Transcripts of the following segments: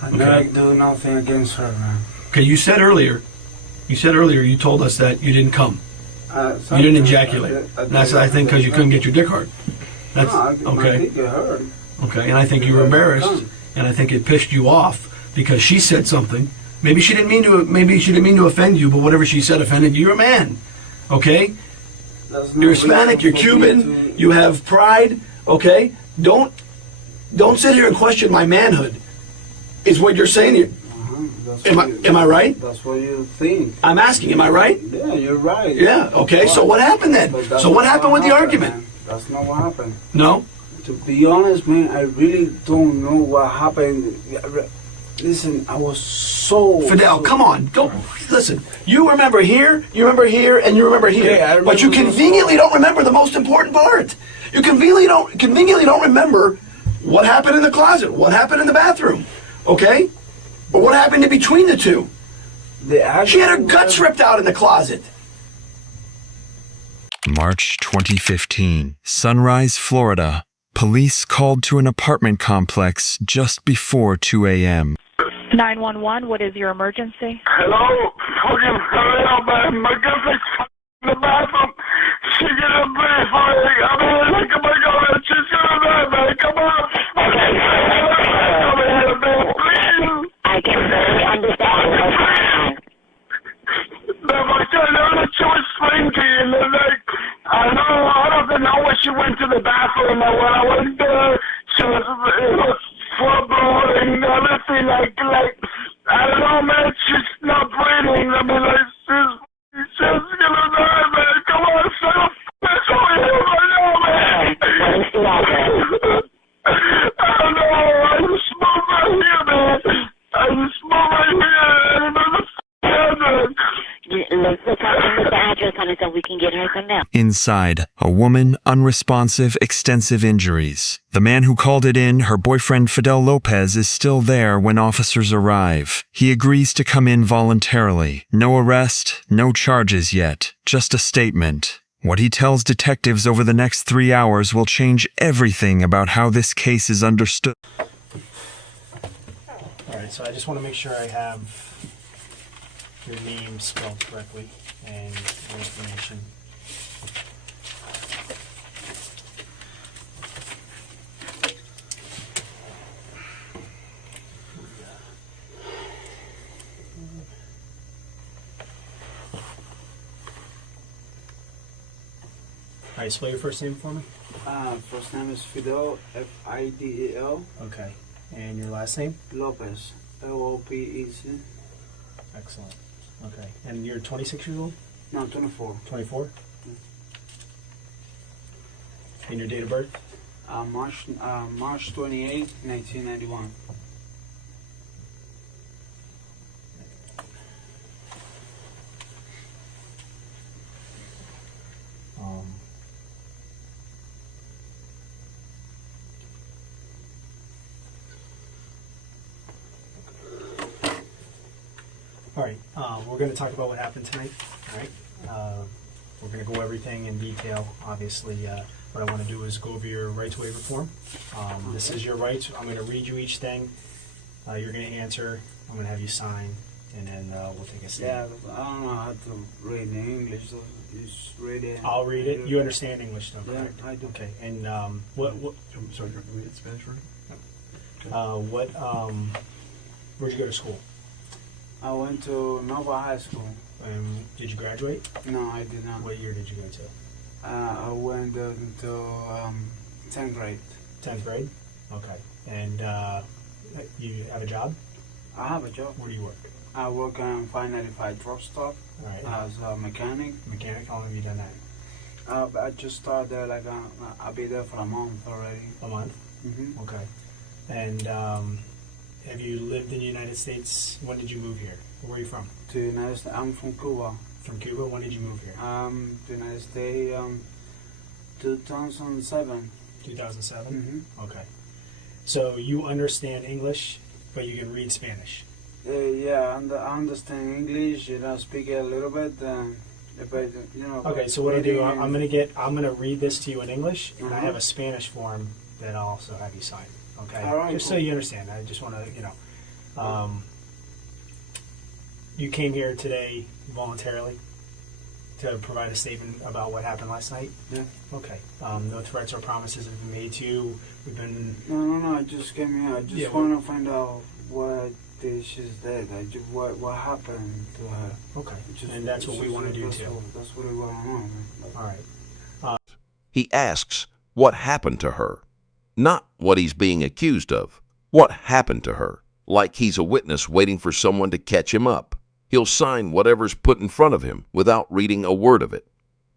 I never do nothing against her, man. Okay, you said earlier, you told us that you didn't come. You didn't ejaculate. That's, I think, because you couldn't get your dick hard. That's, no, my dick get hard. Okay, and I think you were embarrassed, and I think it pissed you off because she said something. Maybe she didn't mean to offend you, but whatever she said offended you. You're a man, okay? You're Hispanic. You're Cuban. You have pride, okay? Don't sit here and question my manhood. Is what you're saying. Am I right? That's what you think. I'm asking. Am I right? Yeah, you're right. Yeah. Okay. So what happened then? So what happened with the argument? Man. That's not what happened. No. To be honest, man, I really don't know what happened. Listen, I was so... Fidel, come on. Go. Listen, you remember here, and you remember here. Yeah, remember, but you conveniently don't remember the most important part. You conveniently don't remember what happened in the closet, what happened in the bathroom, okay? But what happened in between the two? She had her guts ripped out in the closet. March 2015, Sunrise, Florida. Police called to an apartment complex just before 2 a.m. 911, what is your emergency? Hello? Fucking hurry up, man. My girlfriend's in the bathroom. She get a breath for me. I mean, like, oh my God, she's gonna die, man. Come on. Okay. Come here, man, please. I can barely understand what's going on. No, my God, I want to explain to you, like, I don't know when she went to the bathroom or when I went there, it was full blood and everything, like, I don't know, man, she's not breathing. I mean, like, she's just gonna die, man. Come on, son of a bitch over here right now, man. I don't know, I just smoke right here, man. I just smoke right here, and Let's talk with the address on it so we can get her some milk. Inside, a woman, unresponsive, extensive injuries. The man who called it in, her boyfriend Fidel Lopez, is still there when officers arrive. He agrees to come in voluntarily. No arrest, no charges yet, just a statement. What he tells detectives over the next 3 hours will change everything about how this case is understood. All right, so I just want to make sure I have your name spelled correctly and your information. All right, spell your first name for me. First name is Fidel, F-I-D-E-L. Okay, and your last name? Lopez, L-O-P-E-Z. Excellent. Okay, and you're 26 years old? No, 24. 24? And your date of birth? March 28, 1991. All right, we're going to talk about what happened tonight. All right, we're going to go everything in detail. Obviously, what I want to do is go over your rights waiver form. This is your rights. I'm going to read you each thing. You're going to answer. I'm going to have you sign, and then we'll take a stand. Yeah, I don't know how to read in English, so just read it. I'll read it. You understand English, though, yeah, correct? I do. Okay, and what? I'm sorry, you're reading Spanish, right? Where'd you go to school? I went to Nova High School. Did you graduate? No, I did not. What year did you go to? I went until 10th grade. 10th grade? Okay. And you have a job? I have a job. Where do you work? I work in 595 drugstop. All right. As a mechanic. Mechanic? How long have you done that? I just started there, like, I'll be there for a month already. A month? Mm-hmm. Okay. And have you lived in the United States? When did you move here? Where are you from? To the United States. I'm from Cuba. From Cuba? When did you move here? The United States, 2007. 2007? Mm-hmm. Okay. So you understand English, but you can read Spanish? Yeah, I understand English. Speak it a little bit. But, okay, so what I do, I'm gonna read this to you in English, and I have a Spanish form that I'll also have you sign. Okay, all right, just cool. So you understand. I just want to, You came here today voluntarily to provide a statement about what happened last night? Yeah. Okay. No threats or promises have been made to you. We've been... No, I just came here. I just want to find out why she's dead. What happened to her. Okay. And that's what we want to do, too. That's what we want to know, man. All right. He asks what happened to her, not what he's being accused of. What happened to her? Like he's a witness waiting for someone to catch him up. He'll sign whatever's put in front of him without reading a word of it.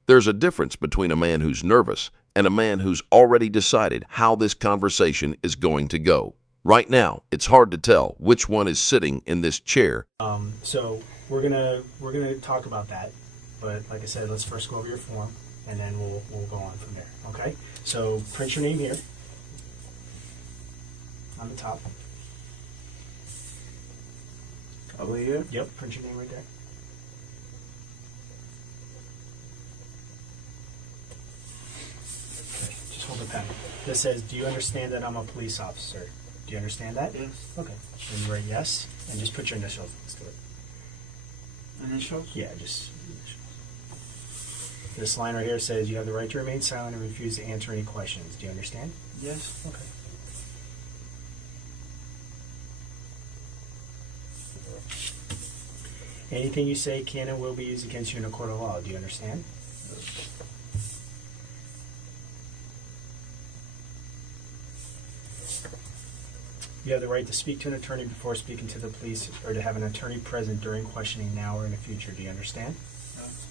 There's a difference between a man who's nervous and a man who's already decided how this conversation is going to go. Right now, it's hard to tell which one is sitting in this chair. So we're gonna talk about that, but like I said, let's first go over your form, and then we'll go on from there. Okay? So print your name here on the top. Over here? Yep, print your name right there. Okay, just hold the pen. This says, do you understand that I'm a police officer? Do you understand that? Yes. Okay. Then you write yes, and just put your initials next to it. Initials? Yeah, just initials. This line right here says you have the right to remain silent and refuse to answer any questions. Do you understand? Yes. Okay. Anything you say can and will be used against you in a court of law. Do you understand? You have the right to speak to an attorney before speaking to the police, or to have an attorney present during questioning now or in the future. Do you understand? Yes.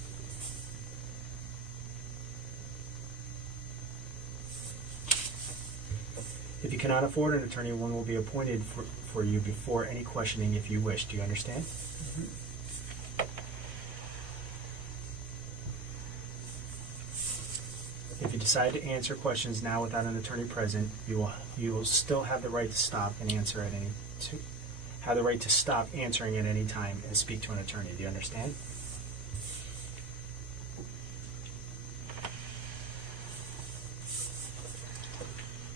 If you cannot afford an attorney, one will be appointed for you before any questioning if you wish. Do you understand? Mm-hmm. If you decide to answer questions now without an attorney present, you will still have the right to stop and answer at have the right to stop answering at any time and speak to an attorney. Do you understand?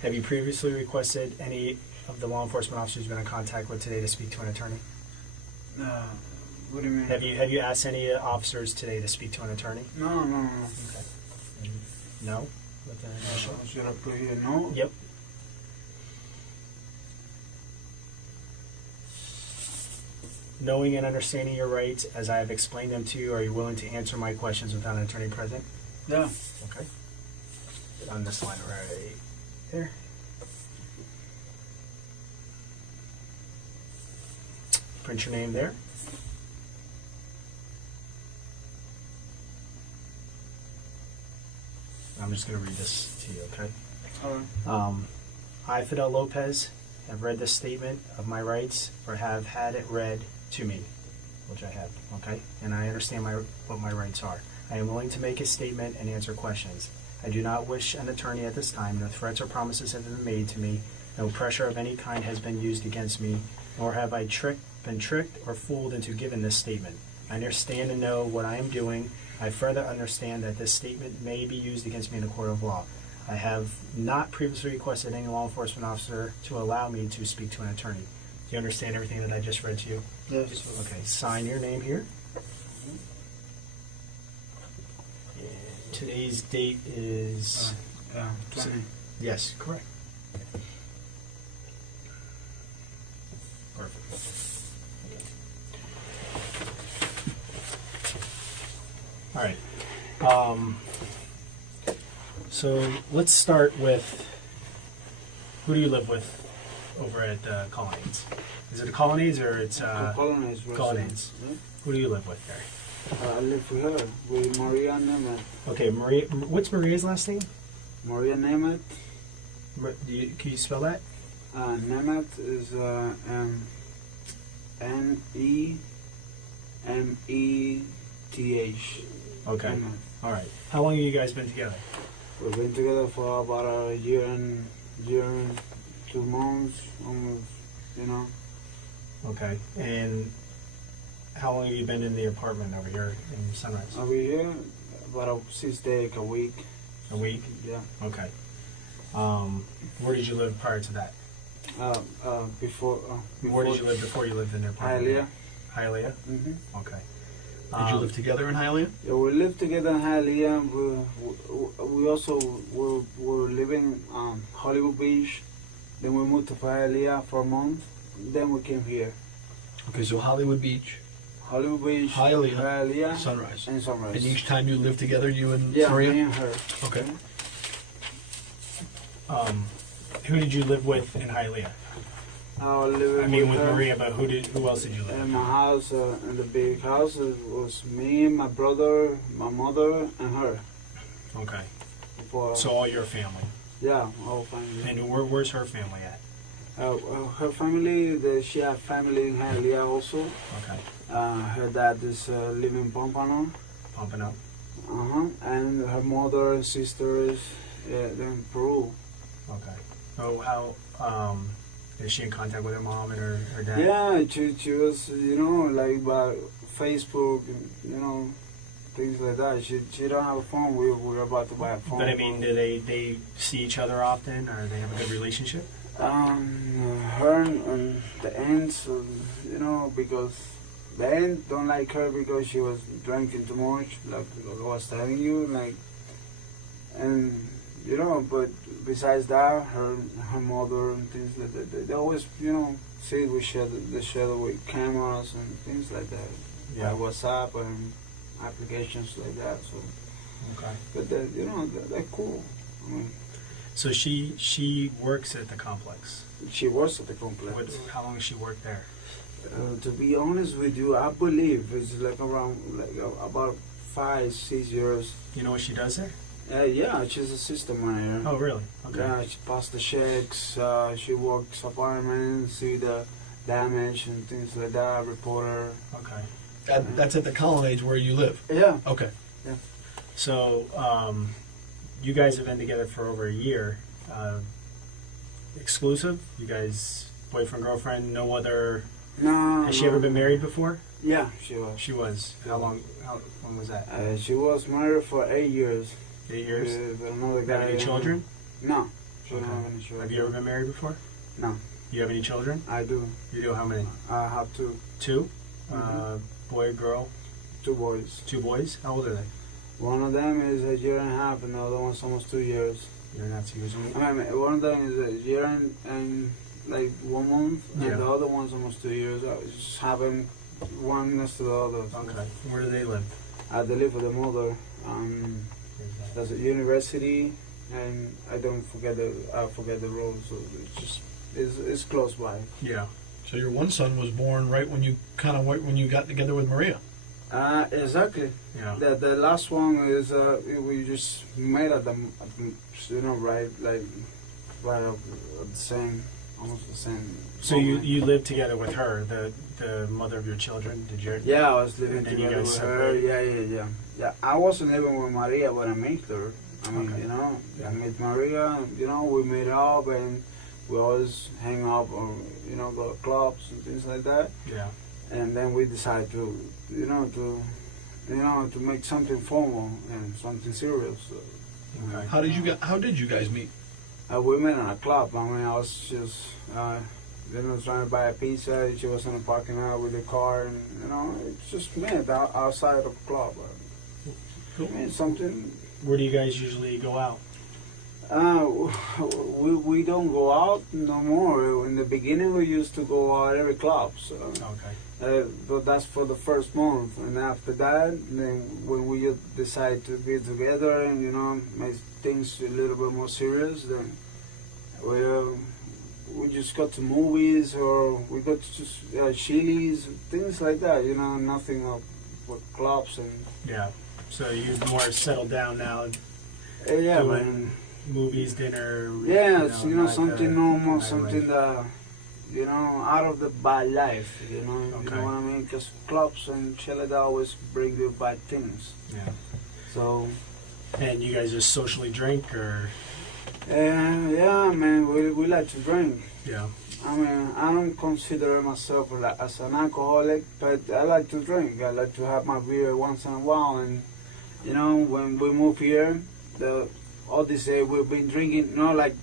Have you previously requested any of the law enforcement officers you've been in contact with today to speak to an attorney? What do you mean? Have you asked any officers today to speak to an attorney? No. Okay. No? With the initial? Should I put here no? Yep. Knowing and understanding your rights as I have explained them to you, are you willing to answer my questions without an attorney present? Yeah. Okay. On this line right there. Print your name there. I'm just going to read this to you, okay? All right. I, Fidel Lopez, have read this statement of my rights, or have had it read to me, which I have, okay? And I understand what my rights are. I am willing to make a statement and answer questions. I do not wish an attorney at this time. No threats or promises have been made to me. No pressure of any kind has been used against me, nor have I been tricked or fooled into giving this statement. I understand and know what I am doing. I further understand that this statement may be used against me in a court of law. I have not previously requested any law enforcement officer to allow me to speak to an attorney. Do you understand everything that I just read to you? Yes. Okay, sign your name here. And today's date is... 20. Yes, correct. Perfect. All right. So let's start with, who do you live with over at Colonnades? Is it a Colonnades or it's Colonnades. Colonnades? Yeah. Who do you live with there? I live with her, with Maria Nemeth. Okay, Maria. What's Maria's last name? Maria Nemeth. Can you spell that? Nemeth is Nemeth. Okay. Nemeth. All right. How long have you guys been together? We've been together for about a year and 2 months, almost, you know. Okay. And how long have you been in the apartment over here in Sunrise? Over here, about 6 days a week. A week? Yeah. Okay. Where did you live prior to that? Before. Where did you live before you lived in their apartment? Hialeah. Hialeah? Mm-hmm. Okay. Did you live together in Hialeah? Yeah, we lived together in Hialeah. We also were living Hollywood Beach. Then we moved to Hialeah for a month. Then we came here. Okay, so Hollywood Beach, Hollywood Beach, Hialeah, Sunrise. and Sunrise. And each time you lived together, you and yeah, Maria? me and her. Okay. Who did you live with in Hialeah? I mean, with her. Maria, but who else did you live In with? my house, in the big house, it was me, my brother, my mother, and her. Okay. For, So all your family. yeah, all family. And where's her family at? Her family, she had family in Hialeah also. Okay. Her dad is living in Pompano. Pumping up. And her mother and sisters, they're in Peru. Okay. So how is she in contact with her mom and her dad? Yeah, she was, like by Facebook, things like that. She don't have a phone. We're about to buy a phone. But I mean, do they see each other often, or they have a good relationship? Her and the aunts, because the aunt don't like her because she was drinking too much, like I was telling you, and but besides that, her mother and things like that, they always, say we share with cameras and things like that, Yeah. like WhatsApp and applications like that. So, Okay. but they're cool. I mean, So she works at the complex. she works at the complex. How long has she worked there? To be honest with you, I believe it's like around about 5-6 years. You know what she does there? Yeah, she's a system manager. Oh, really? Okay. Yeah, she passed the checks. She works apartments, see the damage and things like that. Reporter. Okay. That's at the Colonnades where you live? Yeah. Okay. So, you guys have been together for over a year. Exclusive? You guys, boyfriend, girlfriend, no other... No. Has she ever been married before? Yeah, she was. She was. How long was that? She was married for 8 years. 8 years? With another guy. Got any children? No. She don't Okay. have any children. Have you ever been married before? No. You have any children? I do. You do? How many? I have two. Two? Mhm. Boy, girl? 2 boys. 2 boys? How old are they? One of them is a year and a half, and the other one's almost 2 years. You're not 2 years old? I mean, one of them is a year and like 1 month, Yeah. and the other one's almost 2 years. I just having one next to the other. Okay. Where do they live? They live with the mother. There's a university, and I forget the road, so it's just it's close by. Yeah. So your one son was born right when you got together with Maria? Exactly. Yeah. The last one is we just met at the right at the same, almost the same. So you lived together with her, the mother of your children? Did you? Yeah, I was living And then you together guys with her. separated? Yeah. I wasn't living with Maria when I met her. I mean, Okay. I met Maria. We met up and we always hang up or go to clubs and things like that. Yeah. And then we decided to make something formal and something serious. So, Okay. How did you guys meet? we met in a club. I mean, I was just trying to buy a pizza. She was in the parking lot with the car, and it's just met outside of the club. Cool. I mean, something. Where do you guys usually go out? We don't go out no more. In the beginning, we used to go out every club. So, Okay. but that's for the first month, and after that, then when we decide to get together and make things a little bit more serious, then we just go to movies or we go to just Chili's, things like that. Nothing with clubs and. Yeah. So you're more settled down now. Yeah, Doing man. movies, dinner. Yeah, it's, something normal, highway. something that, out of the bad life, you know Okay. what I mean? Because clubs and chilled always bring you bad things. Yeah. So, And you guys just socially drink, or? yeah, man, we like to drink. Yeah. I mean, I don't consider myself as an alcoholic, but I like to drink. I like to have my beer once in a while. And, when we moved here, all this day we've been drinking, not like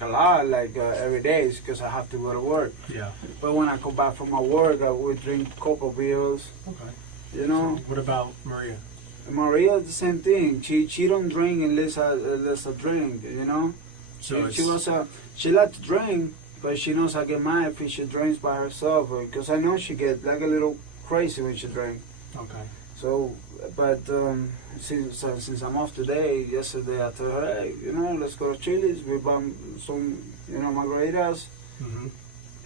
a lot, every day, because I have to go to work. Yeah. But when I come back from my work, I would drink a couple beers. Okay. You know. So what about Maria? Maria, the same thing. She don't drink unless I drink. You know. So she likes to drink, but she knows I get mad if she drinks by herself, because I know she get like a little crazy when she drinks. Okay. So, but since I'm off today, yesterday I told her, hey, let's go to Chili's. We buy some, margaritas,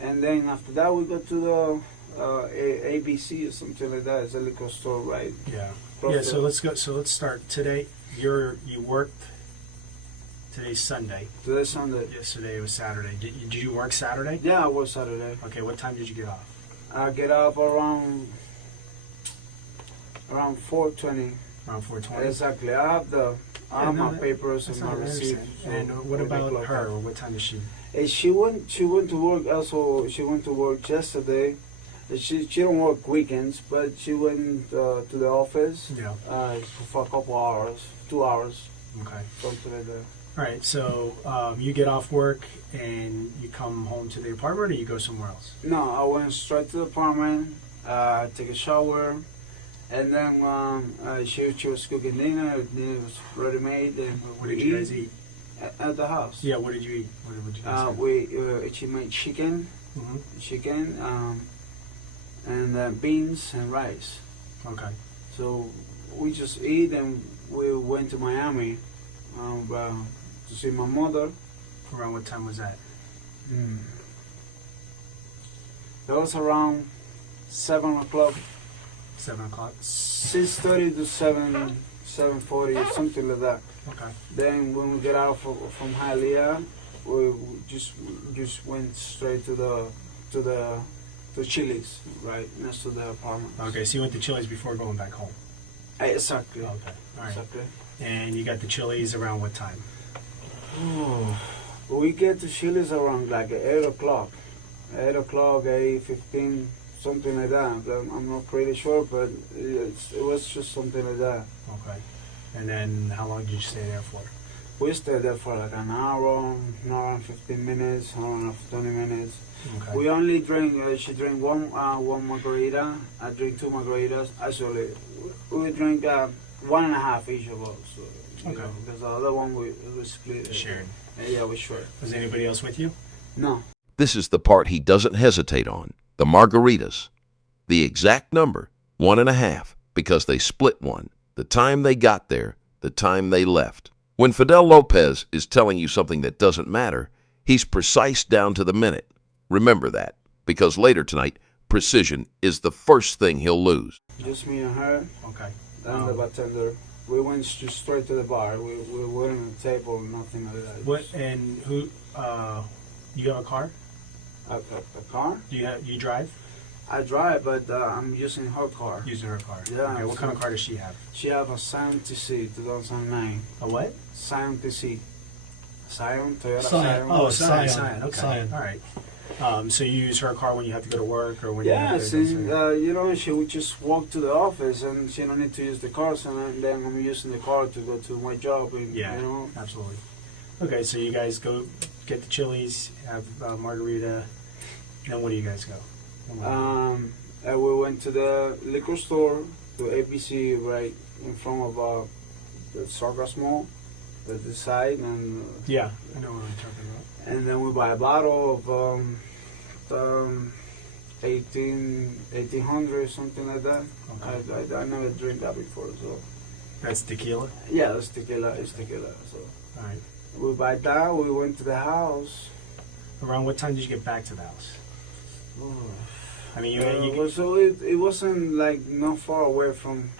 and then after that we go to the ABC or something like that. It's a liquor store, right? Yeah. Yeah. So let's go. So let's start today. You worked. Today's Sunday. Today's Sunday. Yesterday was Saturday. Did you work Saturday? Yeah, I worked Saturday. Okay. What time did you get off? I get off around 4:20. Around 4:20. Exactly. I have my papers and my receipts. And what about her? What time is she? She went to work. Also, she went to work yesterday. She don't work weekends, but she went to the office. Yeah. For a couple hours, 2 hours. Okay. Something like that. All right. So you get off work and you come home to the apartment, or you go somewhere else? No, I went straight to the apartment. Take a shower. And then she was cooking dinner. Dinner was ready made. And what did you guys eat? At the house. Yeah, what did you eat? What did you guys eat? She made chicken, and beans and rice. Okay. So we just eat, and we went to Miami to see my mother. Around what time was that? That was around 7 o'clock. 7 o'clock. 6:30 to 7:40, something like that. Okay. Then when we get out from Hialeah, we just went straight to the Chili's, right next to the apartment. Okay, so you went to Chili's before going back home. Exactly. Okay. All right. Exactly. And you got the Chili's around what time? We get to Chili's around like 8 o'clock. 8 o'clock, 8:15, something like that. I'm not pretty sure, but it was just something like that. Okay. And then how long did you stay there for? We stayed there for like an hour and 15 minutes, hour and 20 minutes. Okay. We only drink, she drank one margarita, I drink 2 margaritas. Actually, we drink 1.5 each of us. So, Okay. Because the other one we split. Shared. Yeah, we shared. Was anybody else with you? No. This is the part he doesn't hesitate on. The margaritas. The exact number, 1.5, because they split one. The time they got there, the time they left. When Fidel Lopez is telling you something that doesn't matter, he's precise down to the minute. Remember that, because later tonight, precision is the first thing he'll lose. Just me and her. Okay. And the bartender. We went just straight to the bar. We weren't on the table, nothing like that. What and who? You have a car? A car? You drive? I drive, but I'm using her car. Using her car. Yeah. Okay. What kind of car does she have? She have a Scion TC 2009. A what? Scion TC. Scion, Toyota Scion. Scion. Oh, Scion. Okay. Scion. All right. So you use her car when you have to go to work or when you Yeah, have to since, go she would just walk to the office and she don't need to use the car, so then I'm using the car to go to my job. And, Yeah, absolutely. Okay, so you guys go get the Chili's, have a margarita, then where do you guys go? And we went to the liquor store, to ABC, right in front of the Sargas Mall, at the side, and Yeah, I know what I'm talking about. and then we buy a bottle of 1800, something like that. Okay. I never drink that before, so That's tequila? yeah, it's tequila. So All right. we buy that. We went to the house. Around what time did you get back to the house? I mean, So it wasn't like not far away from.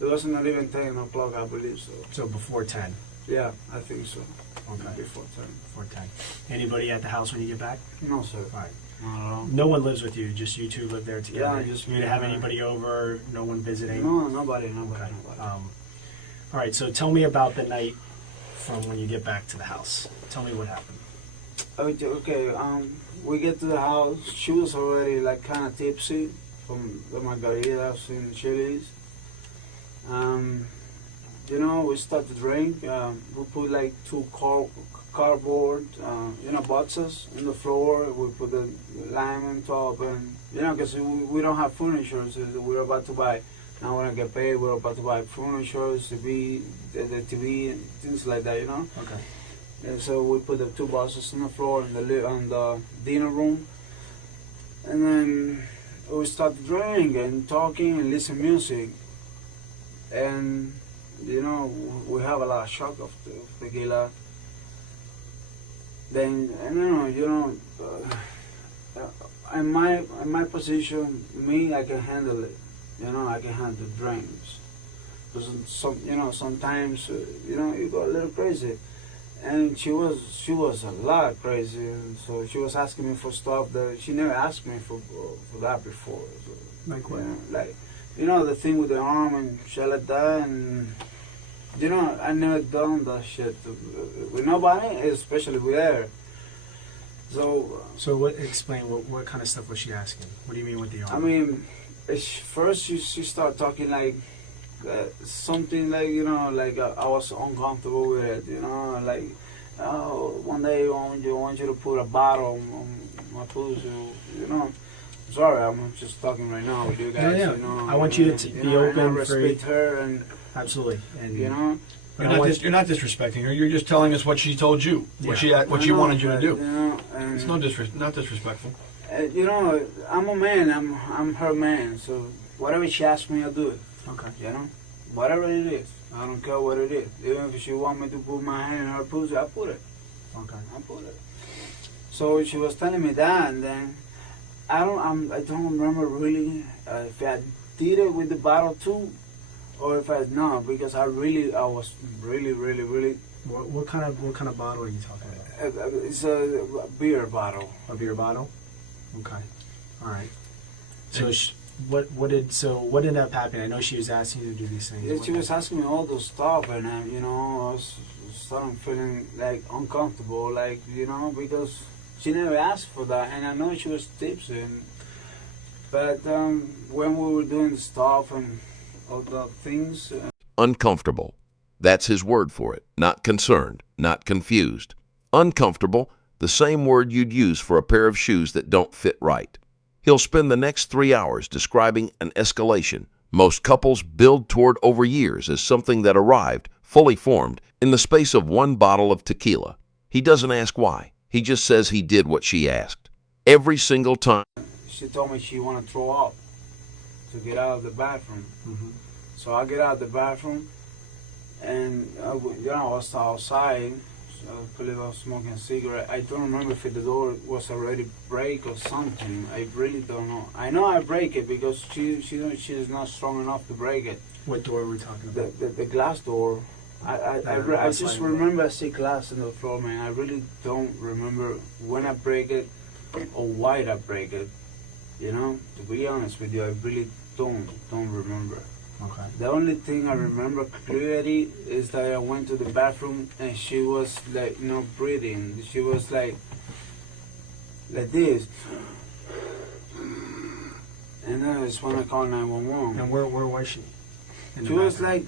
It wasn't not even 10 o'clock, I believe so. So before 10. Yeah, I think so. Okay. Before 10. Before 10. Anybody at the house when you get back? No, sir. All right. Not at all. No one lives with you, just you two live there together? Yeah, just You me didn't and have her. anybody over, no one visiting? No, nobody. Okay. All right, so tell me about the night from when you get back to the house. Tell me what happened. Okay, we get to the house. She was already like kind of tipsy from the margaritas in Chili's. you know, we start to drink. We put like two cardboard, you know, boxes in the floor. We put the lime on top, and you know, because we don't have furniture, so we're about to buy. Now when I get paid, we're about to buy furniture, TV, the TV, and things like that, you know. Okay. And so we put the two boxes on the floor in the dinner room, and then we start to drink and talking and listen music, and you know, we have a lot of shock of tequila. Then, in my position, me, I can handle it. You know, I can handle drinks. Because sometimes, you go a little crazy. And she was a lot crazy. And so she was asking me for stuff that she never asked me for that before. So, like what? The thing with the arm and shit like that. And, I never done that shit with nobody, especially with her. So explain what kind of stuff was she asking? What do you mean with the arm? I mean, first she started talking like something like, I was uncomfortable with it, like, oh, one day I want you to put a bottle on my pussy, Sorry, I'm just talking right now with you guys. Yeah. I want you to be open, and I respect her, and absolutely, and you're not disrespecting her. You're just telling us what she told you, what she wanted you to do. It's not disrespectful. I'm a man. I'm her man. So whatever she asks me, I'll do it. Okay. Whatever it is, I don't care what it is. Even if she want me to put my hand in her pussy, I put it. Okay. I put it. So she was telling me that, and then I don't remember really if I did it with the bottle too, or if I no, because I was really. What kind of bottle are you talking about? It's a beer bottle. A beer bottle. Okay. All right. So what ended up happening? I know she was asking you to do these things. Yeah, she was asking me all those stuff, and I was starting feeling like uncomfortable, like because she never asked for that, and I know she was tipsy. But when we were doing the stuff and all the things, Uncomfortable. That's his word for it. Not concerned, not confused. Uncomfortable, the same word you'd use for a pair of shoes that don't fit right. He'll spend the next 3 hours describing an escalation most couples build toward over years as something that arrived, fully formed, in the space of one bottle of tequila. He doesn't ask why. He just says he did what she asked. Every single time. She told me she wanted to throw up to get out of the bathroom. Mm-hmm. So I get out of the bathroom, and I was outside. So I believe I was smoking a cigarette. I don't remember if the door was already break or something. I really don't know. I know I break it because she's not strong enough to break it. What door are we talking about? The glass door. I just remember I see glass in the floor, man. I really don't remember when I break it or why I break it. To be honest with you, I really don't remember. Okay. The only thing I remember clearly is that I went to the bathroom and she was like not breathing. She was like this. And then I just want to call 911. And where was she? She was like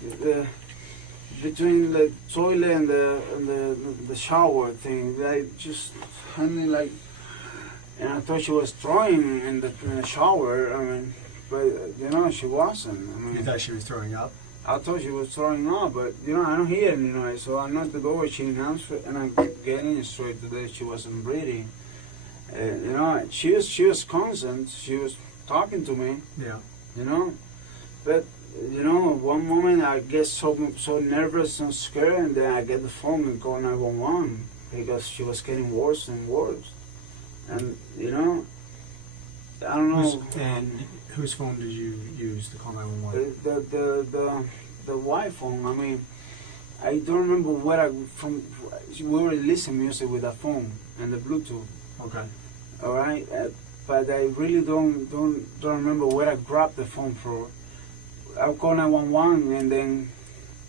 between the toilet and the shower thing. Like just like, and I thought she was throwing in the shower. I mean, but she wasn't. I mean, you thought she was throwing up? I thought she was throwing up, but I don't hear any noise. So I knocked the door. She announced it, and I get in straight to that. She wasn't breathing. She was constant. She was talking to me. Yeah. But one moment I get so nervous and scared, and then I get the phone and call 911 because she was getting worse and worse. And I don't know. And whose phone did you use to call 911? The wife phone. I mean, I don't remember where we were listening music with the phone and the Bluetooth. Okay. All right, but I really don't remember where I grabbed the phone from. I called 911,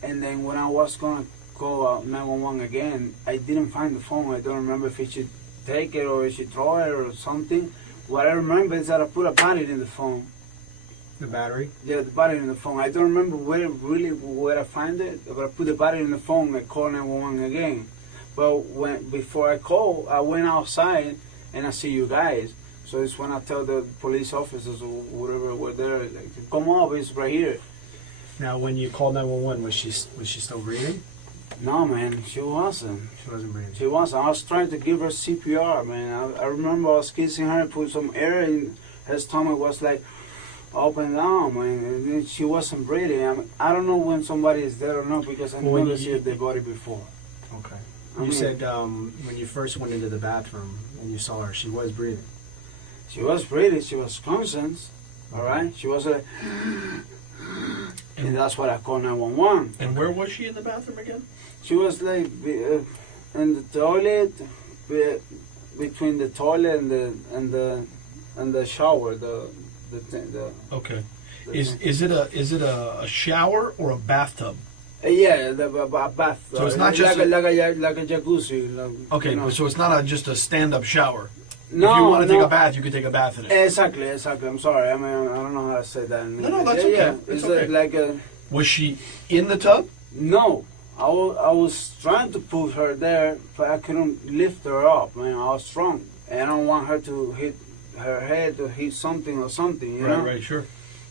and then when I was gonna call 911 again, I didn't find the phone. I don't remember if she take it or if she throw it or something. What I remember is that I put a battery in the phone. The battery? Yeah, the battery in the phone. I don't remember where I find it, but I put the battery in the phone and call 911 again. But before I call, I went outside and I see you guys. So it's when I tell the police officers or whatever were there, like, come up, it's right here. Now, when you called 911, was she still breathing? No, man, she wasn't. She wasn't breathing. She wasn't. I was trying to give her CPR, man. I remember I was kissing her and put some air in her stomach. Was like up and down, man. And then she wasn't breathing. I mean, I don't know when somebody is dead or not because I never seen the body before. Okay. You said when you first went into the bathroom and you saw her, she was breathing. She was breathing. She was conscious. All right. She was like, and that's what I called 911. And where was she in the bathroom again? She was like in the toilet, between the toilet and the shower. Okay. Is it a shower or a bathtub? Yeah, a bath. So it's not just like a jacuzzi. Like, okay, you know. so it's not just a stand-up shower. No, if you want to no. take a bath, you can take a bath in it. Exactly. I'm sorry. I mean, I don't know how to say that. No, that's okay. Yeah, It's it's okay. like a. Was she in the tub? No, I was trying to put her there, but I couldn't lift her up. Man, I was strong, and I don't want her to hit her head or hit something or something. You know? Right, sure.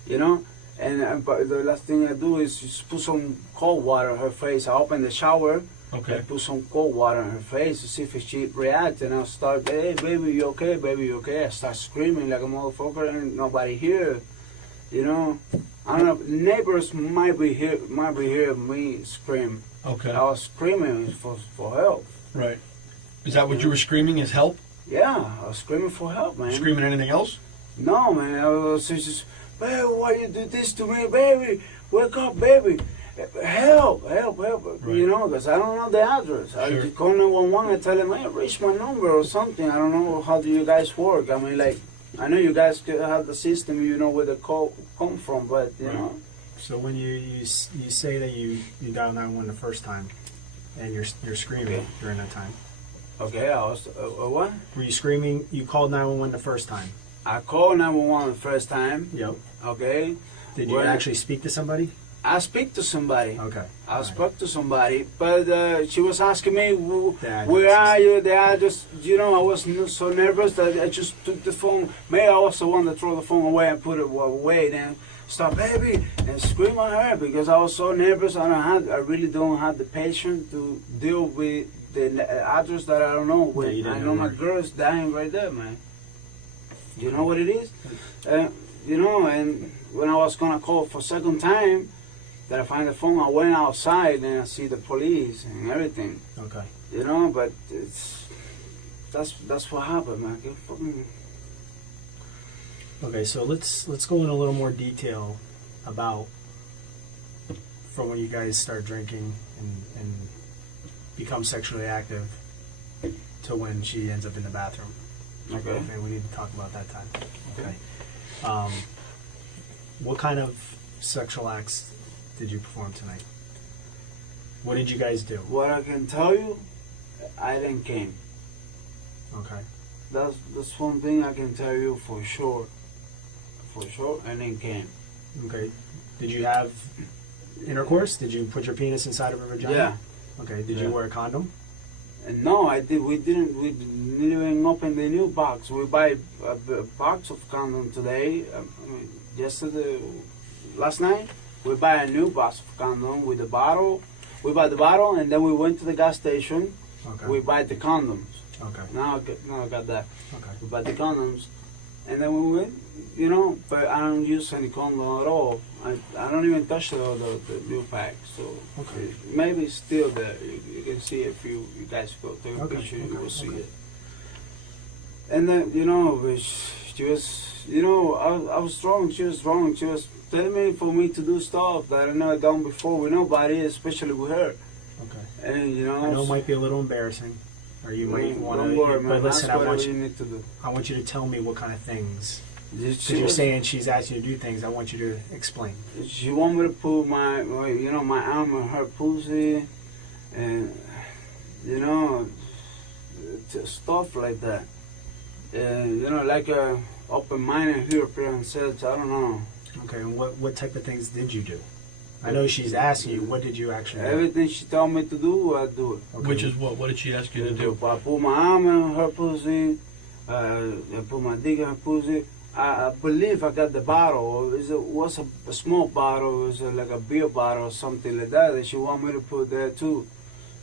You know. And but the last thing I do is just put some cold water on her face. I open the shower. Okay. I put some cold water on her face to see if she reacts. And I start, hey, baby, you okay? Baby, you okay? I start screaming like a motherfucker and nobody here. You know? I don't know. Neighbors might be hear me scream. Okay. I was screaming for help. Right. Is that what you were screaming, is help? Yeah, I was screaming for help, man. Screaming anything else? No, man. I was just, baby, why you do this to me, baby? Wake up, baby. Help. Right. You know, because I don't know the address. Sure. I call 911 and tell them, hey, reach my number or something. I don't know how do you guys work. I mean, like, I know you guys could have the system, you know where the call come from, but, you know. So when you say that you dialed 911 the first time, and you're screaming during that time. Okay, I was, what? Were you screaming? You called 911 the first time. I called 911 the first time. Yep. Okay. Did you actually speak to somebody? I speak to somebody. Okay. I spoke to somebody, but she was asking me, The where are you? The address. You know, I was so nervous that I just took the phone. Maybe I was the one that threw the phone away and put it away. Then stop, baby, and scream at her because I was so nervous. I really don't have the patience to deal with the address that I don't know. Yeah, I know my girl's dying right there, man. You know what it is? You know, and when I was gonna call for second time, that I find the phone, I went outside and I see the police and everything. Okay. You know, but that's what happened, man. Okay, so let's go in a little more detail about from when you guys start drinking and become sexually active to when she ends up in the bathroom. Okay. Okay, we need to talk about that time. Okay. What kind of sexual acts did you perform tonight? What did you guys do? What I can tell you, I didn't came. Okay. That's one thing I can tell you for sure. For sure, I didn't came. Okay. Did you have intercourse? Did you put your penis inside of her vagina? Yeah. Okay. Did you wear a condom? And no, I did. We didn't even open the new box. We buy a box of condom today. Last night. We buy a new box of condom with the bottle. We buy the bottle, and then we went to the gas station. Okay. We buy the condoms. Okay. Now I got that. Okay. We buy the condoms, and then we went. You know, but I don't use any condom at all. I don't even touch the new pack. So maybe it's still there. You can see if you guys go take a picture, you will see it. And then she was, I was strong. She was strong. She was telling me for me to do stuff that I never done before with nobody, especially with her. Okay. And I know it might be a little embarrassing, or you might want to. Don't worry, man. But listen, That's whatever you need to do. I want you to tell me what kind of things. Because you're saying she's asked you to do things. I want you to explain. She want me to put my arm in her pussy, and stuff like that. Like a open-minded European says, I don't know. Okay, and what type of things did you do? I know she's asking you, what did you actually do? Everything she told me to do, I do it. Okay. Which is what? What did she ask you to do? I put my arm in her pussy. I put my dick in her pussy. I believe I got the bottle. It was a small bottle. It was like a beer bottle or something like that. And she want me to put there too.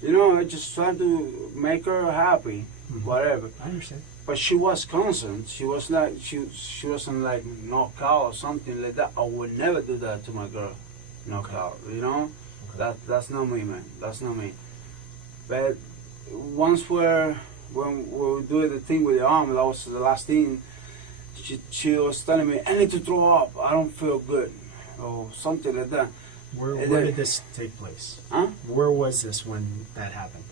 You know, I just trying to make her happy, whatever. I understand. But she was constant. She was not. She wasn't like knocked out or something like that. I would never do that to my girl. Knock out. You know, that's not me, man. That's not me. But once when we were doing the thing with the arm, that was the last thing. She was telling me, I need to throw up. I don't feel good, or something like that. Where did this take place? Huh? Where was this when that happened?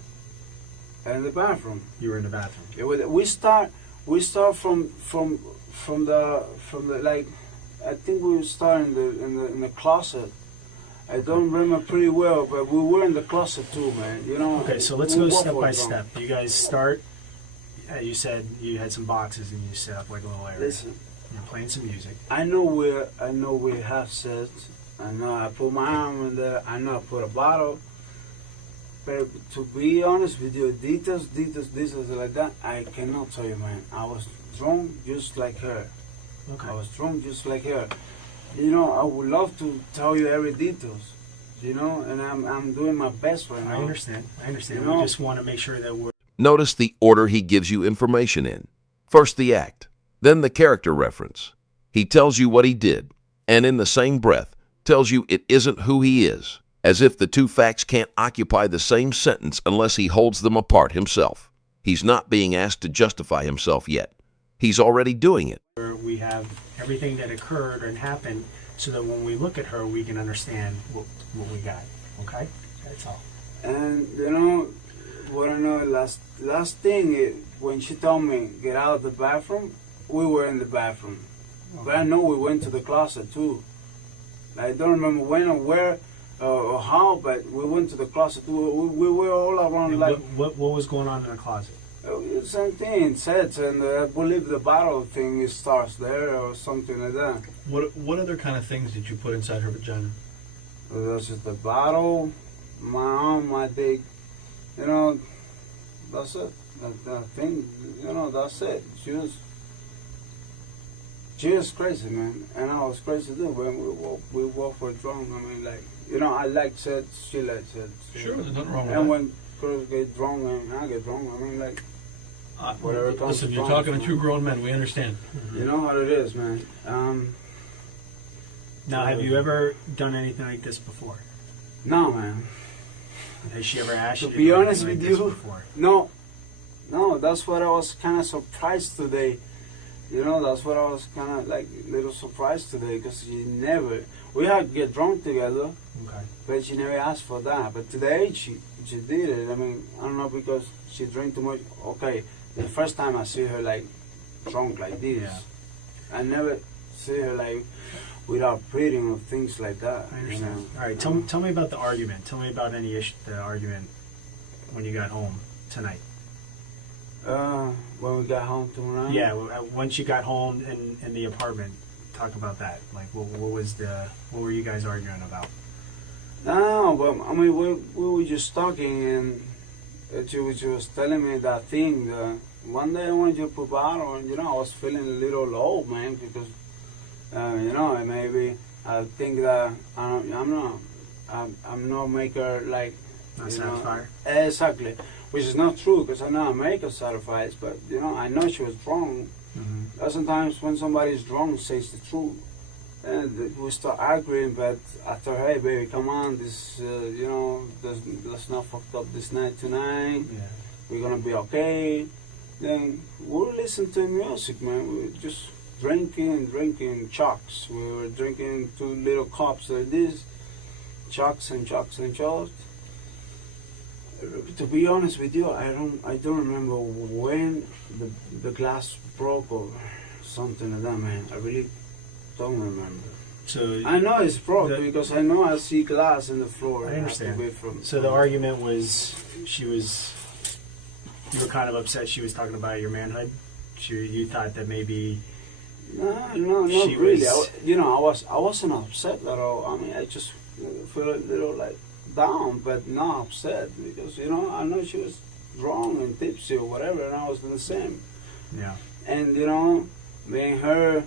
In the bathroom. You were in the bathroom. We start from the like, I think we start in the closet. I don't remember pretty well, but we were in the closet too, man. You know. Okay, so let's go step by step. You guys start. You said you had some boxes and you set up like a little area. Listen, you're playing some music. I know we have sex. I know I put my arm in there. I know I put a bottle. But to be honest with you, details like that, I cannot tell you, man. I was drunk just like her. Okay. I was drunk just like her. You know, I would love to tell you every details. You know, and I'm doing my best right now. I understand. You know? We just want to make sure that we're. Notice the order he gives you information in. First the act, then the character reference. He tells you what he did, and in the same breath, tells you it isn't who he is, as if the two facts can't occupy the same sentence unless he holds them apart himself. He's not being asked to justify himself yet. He's already doing it. We have everything that occurred and happened so that when we look at her, we can understand what we got. Okay? That's all. And, you know, what I know, last thing, when she told me get out of the bathroom, we were in the bathroom. Okay. But I know we went to the closet too. I don't remember when or where or how, but we went to the closet too. We were all around. And like what was going on in the closet? Same thing, sets, and I believe the bottle thing starts there or something like that. What other kind of things did you put inside her vagina? That's just the bottle, my arm, my dick. You know, that's it. That thing, you know, that's it. She was crazy, man, and I was crazy too. When we walk for drunk. I mean, like, you know, I like sex, she likes sex. Sure, there's nothing wrong with and that. when girls get drunk and I get drunk, I mean, like, whatever comes. Listen, you're talking to two grown men. We understand. You know how it is, man. Now, have you ever done anything like this before? No, man. Has she ever asked you to be do honest anything with like you, this before? No, that's what I was kind of surprised today. You know, that's what I was kind of like a little surprised today, because we had to get drunk together, Okay. but she never asked for that. But today she did it. I mean, I don't know, because she drank too much. Okay, the first time I see her like drunk like this, Yeah. I never see her like without breathing or things like that. I understand. You know? All right, tell me about the argument. Tell me about the argument when you got home tonight. When we got home tonight. Yeah, once you got home in the apartment, talk about that. Like, what were you guys arguing about? No, but I mean, we were just talking, and she was telling me that thing. One day I wanted you to put bottle, and you know, I was feeling a little low, man, because you know, maybe I think that I'm not maker like. Not satisfied. Exactly, which is not true, because I know I make her satisfied, but you know, I know she was drunk. Mm-hmm. Sometimes when somebody's drunk, says the truth. And we start arguing, but after, hey baby, come on, this, you know, let's not fuck up this night tonight. Yeah. We're gonna be okay. Then we'll listen to music, man. We were just drinking chucks. We were drinking 2 little cups like this, chucks and chucks and chucks. To be honest with you, I don't remember when the glass broke or something like that, man. I really don't remember. So I know it's broke because I know I see glass in the floor. I understand. From So the argument was you were kind of upset she was talking about your manhood. You thought that maybe No, not She really. was- I wasn't upset at all. I mean, I just feel a little like down, but not upset because I know she was drunk and tipsy or whatever, and I was the same. Yeah. And me and her,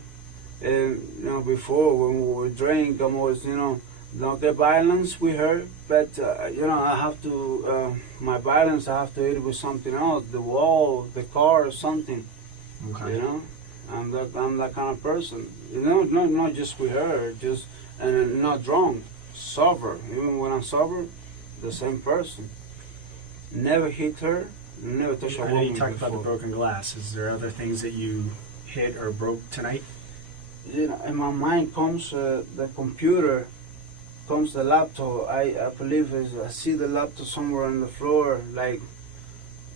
before when we would drink, I was don't get violence with her, but I have to my violence. I have to hit it with something else, the wall, the car, or something. Okay. I'm that kind of person. Not just with her, and not drunk, sober. Even when I'm sober, the same person. Never hit her. Never touched a I know woman you talked about the before. broken glass. Is there other things that you hit or broke tonight? In my mind comes the computer, comes the laptop. I believe I see the laptop somewhere on the floor, like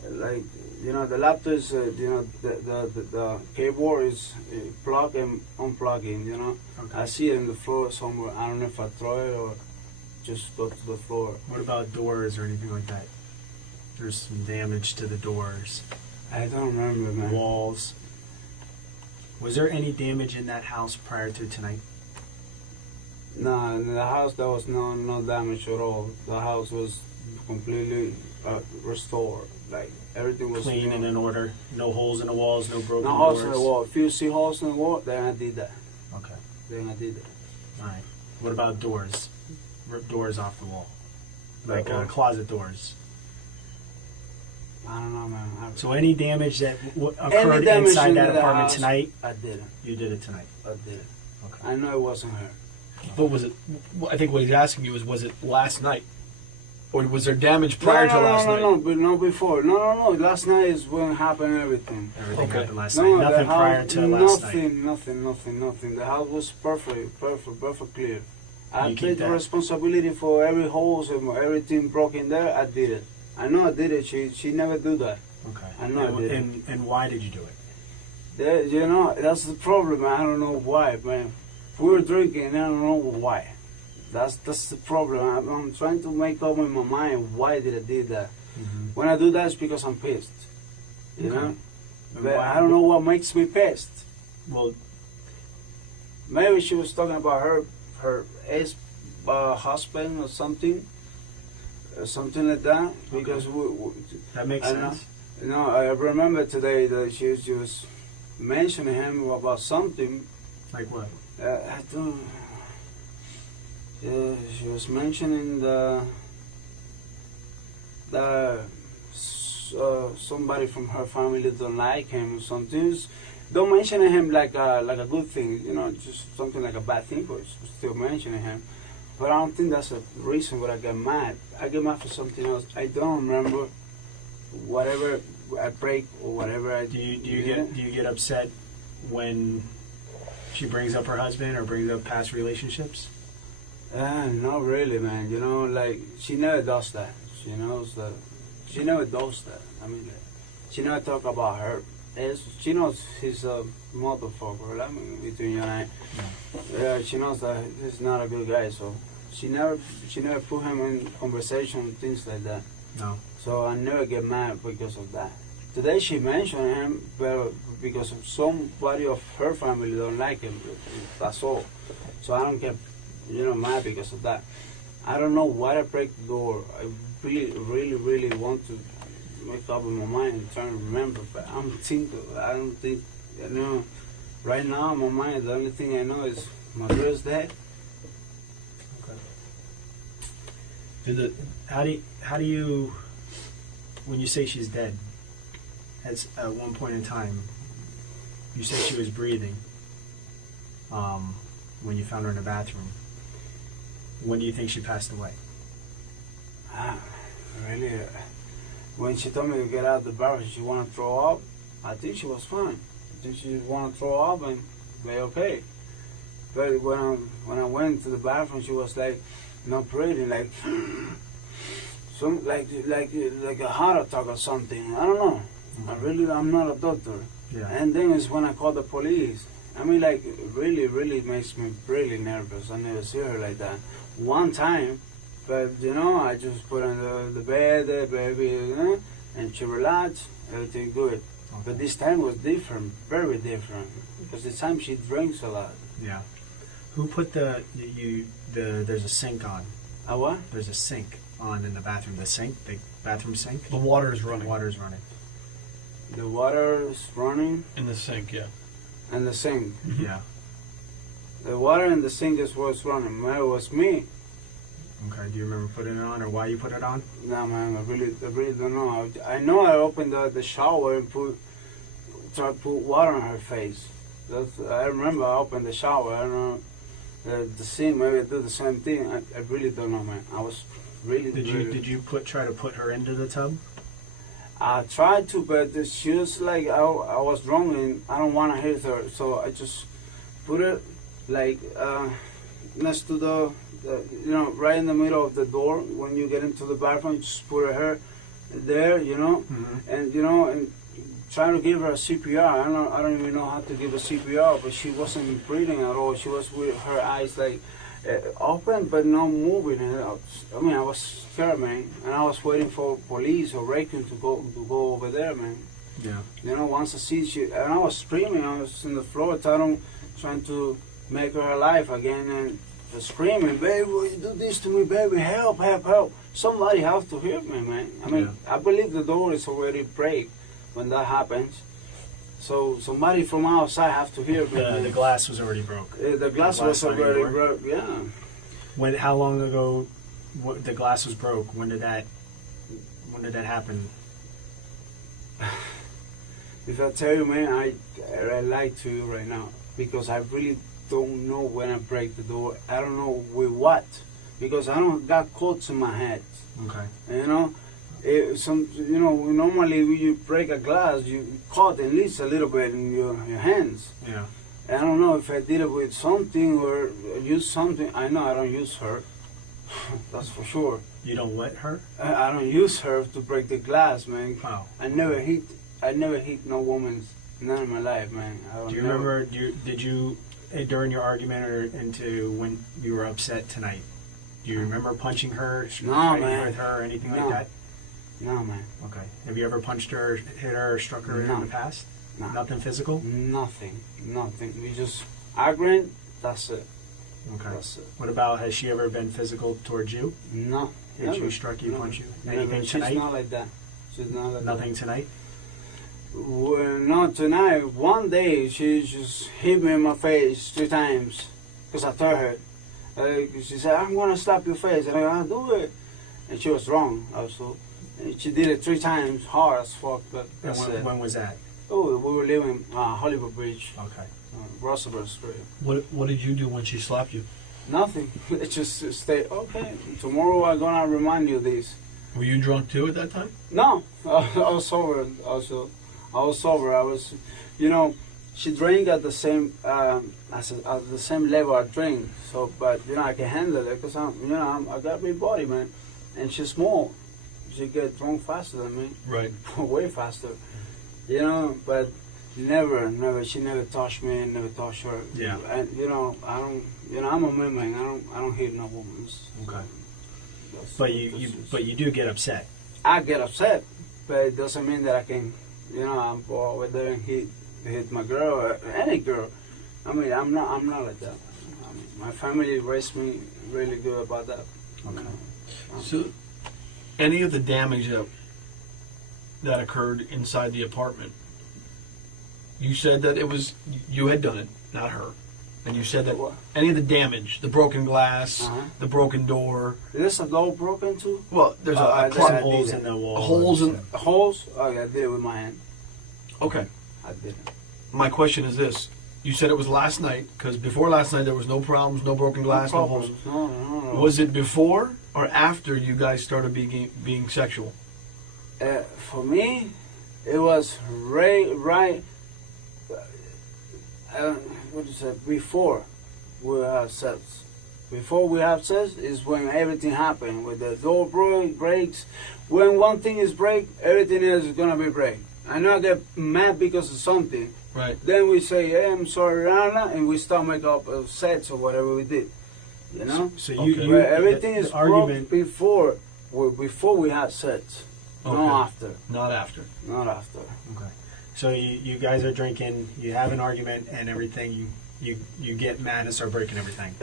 the laptop is the keyboard is plug and unplugging. Okay. I see it on the floor somewhere. I don't know if I throw it or just go to the floor. What about doors or anything like that? There's some damage to the doors, I don't remember, man. walls. Was there any damage in that house prior to tonight? No, in the house there was no damage at all. The house was completely restored. Like everything was Clean and in order. No holes in the walls, no broken no doors. holes in the wall. If you see holes in the wall, then I did that. Okay. Then I did that. All right. What about doors? Rip doors off the wall, like What? closet doors. I don't know, man. So any damage that occurred Any damage inside in that the apartment house, tonight, I didn't. you did it tonight. I did it. Okay. I know it wasn't her. But was it? I think what he's asking you is, was it last night, or was there damage prior to last night? No, but no before. No. Last night is when happened everything. Everything Okay. happened last No, night. the Nothing house, prior to last night. nothing. The house was perfect clear. I You keep take the that. responsibility for every holes and everything broken there. I did it. I know I did it. She never do that. Okay. I know I did it. And why did you do it? That's the problem. I don't know why, man. We were drinking, and I don't know why. That's the problem. I'm trying to make up in my mind why did I do that. Mm-hmm. When I do that, it's because I'm pissed. You Okay. know, And but why- I don't know what makes me pissed. Well, Maybe she was talking about her ex husband or something like that. Because that makes I know. sense. I remember today that she was mentioning him about something. Like what? I don't. She was mentioning somebody from her family don't like him or something. Don't mention him like a good thing, just something like a bad thing, but still mentioning him. But I don't think that's a reason why I get mad. I get mad for something else. I don't remember whatever I break or whatever I Do you get upset when she brings up her husband or brings up past relationships? Not really, man. Like she never does that. She knows that. She never does that. I mean, she never talk about her. She knows he's a motherfucker. I mean, between you and I, she knows that he's not a good guy. So she never put him in conversation, things like that. No. So I never get mad because of that. Today she mentioned him, but because of somebody of her family don't like him. That's all. So I don't get mad because of that. I don't know why I break the door. I really want to make up in my mind and try to remember, but I don't think, right now in my mind, the only thing I know is my girl's dead. Okay. How do you, when you say she's dead, at one point in time, you said she was breathing when you found her in the bathroom. When do you think she passed away? Really? When she told me to get out of the bathroom, she wanted to throw up. I think she was fine. I think she wanted to throw up and be okay. But when I went to the bathroom, she was like not breathing, like like a heart attack or something. I don't know. I'm not a doctor. Yeah. And then it's when I called the police. I mean, like, really makes me really nervous. I never see her like that. One time, but, I just put her on the bed, baby, and she relaxed, everything good. Okay. But this time was different, very different. because the time she drinks a lot. Yeah. Who put there's a sink on. A what? There's a sink on in the bathroom. The bathroom sink. The water is running. Water's running. The water is running In the sink, yeah. and the sink. Yeah. The water in the sink is what's running. Man, it was me. Okay. Do you remember putting it on or why you put it on? No, man, I really don't know. I know I opened the shower and tried to put water on her face. I remember I opened the shower. I don't know. The sink, maybe I do the same thing. I really don't know, man. I was really. Did you try to put her into the tub? I tried to, but she was like I was drunk and I don't want to hit her, so I just put it like next to the right in the middle of the door when you get into the bathroom. Just put her there, and and trying to give her a CPR. I don't even know how to give a CPR, but she wasn't breathing at all. She was with her eyes like open but not moving. I mean, I was scared, man, and I was waiting for police or Raccoon to go over there, man. Yeah. Once I see she, and I was screaming. I was on the floor, trying to make her alive again, and screaming, "Baby, will you do this to me, baby? Help, help, help! Somebody has to help me, man." I mean, I believe the door is already break when that happens. So somebody from outside has to hear me. The glass was already broke. The glass was already broke. Yeah. How long ago the glass was broke? When did that happen? If I tell you, man, I lie to you right now because I really don't know when I break the door. I don't know with what, because I don't got cuts in my head. Okay. Normally when you break a glass, you cut at least a little bit in your hands. Yeah. I don't know if I did it with something or use something. I know I don't use her. That's for sure. You don't let her? I don't use her to break the glass, man. Oh. I never hit no woman, none in my life, man. Do you remember? Did you during your argument or into when you were upset tonight? Do you remember punching her, fighting with her, or anything like that? No, man. Okay. Have you ever punched her, hit her, or struck her in the past? No. Nothing physical? Nothing. We just arguing. That's it. Okay. That's it. What about, has she ever been physical towards you? No. Hit you, struck you, punched you? Anything tonight? She's not like that. She's not like Nothing that. tonight? Well, not tonight. One day she just hit me in my face 3 times because I told her. She said, "I'm gonna slap your face," and I'll do it. And she was wrong also. And she did it 3 times, hard as fuck. But that's it. When was that? Oh, we were living Hollywood Bridge. Okay. Roosevelt Street. What did you do when she slapped you? Nothing. It just stay. Okay. Tomorrow I'm gonna remind you this. Were you drunk too at that time? No, I was sober. Also, I was sober. I was, she drank at the same at the same level I drink. So, but I can handle it because I got big body, man, and she's small. She get drunk faster than me. Right. Way faster. But never. She never touched me. Never touched her. Yeah. And I don't. I'm a man. I don't hit no woman. Okay. But you do get upset. I get upset, but it doesn't mean that I can. I'm go over there and hit my girl or any girl. I mean, I'm not like that. I mean, my family raised me really good about that. Okay. So, any of the damage that occurred inside the apartment, you said that it was you had done it, not her, and you said that any of the damage, the broken glass, the broken door. Is a door broken too? Well, there's holes in the wall. Holes? Oh, yeah, I did it with my hand. Okay. I did it. My question is this. You said it was last night, because before last night there was no problems, no broken glass, no holes. No. Was it before or after you guys started being sexual? For me, it was right. What is it? Before we have sex. Before we have sex is when everything happened. When the door breaks. When one thing is break, everything else is gonna be break. I know I get mad because of something. Right. Then we say, "Hey, I'm sorry, Rana," and we start make up sets or whatever we did. So everything is argument before we had sex. Okay. Not after. Not after. Not after. Okay. So you guys are drinking, you have an argument and everything, you get mad and start breaking everything.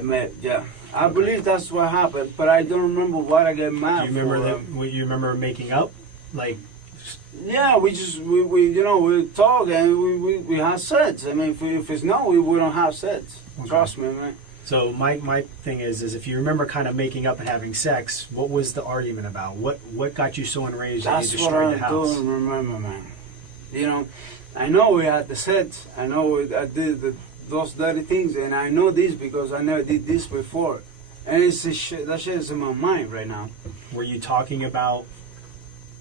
Yeah, I believe that's what happened, but I don't remember what I get mad Do you remember for. you remember making up? Like, Yeah, we talk and we have sex. I mean, if it's no, we don't have sex. Okay. Trust me, man. so my thing is if you remember kind of making up and having sex, what was the argument about? What got you so enraged that you That's what destroyed I the house? don't remember, man. You know, I know we had the sex. I know I did those dirty things, and I know this because I never did this before. And it's that shit is in my mind right now. Were you talking about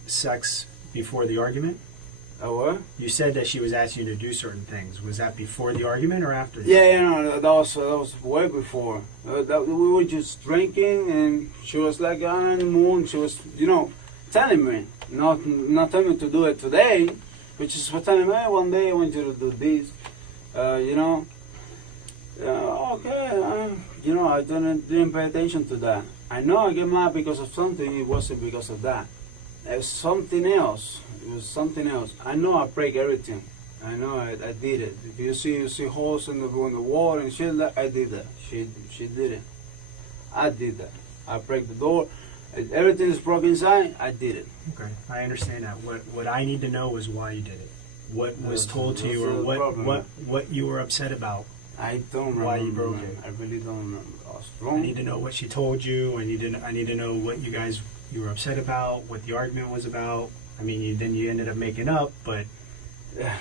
sex before the argument? What? You said that she was asking you to do certain things. Was that before the argument or after? Yeah, that was way before. We were just drinking, and she was like on the moon. She was, telling me, not telling me to do it today, which is for telling me, hey, one day I want you to do this. Okay. I didn't pay attention to that. I know I get mad because of something. It wasn't because of that. It was something else. I know I break everything. I know I did it. If you see holes in the wall and shit, I did that. She did it. I did that. I break the door. Everything is broken inside. I did it. Okay, I understand that. What I need to know is why you did it. What was told to you, that's or the problem. what you were upset about. I don't remember. Why you broke man. it. I really don't remember. I was I wrong. need to know what she told you. I need to know what you were upset about, what the argument was about. I mean, then you ended up making up, but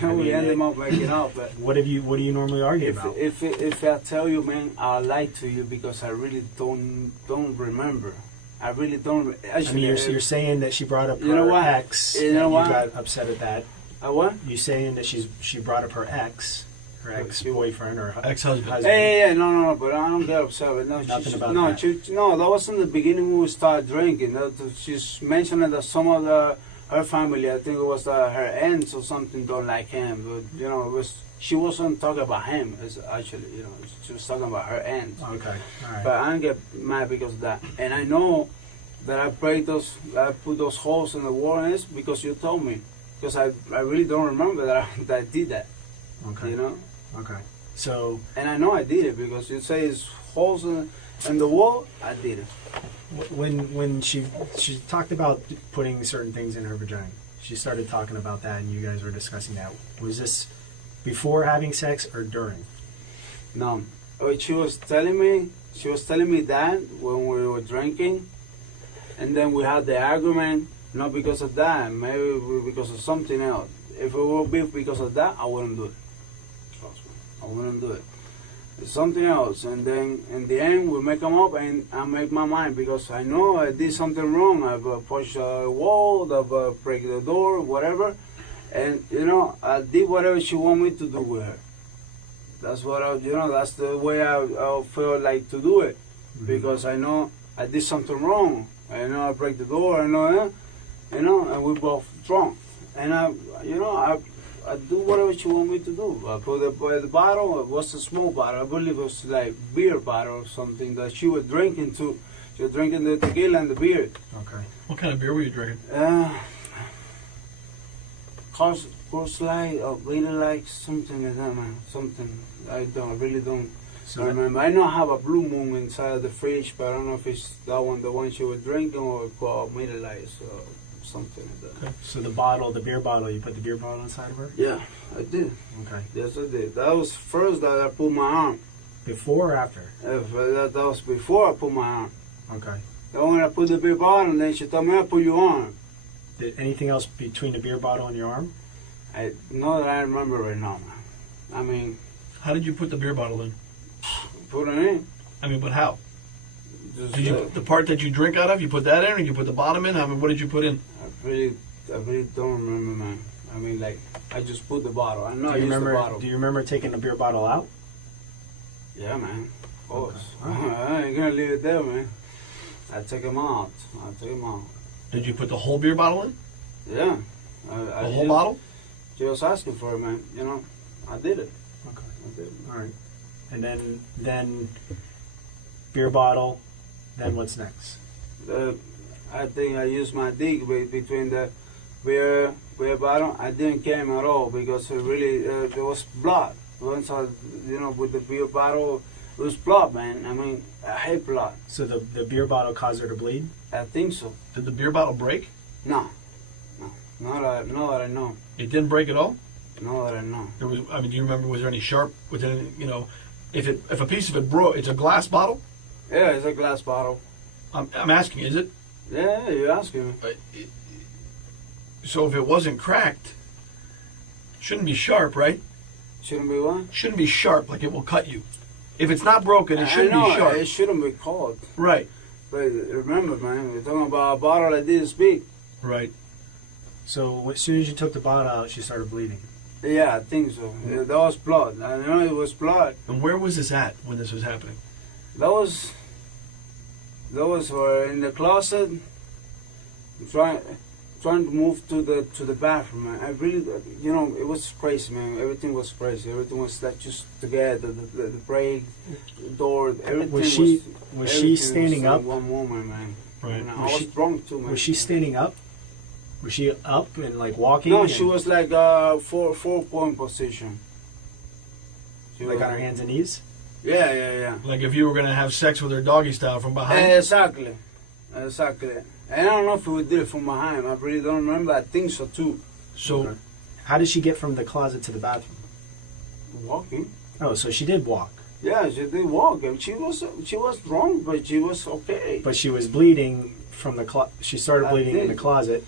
We ended up making up. But what do you normally argue about? if I tell you, man, I'll lie to you because I really don't remember. I really don't. Actually, I mean, you're saying that she brought up her You know what? ex. You know and what? You got upset at that. What? You saying that she brought up her ex-boyfriend or Ex-husband. Yeah, no, but I don't get upset. But no, Nothing about no, that. No, that was in the beginning when we started drinking. She's mentioning that some of her family, I think it was her aunts or something, don't like him. But she wasn't talking about him. Actually, she was talking about her aunt. Okay, all right. But I don't get mad because of that. And I know that I put those holes in the wall, and it's because you told me. Because I really don't remember that I did that. Okay. Okay. So And I know I did it because you say it's holes in the wall. I did it. when she talked about putting certain things in her vagina, she started talking about that, and you guys were discussing that. Was this before having sex or during? No, she was telling me that when we were drinking, and then we had the argument. Not because of that, maybe because of something else. If it would be because of that, I wouldn't do it. Trust me, I wouldn't do it. It's something else, and then in the end we make them up, and I make my mind because I know I did something wrong. I've pushed a wall, I've break the door, whatever, and I did whatever she want me to do with her. That's what that's the way I feel like to do it, because I know I did something wrong. I know I break the door. I know. And we both drunk, and I do whatever she want me to do. I put the bottle. It was a small bottle. I believe it was like beer bottle or something that she was drinking too. She was drinking the tequila and the beer. Okay. What kind of beer were you drinking? Course Light, really like something like that, man. Something I really don't remember. I know I have a Blue Moon inside the fridge, but I don't know if it's that one, the one she was drinking, or Miller Light. Something like that. Okay. So the beer bottle, you put the beer bottle inside of her? Yeah, I did. Okay. Yes, I did. That was first that I put my arm. Before or after? That was before I put my arm. Okay. Then when I put the beer bottle, and then she told me, I put your arm. Did anything else between the beer bottle and your arm? I know that I remember right now, man. I mean... How did you put the beer bottle in? Put it in. I mean, but how? Just, Did you the part that you drink out of? You put that in, or you put the bottom in? I mean, what did you put in? I really don't remember, man. I mean, like, I just put the bottle. I know I used the bottle. Do you remember taking the beer bottle out? Yeah, man. Of course. Okay. I ain't gonna leave it there, man. I take him out. Did you put the whole beer bottle in? Yeah. The whole bottle? She was asking for it, man. I did it. Okay. I did it. All right. And then beer bottle. Then what's next? I think I used my dick between the beer beer bottle, I didn't came at all because it really there was blood. Once I, with the beer bottle, it was blood, man. I mean, I hate blood. So the beer bottle caused her to bleed? I think so. Did the beer bottle break? No, not that I know. It didn't break at all? Not that I know. There was. I mean, do you remember? Was there any sharp? Was there any, if a piece of it broke, it's a glass bottle. Yeah, it's a glass bottle. I'm asking, is it? Yeah, you're asking me. So if it wasn't cracked, it shouldn't be sharp, right? Shouldn't be what? Shouldn't be sharp, like it will cut you. If it's not broken, it shouldn't I know, be sharp. It shouldn't be cold. Right. But remember, man, we're talking about a bottle that didn't speak. Right. So as soon as you took the bottle out, she started bleeding. Yeah, I think so. Yeah, that was blood. I know it was blood. And where was this at when this was happening? That was in the closet, trying to move to the bathroom. Man. I really, it was crazy, man. Everything was crazy. Everything was like just together. The brake, the door, everything was she standing was up? One moment, man. Right. And I was drunk too, man. Was she standing up? Was she up and like walking? No, she was like 4-point position. She like was, on her hands and knees? Yeah. Like if you were going to have sex with her doggy style from behind? Exactly. And I don't know if we did it from behind. I really don't remember. I think so too. So, okay. How did she get from the closet to the bathroom? Walking. Oh, so she did walk. Yeah, she did walk. She was drunk, but she was okay. But she was bleeding from the she started bleeding in the closet.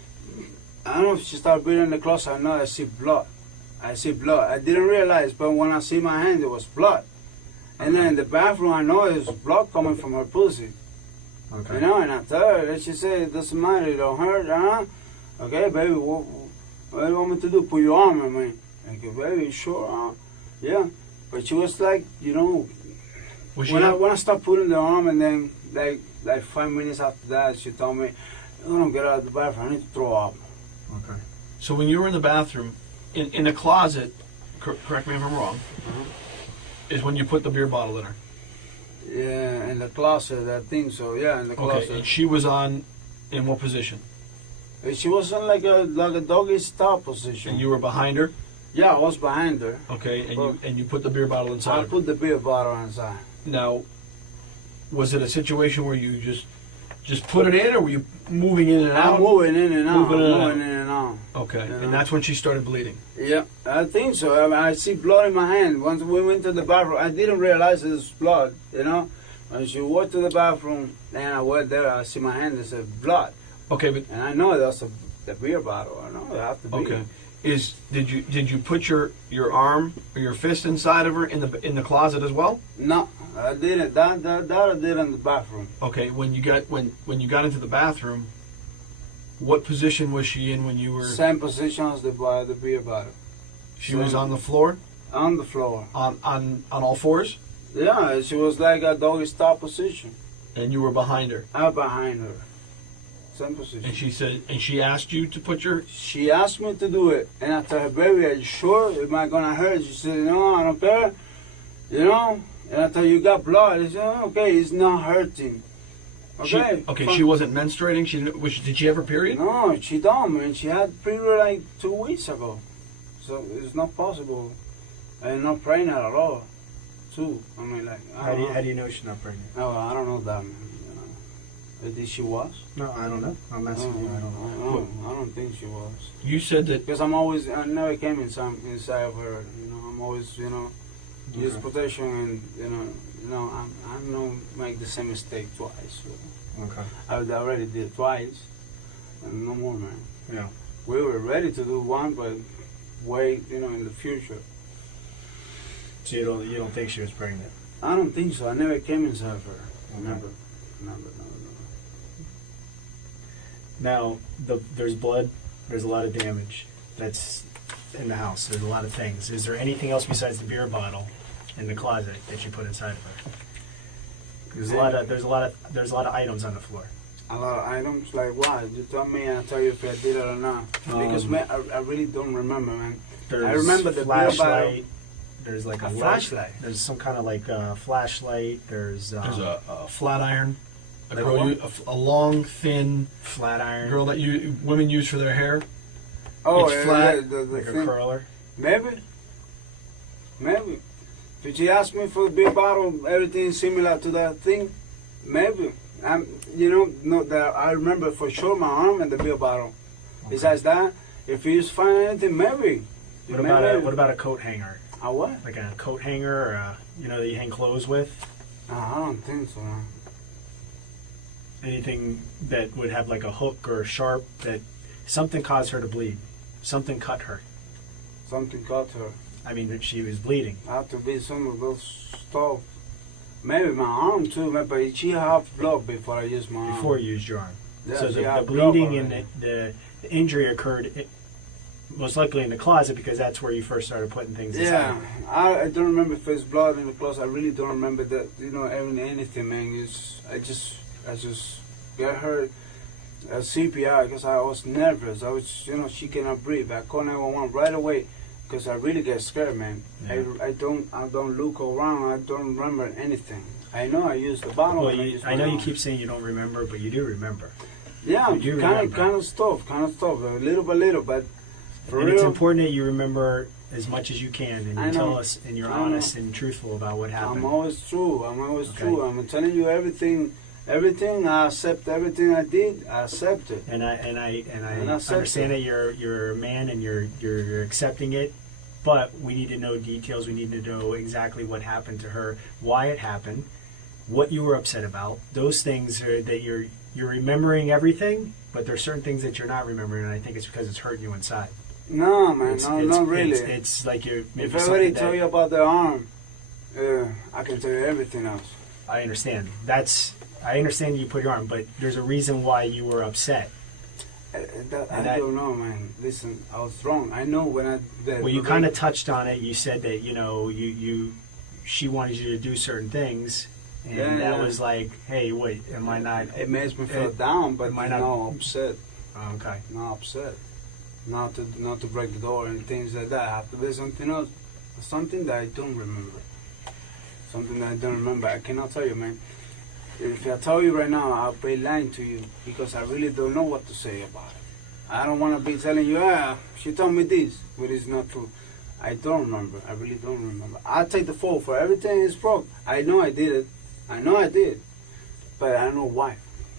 I don't know if she started bleeding in the closet. I know I see blood. I didn't realize, but when I see my hand, it was blood. And then in the bathroom, I know it was blood coming from her pussy. Okay. And I tell her, and she said, it doesn't matter, it don't hurt, huh? Okay, baby, what do you want me to do? Put your arm on me. Okay, baby, sure, yeah. But she was like, when I stopped putting the arm, and then like 5 minutes after that, she told me, I'm gonna get out of the bathroom, I need to throw up. Okay. So when you were in the bathroom, in the closet, correct me if I'm wrong, is when you put the beer bottle in her. Yeah, in the closet, I think so. Yeah, in the closet. Okay, and she was in what position? She was in like a doggy style position. And you were behind her? Yeah, I was behind her. Okay, and you put the beer bottle inside. I put the beer bottle inside. Now, was it a situation where you just put it in, or were you moving in and out? I'm moving in and out. Moving in and out. Okay, You know? and that's when she started bleeding. Yeah, I think so. I see blood in my hand. Once we went to the bathroom, I didn't realize it was blood, When she walked to the bathroom, and I went there, I see my hand, it said blood. Okay, but... And I know that's the beer bottle. I know it has to be. Okay. Did you put your arm or your fist inside of her in the closet as well? No, I didn't. That I did in the bathroom. Okay, when you got into the bathroom, what position was she in when you were? Same position as the beer bottle. She was on the floor. On the floor. On all fours. Yeah, she was like a doggy style position. And you were behind her. I'm behind her. Same position. And she asked you to put your. She asked me to do it, and I told her, baby, are you sure? Am I gonna hurt? She said, no, I don't care. And I told her, you got blood. I said, okay, it's not hurting. Okay. She wasn't menstruating. Did she have her period? No, she don't, man. She had period like 2 weeks ago. So it's not possible. I'm not pregnant at all, too. I mean, like. How do you know she's not pregnant? No, I don't know that, man. Did she was? No, I don't know. I'm asking you. I don't know. I don't think she was. You said that because I never came inside of her. I'm always, use protection, and I don't make the same mistake twice. So. Okay. I already did it twice, and no more, man. Yeah. We were ready to do one, but wait, in the future. So you don't think she was pregnant? I don't think so. I never came inside of her. Okay. Never. Now, there's blood. There's a lot of damage that's in the house. There's a lot of things. Is there anything else besides the beer bottle in the closet that you put inside of her? There's a lot of items on the floor. A lot of items, like what? You tell me, and I'll tell you if I did it or not. Because man, I really don't remember, man. I remember the flashlight. There's like a flashlight. There's some kind of like flashlight. There's a flat iron. Like a long, thin flat iron. Girl that women use for their hair. Oh, It's flat, the like a thing. curler. Maybe. Did she ask me for the beer bottle, everything similar to that thing? Maybe. No, that I remember for sure my arm and the beer bottle. Okay. Besides that, if you just find anything, maybe. What about a coat hanger? A what? Like a coat hanger, or that you hang clothes with? No, I don't think so. Man. Anything that would have like a hook or a sharp that something caused her to bleed. Something cut her. Something cut her. I mean, that she was bleeding. Have to be some of those stuff. Maybe my arm too, but she had blood before I used my arm. Before you used your arm. Yeah, So she the had blood bleeding and already. the injury occurred most likely in the closet, because that's where you first started putting things Yeah, inside. I don't remember if it's blood in the closet. I really don't remember that. Anything, man. I just got her CPR because I was nervous. I was, she cannot breathe. I called 911 right away because I really get scared, man. Yeah. I don't look around. I don't remember anything. I know I used the bottle. Well, and used I my know you arm. keep saying you don't remember, but you do remember. Yeah, you do kind remember. of stuff, a little by little, but for And real. it's important that you remember as much as you can, and I you tell know. us, and you're I know. honest and truthful about what happened. I'm always true. Okay. True. I'm telling you everything. Everything I accept. Everything I did, I accept it. And I And I accept understand it. that you're a man and you're accepting it, but we need to know details. We need to know exactly what happened to her, why it happened, what you were upset about. Those things are that you're remembering everything, but there's certain things that you're not remembering, and I think it's because it's hurting you inside. No, man. Not really. It's like you're maybe If I already something tell that you about the arm, I can tell you everything else. I understand. I understand you put your arm, but there's a reason why you were upset. I don't know, man. Listen, I was wrong. I know when I. Well, you kind of touched on it. You said that she wanted you to do certain things, and that was like, hey, wait, am I not? It makes me feel down, but am I not upset. Oh, okay. Not upset. Not to break the door and things like that. I have to be something else. Something that I don't remember. Something that I don't remember. I cannot tell you, man. If I tell you right now, I'll be lying to you because I really don't know what to say about it. I don't want to be telling you, she told me this, but it's not true. I don't remember. I really don't remember. I'll take the fault for everything is broke. I know I did it. I know I did. But I don't know why.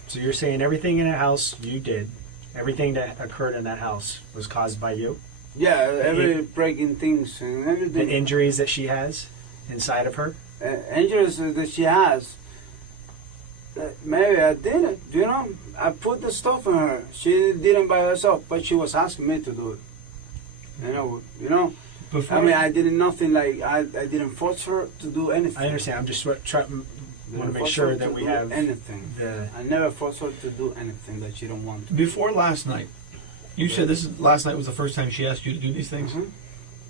So you're saying everything in that house you did, everything that occurred in that house was caused by you? Yeah, every breaking things and everything. The injuries that she has inside of her? Injuries that she has. Maybe I did it, I put the stuff in her. She didn't by herself, but she was asking me to do it. Before I mean, I did nothing like, I didn't force her to do anything. I understand. I'm just want to make force sure her that to we do have anything. the... I never forced her to do anything that she don't want to. Before last night, you said last night was the first time she asked you to do these things? Mhm.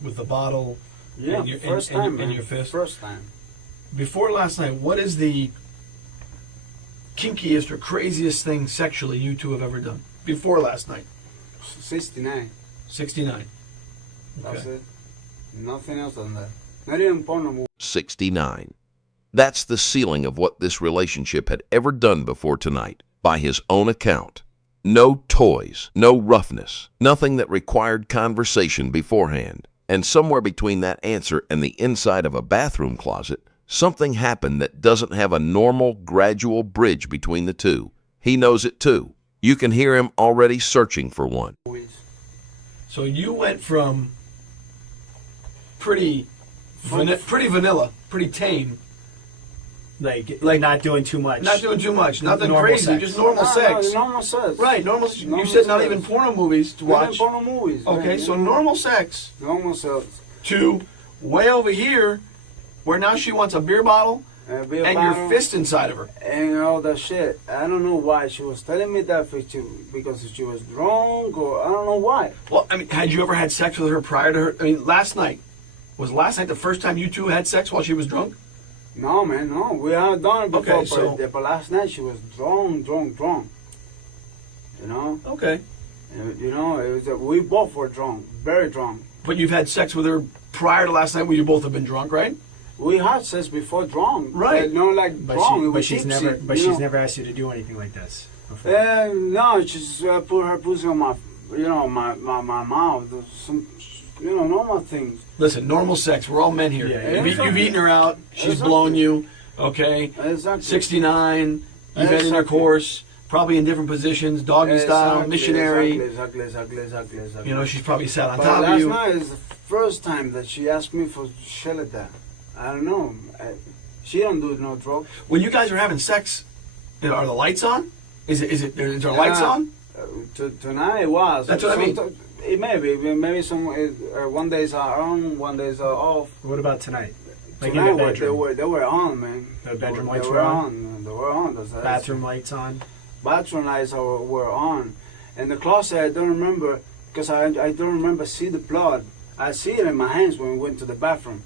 With the bottle Yeah, and your, first and time, your, man. and your fist? First time. Before last night, what is the kinkiest or craziest thing sexually you two have ever done? Before last night? 69. 69. That's Okay. it. Nothing else than that. Not even porno movie. 69. That's the ceiling of what this relationship had ever done before tonight, by his own account. No toys, no roughness, nothing that required conversation beforehand. And somewhere between that answer and the inside of a bathroom closet, something happened that doesn't have a normal, gradual bridge between the two. He knows it too. You can hear him already searching for one. So you went from pretty vanilla, pretty tame, Like not doing too much. not doing too much, nothing Normal crazy, sex. just normal sex. Normal sex. Right, normal. You Normal said not sex. even porno movies to Not watch. even porno movies. Okay, man. so normal sex Normal sex. to way over here, where now she wants a beer bottle Beer and bottle your fist inside of her. and all that shit. I don't know why she was telling me that because she was drunk or I don't know why. Well, I mean, had you ever had sex with her prior to her? I mean, last night was last night the first time you two had sex while she was drunk? No, man, no. We have done it before, Okay, so- but last night she was drunk. You know? Okay. It was we both were drunk, very drunk. But you've had sex with her prior to last night where you both have been drunk, right? We had sex before drunk. Right. But not like drunk. It was she's tipsy, never you know? never asked you to do anything like this before. No, she just put her pussy on my mouth, some, normal things. Listen, normal sex. We're all men here. Yeah, You've eaten her out. She's blown you. Okay. Exactly. 69. You've had intercourse. Probably in different positions. Doggy style, missionary. Exactly. You know, she's probably sat on But top of last you. night is the first time that she asked me for shit like that. I don't know. She don't do no drugs. When you guys are having sex, are the lights on? Is there lights on? Tonight it was. That's what I mean. It maybe some one days are on, one days are off. What about tonight? Like Tonight in the bedroom. they were on, man. The bedroom lights they were on? They were on. That's Bathroom lights on. Bathroom lights were on, and the closet I don't remember because I don't remember see the blood. I see it in my hands when we went to the bathroom,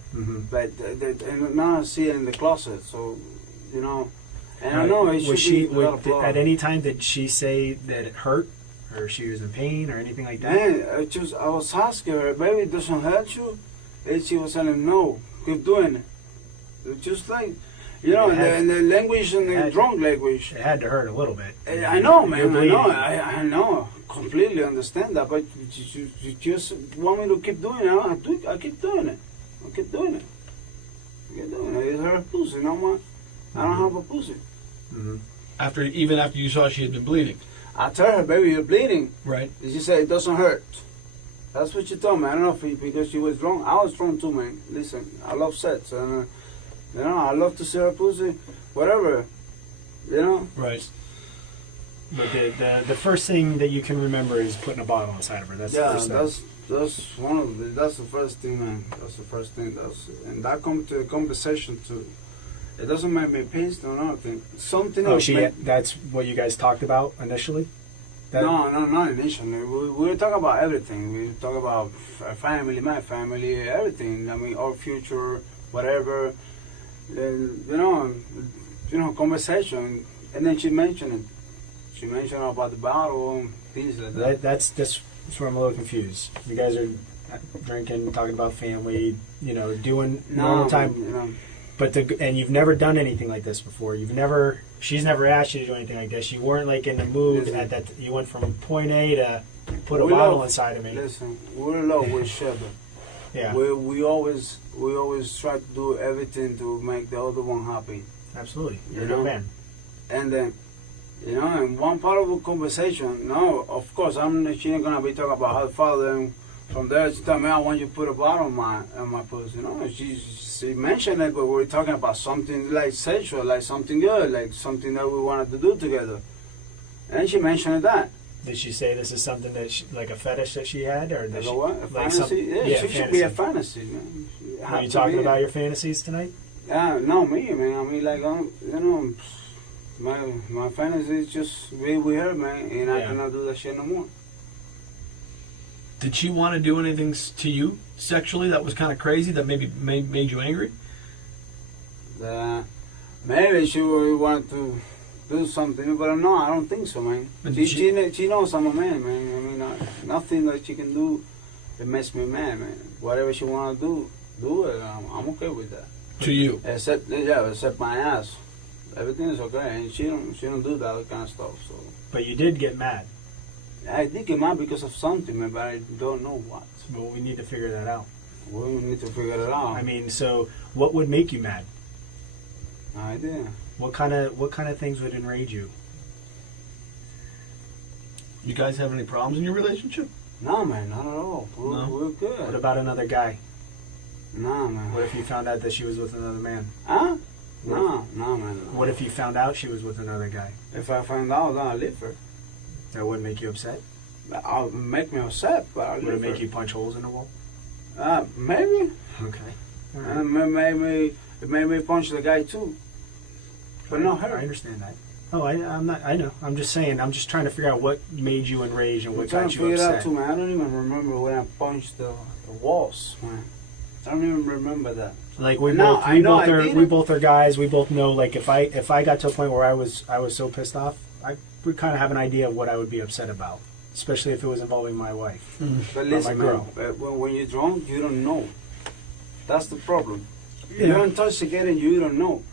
but and now I see it in the closet. So, and I know it Was should she be a lot of blood. at any time did she say that it hurt, or she was in pain, or anything like that? Man, I was asking her, baby, it doesn't hurt you? And she was telling no, keep doing it. Just like, in the language and the drunk language. It had to hurt a little bit. I know, man, You're I bleeding. know, I know. Completely understand that, but you just want me to keep doing it. I keep doing it. I keep doing it. It's her pussy, no more. I don't have a pussy. Even after you saw she had been bleeding. I tell her, baby, you're bleeding. Right. And she said, it doesn't hurt. That's what she told me. I don't know if because she was drunk. I was drunk too, man. Listen, I love sex. And, I love to see her pussy, whatever. Right. But the first thing that you can remember is putting a bottle inside of her. That's the first thing. That's one of that's the first thing, man. That's the first thing. And that comes to the conversation too. It doesn't make me pissed or nothing. Something else. That's what you guys talked about initially? No, not initially. We talk about everything. We talk about our family, my family, everything. I mean, our future, whatever. Conversation. And then she mentioned it. She mentioned about the bottle and things like that. That's where I'm a little confused. You guys are drinking, talking about family, doing normal time. But and you've never done anything like this before. She's never asked you to do anything like this. You weren't like in the mood at that. You went from point A to put a bottle inside of me. Listen, we're in love with each other. Yeah. We always try to do everything to make the other one happy. Absolutely. You're a good man. And then, in one part of the conversation, no, of course, she ain't gonna be talking about her father. And from there, she told me, I want you to put a bottle on my pussy. She mentioned it, but we're talking about something like sexual, like something good, like something that we wanted to do together. And she mentioned that. Did she say this is something that like a fetish that she had, or Like a fantasy? Yeah, she should be a fantasy. Man. Are you talking about your fantasies tonight? No, me, man. I mean, like, my fantasy is just be with her, man, and I cannot do that shit no more. Did she want to do anything to you sexually that was kind of crazy that maybe made you angry? Maybe she would want to do something, but no, I don't think so, man. She knows I'm a man, man. I mean, nothing that she can do that makes me mad, man. Whatever she want to do it. I'm okay with that. To you? Except my ass. Everything is okay, and she don't do that kind of stuff. So. But you did get mad. I did get mad because of something, man, but I don't know what. Well, we need to figure that out. We need to figure it out. I mean, so what would make you mad? No idea. What kind of things would enrage you? You guys have any problems in your relationship? No, man, not at all. We're good. What about another guy? No, man. What if you found out that she was with another man? Huh? No, man. No. What if you found out she was with another guy? If I find out, then I'll leave her. That wouldn't make you upset? I'll make me upset, but I'll leave her. Would it make you punch holes in the wall? Maybe. Okay. All right. It made me punch the guy too. But not her. I understand that. Oh, I'm not. I know. I'm just saying. I'm just trying to figure out what made you enraged and what got you upset. Out too, man. I don't even remember when I punched the walls, man. I don't even remember that. Like we both are guys. We both know. Like if I got to a point where I was so pissed off, I would kind of have an idea of what I would be upset about, especially if it was involving my wife. But listen, my girl. When you're drunk, you don't know. That's the problem. Yeah. You're intoxicated, you don't know.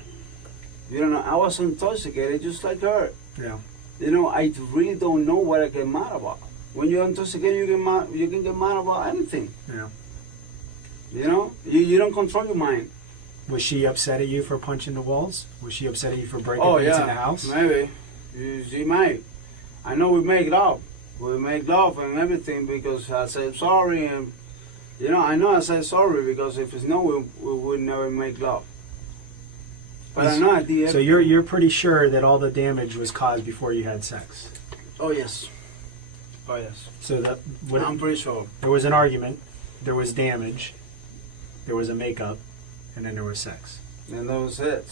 You don't know. I was intoxicated just like her. Yeah. I really don't know what I get mad about. when you're intoxicated, you get mad. You can get mad about anything. Yeah. You know, you don't control your mind. Was she upset at you for punching the walls? Was she upset at you for breaking Oh things yeah, in the house? maybe. She might. I know we make love. We make love and everything because I said sorry, and you know, I know I said sorry because if it's no, we would never make love. But I know I did. So you're pretty sure that all the damage was caused before you had sex. Oh yes. Oh yes. So that what, I'm pretty sure. there was an argument, there was damage, there was a makeup, and then there was sex. And that was it.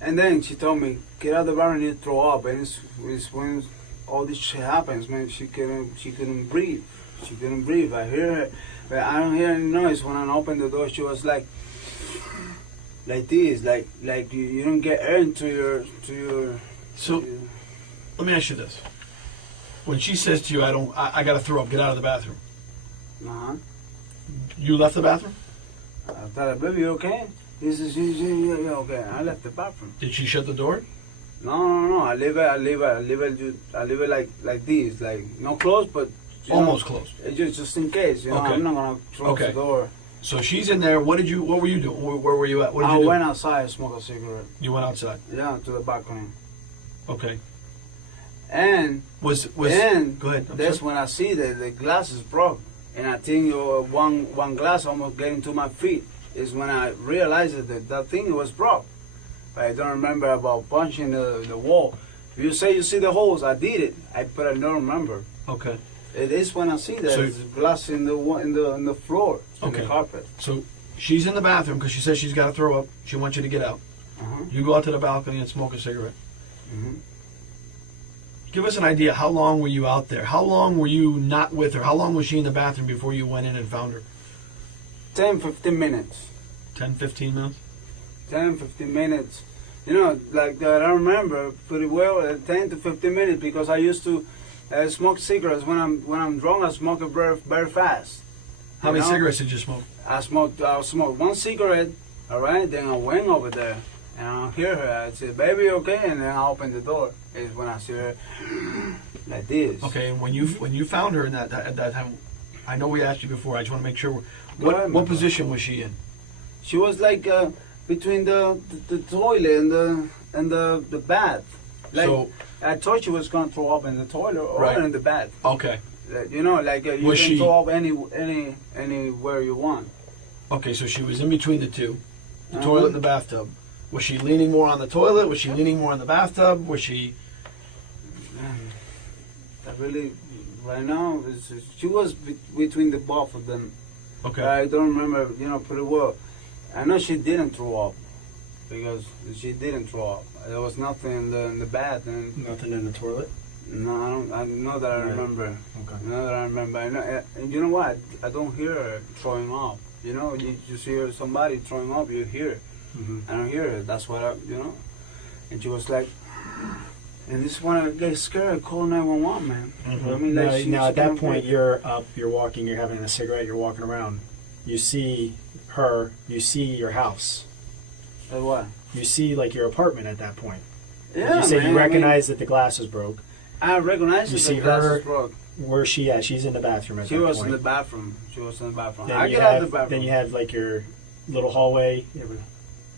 And then she told me, get out of the bar and you throw up. And it's when all this shit happens, man. She couldn't breathe. She couldn't breathe. I hear her, but I don't hear any noise. When I opened the door, she was like this, like you don't get air into your. So, let me ask you this: when she says to you, I got to throw up, get out of the bathroom. Uh-huh. You left the bathroom? I thought, baby, you okay? He says, yeah, okay. I left the bathroom. Did she shut the door? No. I leave it like this, like not closed, but Almost closed. Just in case, you know. Okay. I'm not gonna close the door. So she's in there. What were you doing? Where were you at? What did I you do? went outside and smoked a cigarette. You went outside. Yeah, to the balcony. Okay. And Was and go ahead. I'm that's sorry. when I see that the glass is broke, and I think one glass almost getting to my feet is when I realized that thing was broke. But I don't remember about punching the wall. If you say you see the holes, I did it. But I don't remember. Okay. It is when I see that So- there's glass in the floor, in Okay. the carpet. So she's in the bathroom because she says she's got to throw up. She wants you to get out. Uh-huh. You go out to the balcony and smoke a cigarette. Mhm. Give us an idea. How long were you out there? How long were you not with her? How long was she in the bathroom before you went in and found her? 10-15 minutes. 10, 15 minutes? 10-15 minutes. You know, like that. I remember pretty well. 10 to 15 minutes because I used to smoke cigarettes when I'm drunk. I smoke it very fast. How You many know? cigarettes did you smoke? I smoked one cigarette. All right, then I went over there and I hear her. I said, "Baby, okay?" And then I open the door. Is when I see her like this. Okay, and when you found her in at that time, I know we asked you before. I just want to make sure. Go ahead, What my position was she in? She was like between the toilet and the bath. Like So- I thought she was gonna throw up in the toilet or Right. in the bath. Okay. You know, like you Was can she- throw up anywhere you want. Okay, so she was in between the two, the Uh-huh. toilet and the bathtub. Was she leaning more on the toilet? Was she leaning more on the bathtub? Was she? I really, right now, she was between the both of them. Okay. I don't remember, pretty well. I know she didn't throw up because she didn't throw up. There was nothing in the bath, and Nothing in the toilet? no, I don't. I know that I Right. remember. Okay. I know that I remember. I know, and you know what? I don't hear her throwing up. You know, you see her, somebody throwing up, you hear it. Mm-hmm. I don't hear it. That's what And she was like, and this is when I get scared. Call 911, man. I mean, Now, like, now she at that can't point, breathe. you're up, you're walking, you're having a cigarette, you're walking around. You see her, you see your house. What? You see, like, your apartment at that point. Yeah, You say man, you I mean, recognize that the glass was broke. I recognize You that see the glass her- is broke. Where's she at? She's in the bathroom at She that was point. in the bathroom. She was in the bathroom. Then I you get out have, of the bathroom. then you have, like, your little hallway, you have a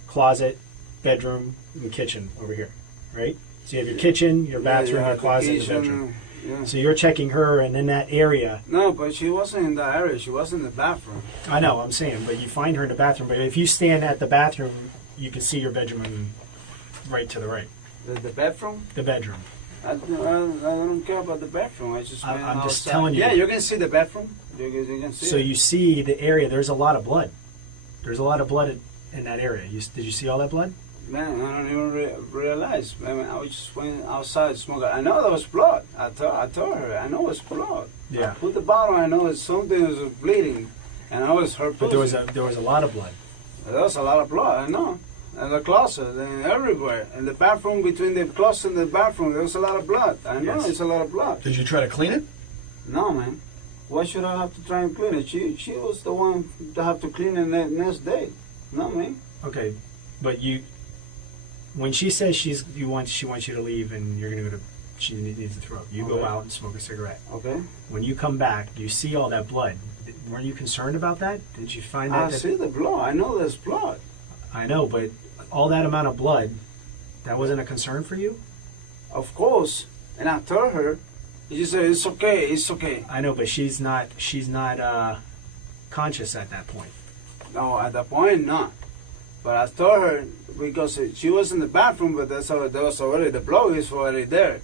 closet, bedroom, and kitchen over here, right? So you have your kitchen, your bathroom, your closet, and your bedroom. Yeah. So you're checking her, and in that area, No, but she wasn't in that area. She was in the bathroom. I know, I'm saying, but you find her in the bathroom. But if you stand at the bathroom, you can see your bedroom and right to the right. The bedroom? The bedroom. I don't care about the bedroom. I just I'm went just outside. telling you. Yeah, you can see the bedroom. You can see So it. you see the area. There's a lot of blood. There's a lot of blood in that area. Did you see all that blood? Man, I don't even realize. I mean, I was just went outside smoking. I know there was blood. I told her. I know it's blood. Yeah. I put the bottle. I know it's something was bleeding, and I was her. But there was a lot of blood. There was a lot of blood. I know. And the closet and everywhere. In the bathroom, between the closet and the bathroom, there was a lot of blood. I know Yes. it's a lot of blood. Did you try to clean it? No, man. Why should I have to try and clean it? She was the one to have to clean it the next day. Not me. Okay, but when she says she wants you to leave and you're gonna go to She needs to throw up. You go Okay. out and smoke a cigarette. Okay. When you come back, you see all that blood. Weren't you concerned about that? Did you find I that? see the blood. I know there's blood. I know, but all that amount of blood, that wasn't a concern for you? Of course. And I told her. She said, it's okay, it's okay. I know, but she's not conscious at that point. No, at that point, not. But I told her, because she was in the bathroom, but there was already, the blood is already there.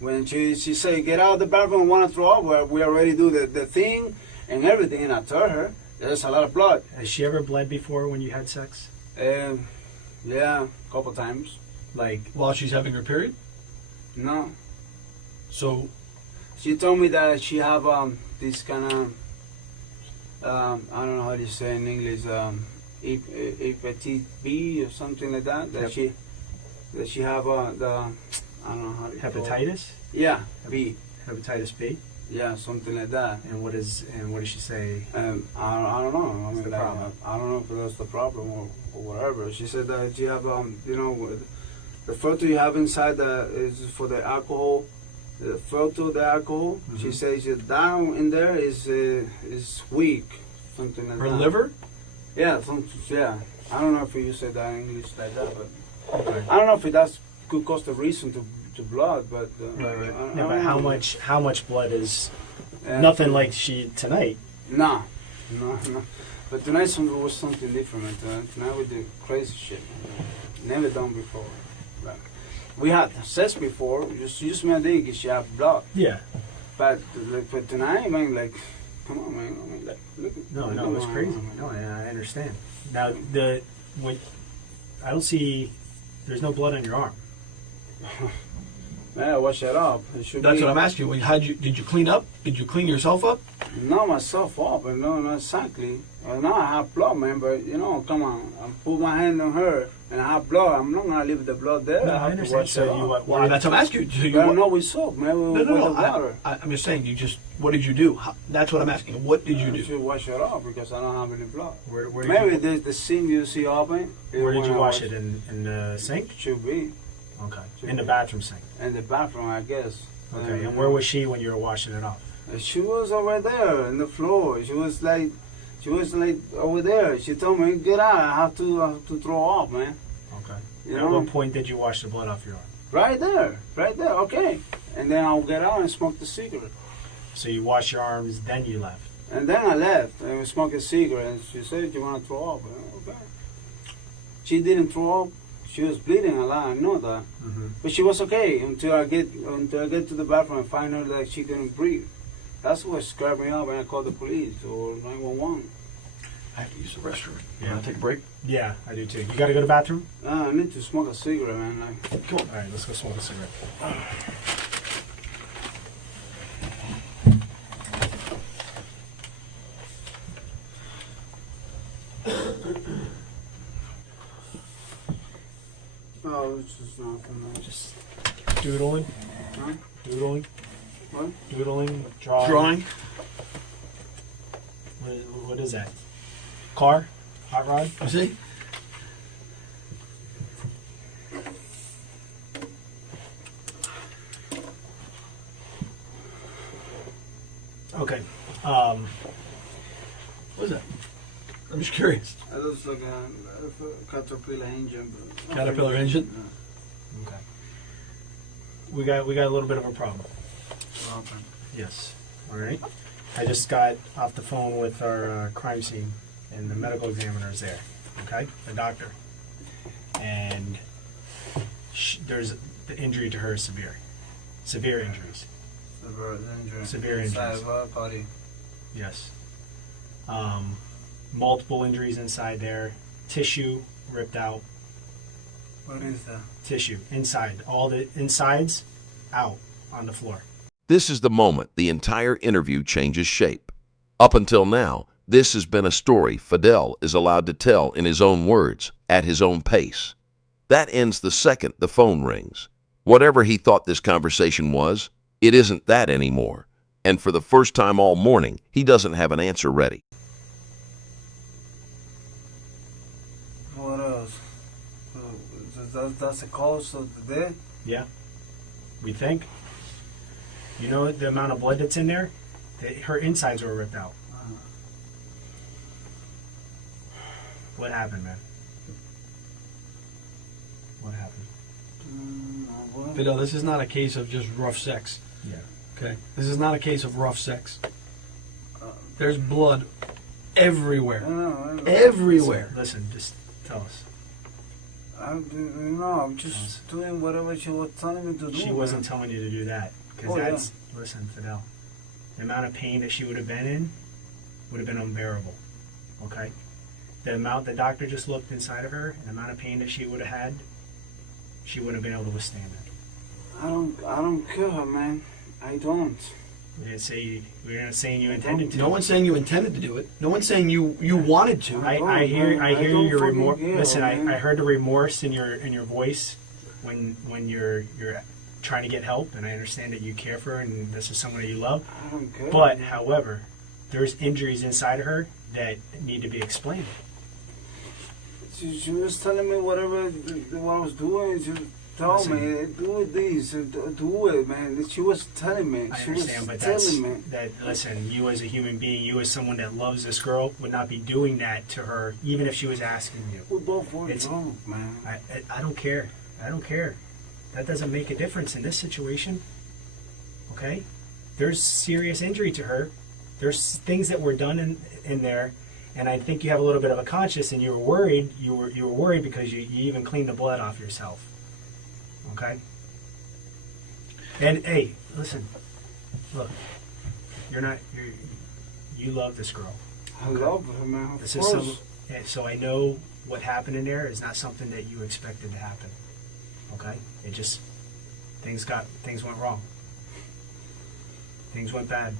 When she said, get out of the bathroom, I want to throw up, well, we already do the thing and everything. And I told her, there's a lot of blood. Has she ever bled before when you had sex? Yeah, a couple times. Like, While she's having her period? No. So, She told me that she have this kind of, I don't know how to say in English, hepatitis B or something like that. That she have the, I don't know how to call it. hepatitis? Yeah, B. Hepatitis B? Yeah, something like that. And what does she say? I don't know. I What's mean, the like, problem? I don't know if that's the problem or whatever. She said that you have, the filter you have inside is for the alcohol. The filter, the alcohol. Mm-hmm. She says your down in there is weak, something like her that. liver? Yeah, yeah. I don't know if you said that in English like that, but Okay. I don't know if that could cause the reason to blood, but Right. I Yeah, don't but know. how much blood is Yeah. nothing like she tonight? No. But tonight was something different. Tonight we did crazy shit. Never done before. Like, we had sex before. Just me and she had blood. Yeah. But tonight, man, like, come on, man. I mean, like, look. No, look it was at crazy. my- No, I understand. Now when I don't see, there's no blood on your arm. Man, wash it up. It should That's be, what I'm asking you. Did you clean up? Did you clean yourself up? Not myself up, but no, not exactly. Now I have blood, man, but come on. I put my hand on her and I have blood. I'm not gonna leave the blood there. No, I I have to understand. wash So it you up. Well, that's what I'm asking you. So you But no, with soap, man. With no. the water. I'm just saying. What did you do? That's what I'm asking. What did you I do? should wash it off because I don't have any blood. Where did Maybe you, there's the seam you see open. where did you wash it? In the sink? Should be Okay. In the bathroom sink. in the bathroom, I guess. Okay. And where was she when you were washing it off? She was over there in the floor. She was like over there. She told me, "Get out! I have to throw up, man." Okay. You At know, what point did you wash the blood off your arm? right there. Okay, and then I'll get out and smoke the cigarette. So you wash your arms, then you left. And then I left and we smoked a cigarette. And she said, "You want to throw up?" Okay. She didn't throw up. She was bleeding a lot. I know that. Mm-hmm. But she was okay until I get to the bathroom and find her that she couldn't breathe. That's what scared me up, and I called the police or 911. I have to use the restroom. Yeah. You want to take a break? Yeah, I do too. You got to go to the bathroom? I need to smoke a cigarette, man. Like, Come on. All right, let's go smoke a cigarette. oh, it's just nothing. Man. Just doodling. Huh? Doodling. What? Doodling. Drawing. Drawing. What is that? Car? Hot rod? You see? Okay. What is that? I'm just curious. It looks like a caterpillar engine. But Caterpillar engine? Okay. We got a little bit of a problem. Okay. Yes. All right. I just got off the phone with our crime scene, and the medical examiner is there. Okay, the doctor, and there's the injury to her is severe injuries. Severe injuries. Body. Yes. Multiple injuries inside there. Tissue ripped out. What is that? Tissue inside. All the insides out on the floor. This is the moment the entire interview changes shape. Up until now, this has been a story Fidel is allowed to tell in his own words, at his own pace. That ends the second the phone rings. Whatever he thought this conversation was, it isn't that anymore. And for the first time all morning, he doesn't have an answer ready. What else? That's the cause of the death? Yeah. We think. You know the amount of blood that's in there? Her insides were ripped out. What happened, man? What happened? Fidel, this is not a case of just rough sex. Yeah. Okay? This is not a case of rough sex. There's blood everywhere. Everywhere. Listen, just tell us. I'm just doing whatever she was telling me to do. She wasn't telling you to do that. Because Oh, that's, listen, Fidel, the amount of pain that she would have been in would have been unbearable. Okay? The amount the doctor just looked inside of her, and the amount of pain that she would have had, she wouldn't have been able to withstand it. I don't kill her, man. I don't. We're not saying you intended to. No one's saying you intended to do it. No one's saying you wanted to. I hear your remorse. care, Listen, man. I heard the remorse in your voice when you're trying to get help, and I understand that you care for her and this is someone that you love. I don't care. But however, there's injuries inside of her that need to be explained. She was telling me what I was doing. She told me, do this, do it, man. She was telling me. I She understand, was but that's telling me. that. Listen, you as a human being, you as someone that loves this girl, would not be doing that to her, even if she was asking you. We both were It's- drunk, man. I don't care. I don't care. That doesn't make a difference in this situation. Okay? There's serious injury to her. There's things that were done in there, and I think you have a little bit of a conscience, and you were worried. You were worried because you even cleaned the blood off yourself. Okay? And hey, listen. Look, you love this girl. I love her, man. Of This is course. so I know what happened in there is not something that you expected to happen. Okay? It just things went wrong. Things went bad.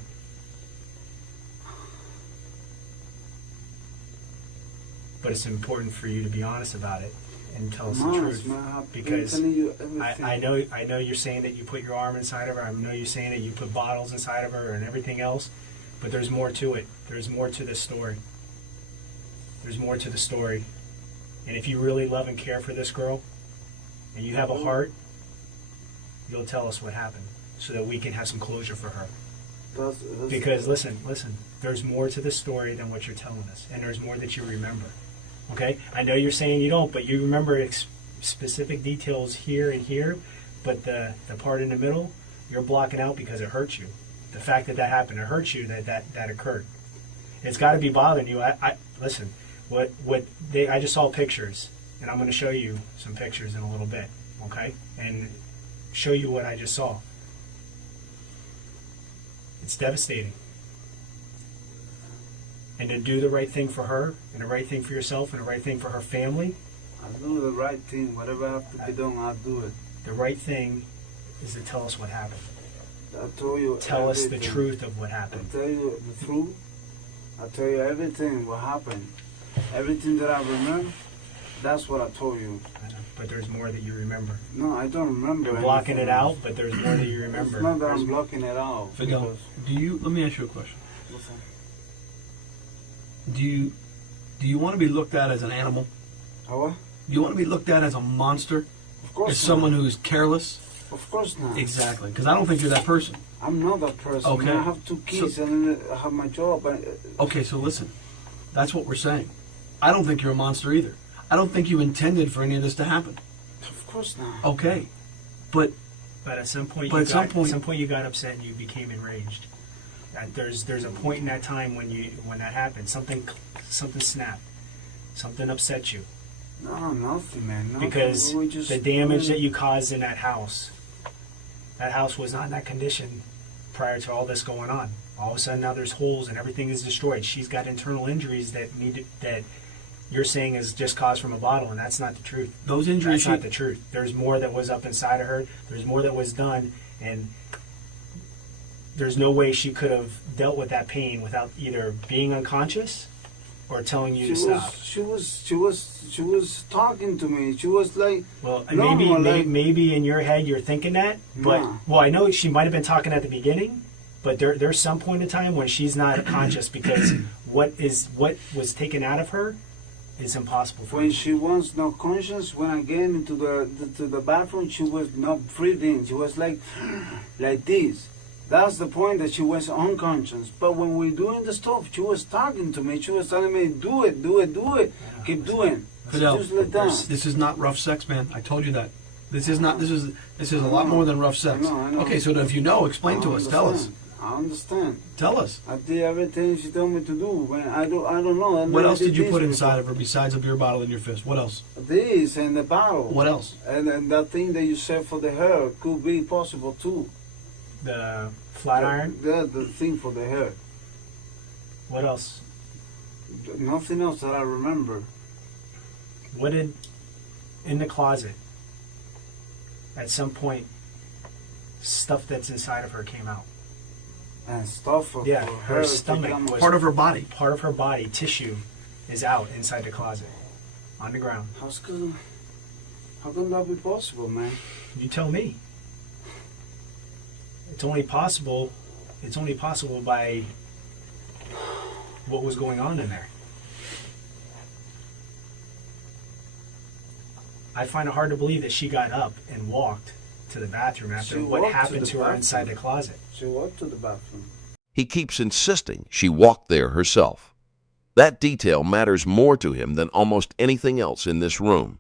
But it's important for you to be honest about it and tell us the truth. Man, I've been Because telling you everything. I know you're saying that you put your arm inside of her. I know you're saying that you put bottles inside of her and everything else. But there's more to it. There's more to this story. There's more to the story. And if you really love and care for this girl, and you have a heart, you'll tell us what happened so that we can have some closure for her. That's Because listen, there's more to this story than what you're telling us, and there's more that you remember. Okay? I know you're saying you don't, but you remember specific details here and here, but the part in the middle, you're blocking out because it hurts you. The fact that happened, it hurts you that occurred. It's got to be bothering you. Listen, I just saw pictures, and I'm going to show you some pictures in a little bit, okay? And show you what I just saw. It's devastating. And to do the right thing for her, and the right thing for yourself, and the right thing for her family, I'll do the right thing. Whatever I have to be done, I'll do it. the right thing is to tell us what happened. I told you Tell us everything. the truth of what I happened. tell you the truth. I tell you everything what happened. Everything that I remember, that's what I told you. I know, but there's more that you remember. No, I don't remember. You're blocking anything it out, else. but there's more that you remember. It's not that There's- I'm blocking it out. Fidel, let me ask you a question. Listen, Do you want to be looked at as an animal? what? Do you want to be looked at as a monster? Of course As someone not. who's careless? Of course not. Exactly, because I don't think you're that person. I'm not that person. Okay. I have two kids and I have my job. Okay, so listen. That's what we're saying. I don't think you're a monster either. I don't think you intended for any of this to happen. Of course not. Okay. But But at some point, But at some point- you got upset and you became enraged. There's a point in that time when that happened. Something snapped. Something upset you No, nothing, man. Nothing. because We were just the damage that doing- you caused in that house. That house was not in that condition prior to all this going on. All of a sudden now there's holes and everything is destroyed. She's got internal injuries that you're saying is just caused from a bottle, and that's not the truth. those injuries, That's not the truth. There's more that was up inside of her. There's more that was done, and there's no way she could have dealt with that pain without either being unconscious or telling you to stop. She was talking to me. She was like, Well, normal, maybe in your head you're thinking that, but No. well, I know she might have been talking at the beginning, but there's some point in time when she's not conscious because what was taken out of her is impossible for when you. she was not conscious, when I get into the bathroom, she was not breathing. She was like this. That's the point, that she was unconscious. But when we're doing the stuff, she was talking to me. She was telling me, do it, do it, do it. Keep doing. Fidel, Just let down. this is not rough sex, man. I told you that. This is not. This is a lot more than rough sex. I know. Okay, so then if you know, explain to us. Tell us. I understand. Tell us. I did everything she told me to do. Man, I don't know. What else did you put inside of her besides a beer bottle in your fist? What else? This and the bottle. What else? And that thing that you said for the hair could be possible too. The flat iron? The thing for the hair. What else? Nothing else that I remember. What did, in the closet, at some point, stuff that's inside of her came out? And stuff for Yeah, her her stomach was Part of her body. part of her body, tissue, is out inside the closet, on the ground. How can that be possible, man? You tell me. It's only possible by what was going on in there. I find it hard to believe that she got up and walked to the bathroom after She what walked to happened the to her bathroom. inside the closet. She walked to the bathroom. He keeps insisting she walked there herself. That detail matters more to him than almost anything else in this room.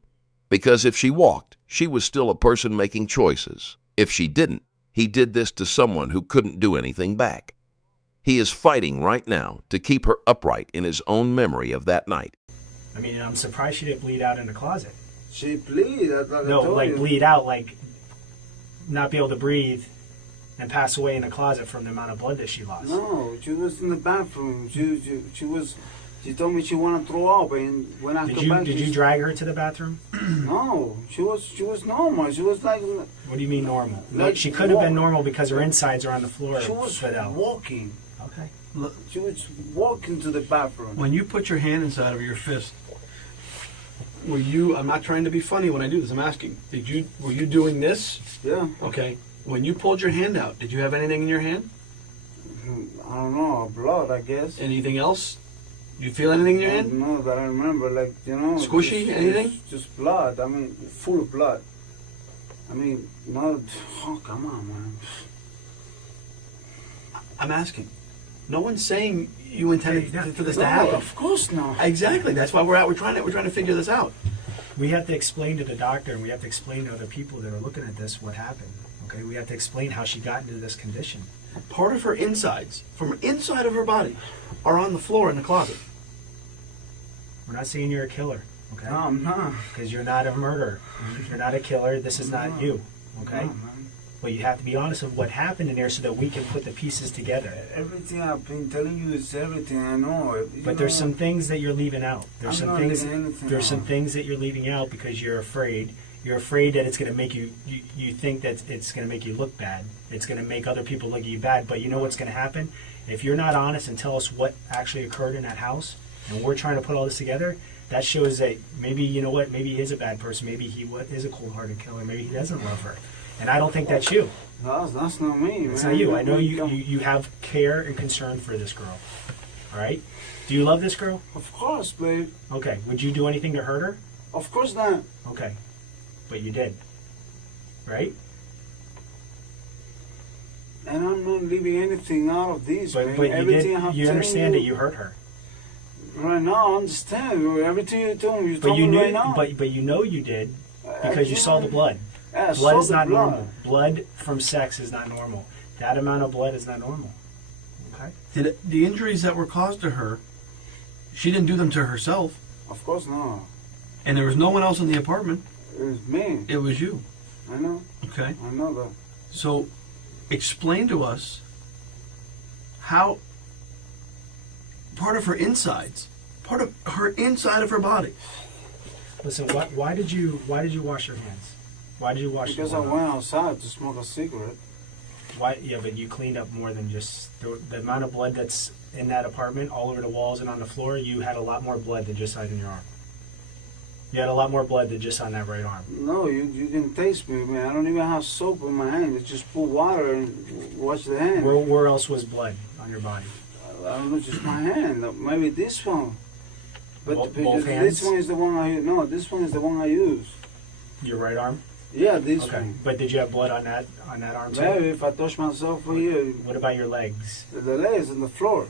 Because if she walked, she was still a person making choices. If she didn't, he did this to someone who couldn't do anything back. He is fighting right now to keep her upright in his own memory of that night. I mean, I'm surprised she didn't bleed out in the closet. She bleed. No, like bleed out, like not be able to breathe and pass away in the closet from the amount of blood that she lost. No, she was in the bathroom. She was. She told me she wanted to throw up, and when I come back, Did you drag her to the bathroom? No, she was normal. She was like. What do you mean normal? Like She could have been walk. normal because her insides are on the floor. She was Fidel. walking. Okay. Look, She was walking to the bathroom. when you put your hand inside of your fist, were you? I'm not trying to be funny when I do this. I'm asking. Were you doing this? Yeah. Okay. When you pulled your hand out, did you have anything in your hand? I don't know, blood, I guess. Anything else? You feel anything in your hand? No, that I remember, like, Squishy, anything? Just blood. I mean, full of blood. I mean, no, oh, come on, man. I'm asking. No one's saying you intended for this to No, happen. of course not. Exactly. That's why we're trying to figure this out. We have to explain to the doctor, and we have to explain to other people that are looking at this what happened. Okay, we have to explain how she got into this condition. Part of her insides, from inside of her body, are on the floor in the closet. We're not saying you're a killer, okay? No, I'm not. Because you're not a murderer. You're not a killer. This is not you, okay? No, man. But you have to be honest with what happened in there so that we can put the pieces together. Everything I've been telling you is everything I know. But there's some things that you're leaving out. There's I'm some not things. leaving anything There's some out. things that you're leaving out because you're afraid. You're afraid that it's going to make you think that it's going to make you look bad. It's going to make other people look at you bad. But you know what's going to happen? If you're not honest and tell us what actually occurred in that house, and we're trying to put all this together, that shows that maybe, you know what, maybe he is a bad person. Maybe he is a cold-hearted killer. Maybe he doesn't love her. And I don't think that's you. No, that's not me, It's man. not you. I know you have care and concern for this girl. All right? Do you love this girl? Of course, babe. Okay. Would you do anything to hurt her? Of course not. Okay. But you did. Right? And I'm not leaving anything out of this, man. But you Everything I have did. You telling understand that you hurt her. Right now, I understand. Everything you told me, you But told you me knew. right now. But you know you did because you saw the blood. Yeah, I Blood saw is the not blood. normal. Blood from sex is not normal. That amount of blood is not normal. Okay. The injuries that were caused to her, she didn't do them to herself, Of course not. and there was no one else in the apartment. It was me. It was you. I know. Okay. I know that. So, explain to us how part of her insides, part of her inside of her body. Listen. Why did you wash your hands? Why did you wash? Because I your went outside to smoke a cigarette. Why? Yeah, but you cleaned up more than just the amount of blood that's in that apartment, all over the walls and on the floor. You had a lot more blood than just on your arm. You had a lot more blood than just on that right arm. No, you can taste me, man. I don't even have soap in my hand. It's just put water and wash the hand. Where else was blood on your body? I don't know, just my hand. Maybe this one. But Both because hands? this one is the one I use. No, this one is the one I use. Your right arm? Yeah, this Okay. one. But did you have blood on that arm too? Maybe if I touch myself for you, What about your legs? the legs on the floor.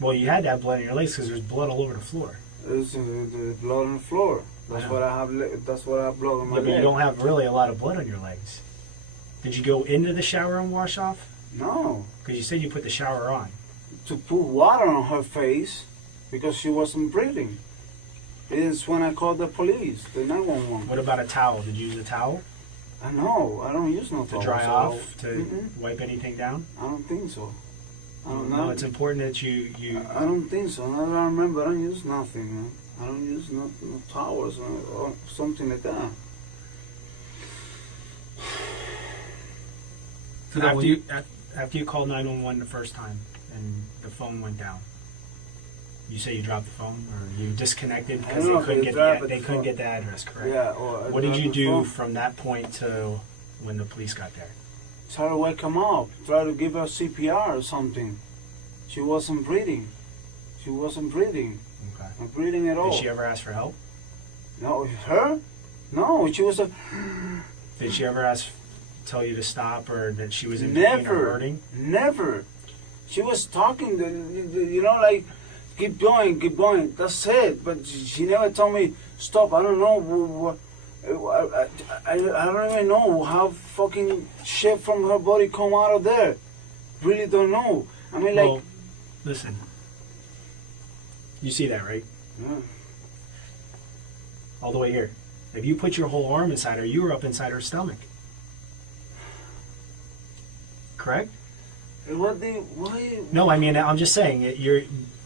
Well, you had to have blood on your legs because there's blood all over the floor. There's the blood on the floor. That's I know. what I have. That's what I have blood on my Yeah, but you leg. don't have really a lot of blood on your legs. Did you go into the shower and wash off? No, Because you said you put the shower on. to put water on her face because she wasn't breathing. It's when I called the police, the 911. What about a towel? Did you use a towel I know. I don't use no to towel, dry so off, to Mm-mm. wipe anything down? I don't think so. I don't No, know. it's important that you I don't think so. I don't remember. I don't use nothing, man. I don't use no towels or something like that. after you called 911 the first time and the phone went down. You say you dropped the phone or you disconnected I because don't know they if couldn't they get dropped the, the they couldn't phone. get the address, correct? Yeah. Or I What did dropped you the do phone. from that point to when the police got there? Try to wake him up. Try to give her CPR or something. She wasn't breathing. She wasn't breathing. Okay. Not breathing at all. Did she ever ask for help? No, her? No, she was a. Did she ever tell you to stop or that she was in pain or Never. hurting? Never. She was talking, like, keep going, keep going. That's it. But she never told me, stop. I don't know. I don't even know how fucking shit from her body come out of there. Really don't know. I mean, like. Well, listen. You see that, right? Yeah. All the way here. If you put your whole arm inside her, you were up inside her stomach. Correct? Why? No, I mean, I'm just saying,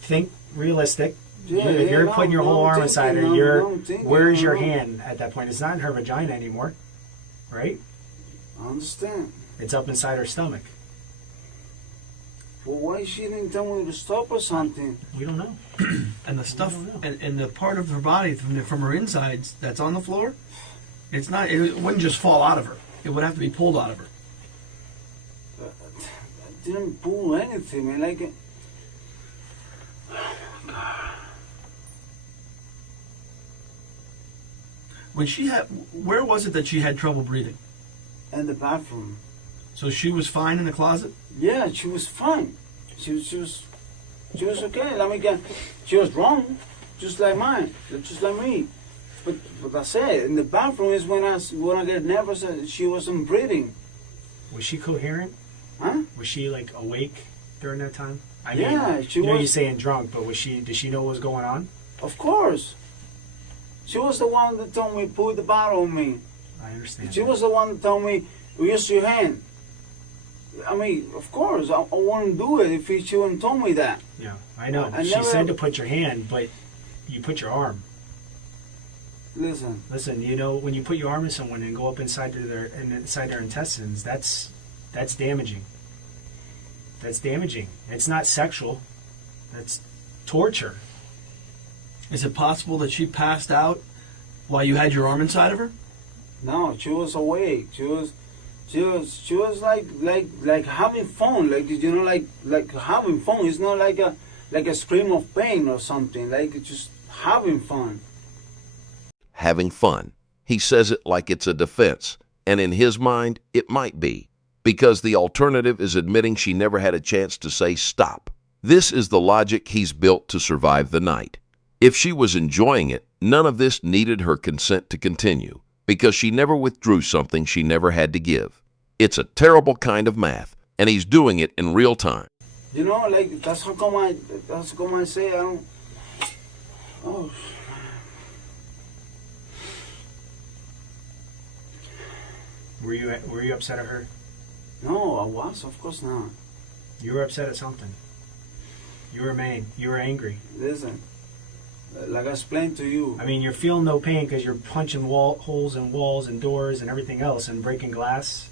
think realistic. Yeah, If you're yeah, putting your no, whole I'm arm inside her, thinking, I'm thinking, where's your no. hand at that point? It's not in her vagina anymore, right? I understand. It's up inside her stomach. Well, why she didn't tell me to stop or something? We don't know. And the stuff I don't know. and the part of her body from her insides that's on the floor, it's not. It wouldn't just fall out of her. It would have to be pulled out of her. I didn't pull anything, man. Like. When she had, where was it that she had trouble breathing? In the bathroom. So she was fine in the closet. Yeah, she was fine. She was okay. I mean, she was wrong, just like mine, just like me. But I said in the bathroom is when I get nervous. She wasn't breathing. Was she coherent? Huh? Was she like awake during that time? I Yeah, mean, she you know was. you're saying drunk, but did she know what was going on? Of course. She was the one that told me put the bottle on me. I understand. She was the one that told me use your hand. I mean, of course, I wouldn't do it if she wouldn't told me that. Yeah, I know. I She never- said to put your hand, but you put your arm. Listen, Listen, you know, when you put your arm in someone and go up inside their intestines, that's damaging. That's damaging. It's not sexual. That's torture. Is it possible that she passed out while you had your arm inside of her? no, she was awake. She was like having fun. Like like having fun. It's not like a scream of pain or something. Like just having fun. Having fun. He says it like it's a defense, and in his mind, it might be, because the alternative is admitting she never had a chance to say stop. This is the logic he's built to survive the night. If she was enjoying it, none of this needed her consent to continue, because she never withdrew something she never had to give. It's a terrible kind of math, and he's doing it in real time. You know, like that's how come I say I don't. Oh. Were you upset at her? No, I was. Of course not. You were upset at something. You were mad. You were angry. Listen, like I explained to you. I mean, you're feeling no pain because you're punching holes in walls and doors and everything else and breaking glass.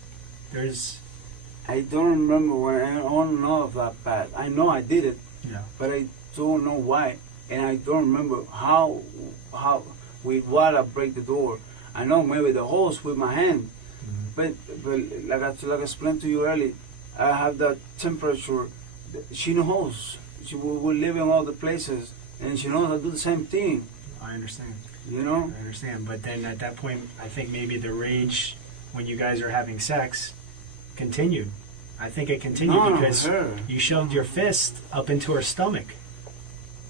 I don't remember when I don't know of that bad. I know I did it, Yeah. but I don't know why, and I don't remember how with what I break the door. I know maybe the holes with my hand, but like I explained to you earlier, I have that temperature. She knows. We're living all the places, and she knows I do the same thing. I understand. You know? I understand, but then at that point, I think maybe the rage when you guys are having sex continued. I think it continued No, because her. you shoved your fist up into her stomach,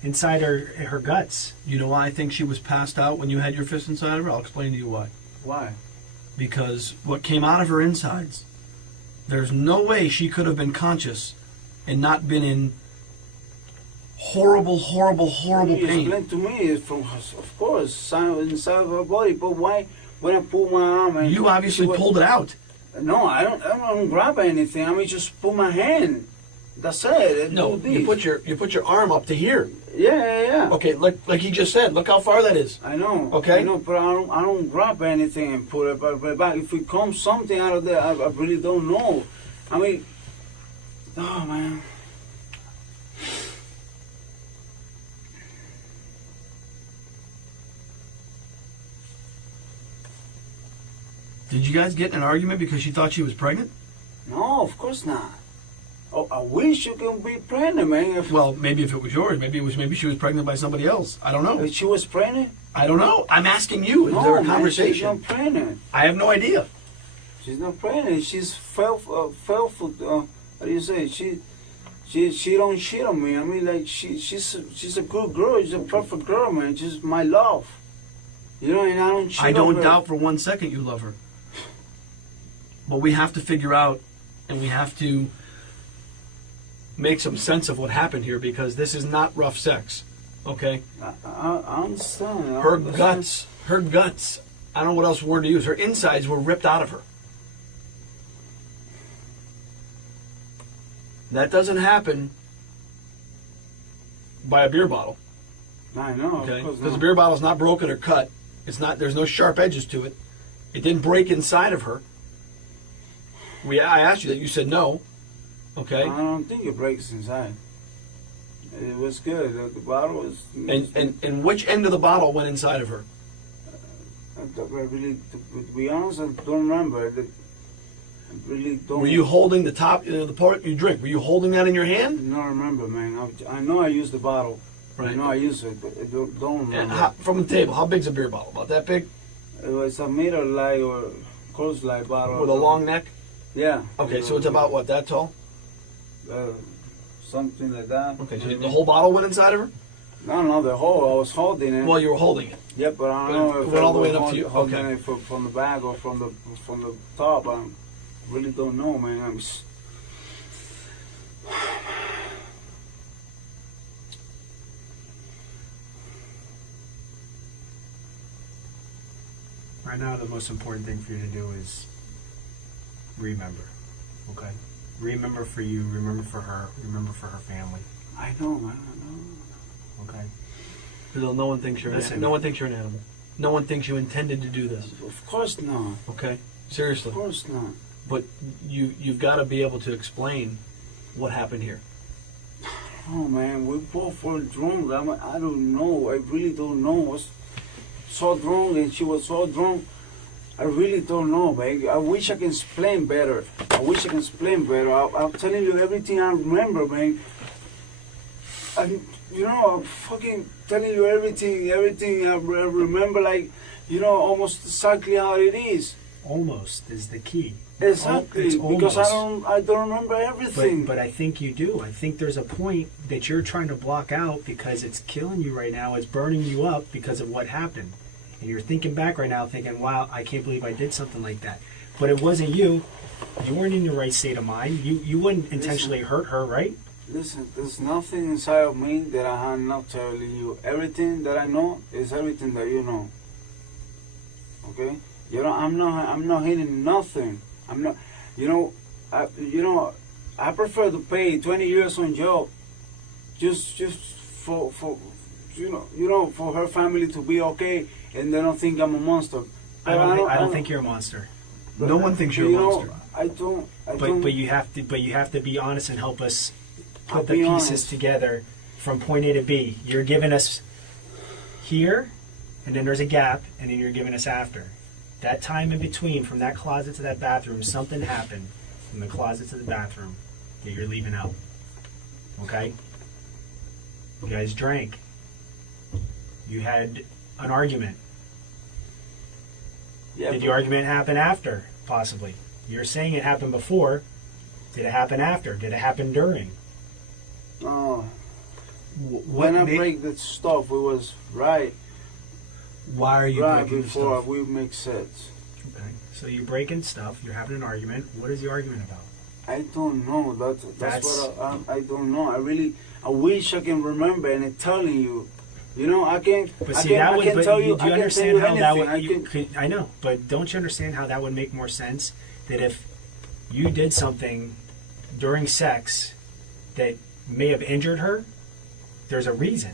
inside her guts. You know why I think she was passed out when you had your fist inside of her? I'll explain to you why. Why? Because what came out of her insides, there's no way she could have been conscious and not been in horrible, horrible, horrible You pain. explain to me, from of course, inside of her body. But why, when I pull my arm and You obviously pulled it out. No, I don't grab anything. I mean, just pull my hand. That's it. No, Do you this. put your arm up to here. Yeah. Okay, like he just said. Look how far that is. I know. Okay. I know, but I don't grab anything and put it back. If it comes something out of there, I really don't know. I mean, oh man. Did you guys get in an argument because she thought she was pregnant? No, of course not. Oh, I wish you could be pregnant, man. Well, maybe if it was yours, maybe she was pregnant by somebody else. I don't know. If she was pregnant? I don't know. I'm asking you. Is there a Man, she's conversation? not pregnant. I have no idea. She's not pregnant. She's fell for. How do you say? She don't cheat on me. I mean, like she's a good girl. She's a perfect girl, man. She's my love. You know, and I don't cheat I on don't her. doubt for 1 second you love her. But we have to figure out, and we have to make some sense of what happened here, because this is not rough sex, okay? I understand. Her guts, I don't know what else word to use, her insides were ripped out of her. That doesn't happen by a beer bottle, I know, okay? of course Because not. the beer bottle's not broken or cut. It's not. There's no sharp edges to it. It didn't break inside of her. I asked you that. You said no. Okay. I don't think it breaks inside. It was good. The bottle was. And which end of the bottle went inside of her? I really, to be honest, I don't remember. I really don't. Were you holding the top, the part you drink? Were you holding that in your hand? I don't remember, man. I know I used the bottle. Right. I know I used it, but I don't And remember. from the table, how big's a beer bottle? About that big? It was a meter light or close light bottle. With a long neck? Yeah. Okay, so it's about what, that tall? Something like that. Okay, so the whole bottle went inside of her? No, the whole. I was holding it. Well, you were holding it. Yep, but I don't But know it if went I all the way was up to you? holding Okay. it from the back or from the top. I really don't know, man. Right now, the most important thing for you to do is remember, okay? Remember for you, remember for her, remember for her family, I know, man. I know. okay? No one thinks you're Listen. no one thinks you're an animal. No one thinks you intended to do this. Of course not. Okay? Seriously. Of course not. But you've got to be able to explain what happened here. Oh man, we both were drunk. I don't know. I really don't know. I was so drunk and she was so drunk. I really don't know, man. I wish I can explain better. I'm telling you everything I remember, man. I'm fucking telling you everything I remember, like, almost exactly how it is. Almost is the key. Exactly, It's because almost. I don't remember everything. But I think you do. I think there's a point that you're trying to block out because it's killing you right now. It's burning you up because of what happened. And you're thinking back right now thinking, wow, I can't believe I did something like that. But it wasn't you. You weren't in your right state of mind. You wouldn't intentionally hurt her, right? Listen, there's nothing inside of me that I'm not telling you. Everything that I know is everything that you know. Okay? I'm not hiding nothing. I'm not. I prefer to pay 20 years on jail, just for for her family to be okay, and they don't think I'm a monster. I don't think you're a monster. No one thinks you're a monster. I don't. But you have to be honest and help us I'll put the be pieces honest. together from point A to B. You're giving us here, and then there's a gap, and then you're giving us after. That time in between, from that closet to that bathroom, something happened from the closet to the bathroom that you're leaving out. Okay? You guys drank. You had an argument. Yeah, Did the but- argument happen after? Possibly. You're saying it happened before. Did it happen after? Did it happen during? Oh, What when I made- break the stuff, it was right Why are you right breaking the before stuff? we make sense. Okay. So you're breaking stuff. You're having an argument. What is the argument about? I don't know. That's That's- what I don't know. I wish I can remember and I'm telling you. You know, I can. But I see, can, that I would. can But tell do you. you I can tell understand you how that anything. would? You I can. could, I know, but don't you understand how that would make more sense? That if you did something during sex that may have injured her, there's a reason.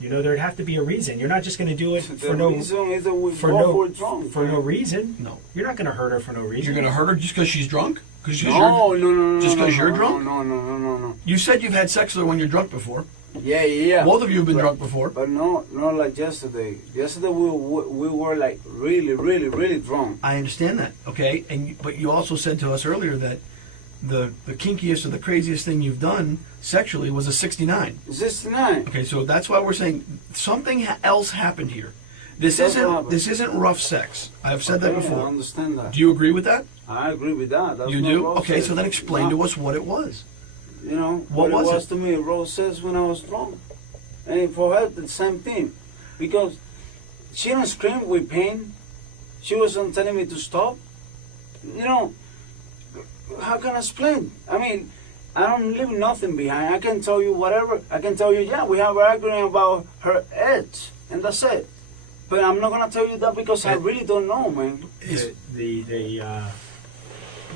You know, there'd have to be a reason. You're not just going to do it The for no reason is that we for both no were drunk. for no reason. No. You're not going to hurt her for no reason. You're going to hurt her just because she's drunk? Because No, no. just no, 'cause no, you're no, drunk? No. You said you've had sex with her when you're drunk before. Yeah. Both of you have been But- drunk before. But no, not like yesterday. Yesterday we were like really drunk. I understand that, okay? But you also said to us earlier that the kinkiest or the craziest thing you've done sexually was a 69. 69. Okay, so that's why we're saying something else happened here. This That's what isn't happened. this isn't rough sex. I've said that Okay, I before. understand that. Do you agree with that? I agree with that. That's You what do? Rose Okay, says. so then explain to us what it was. You know What it was was it? to me. Rose says when I was drunk, and for her the same thing, because she don't scream with pain. She wasn't telling me to stop. You know, how can I explain? I mean, I don't leave nothing behind. I can tell you whatever. I can tell you, yeah, we have an argument about her edge, and that's it. But I'm not gonna tell you that because I really don't know, man.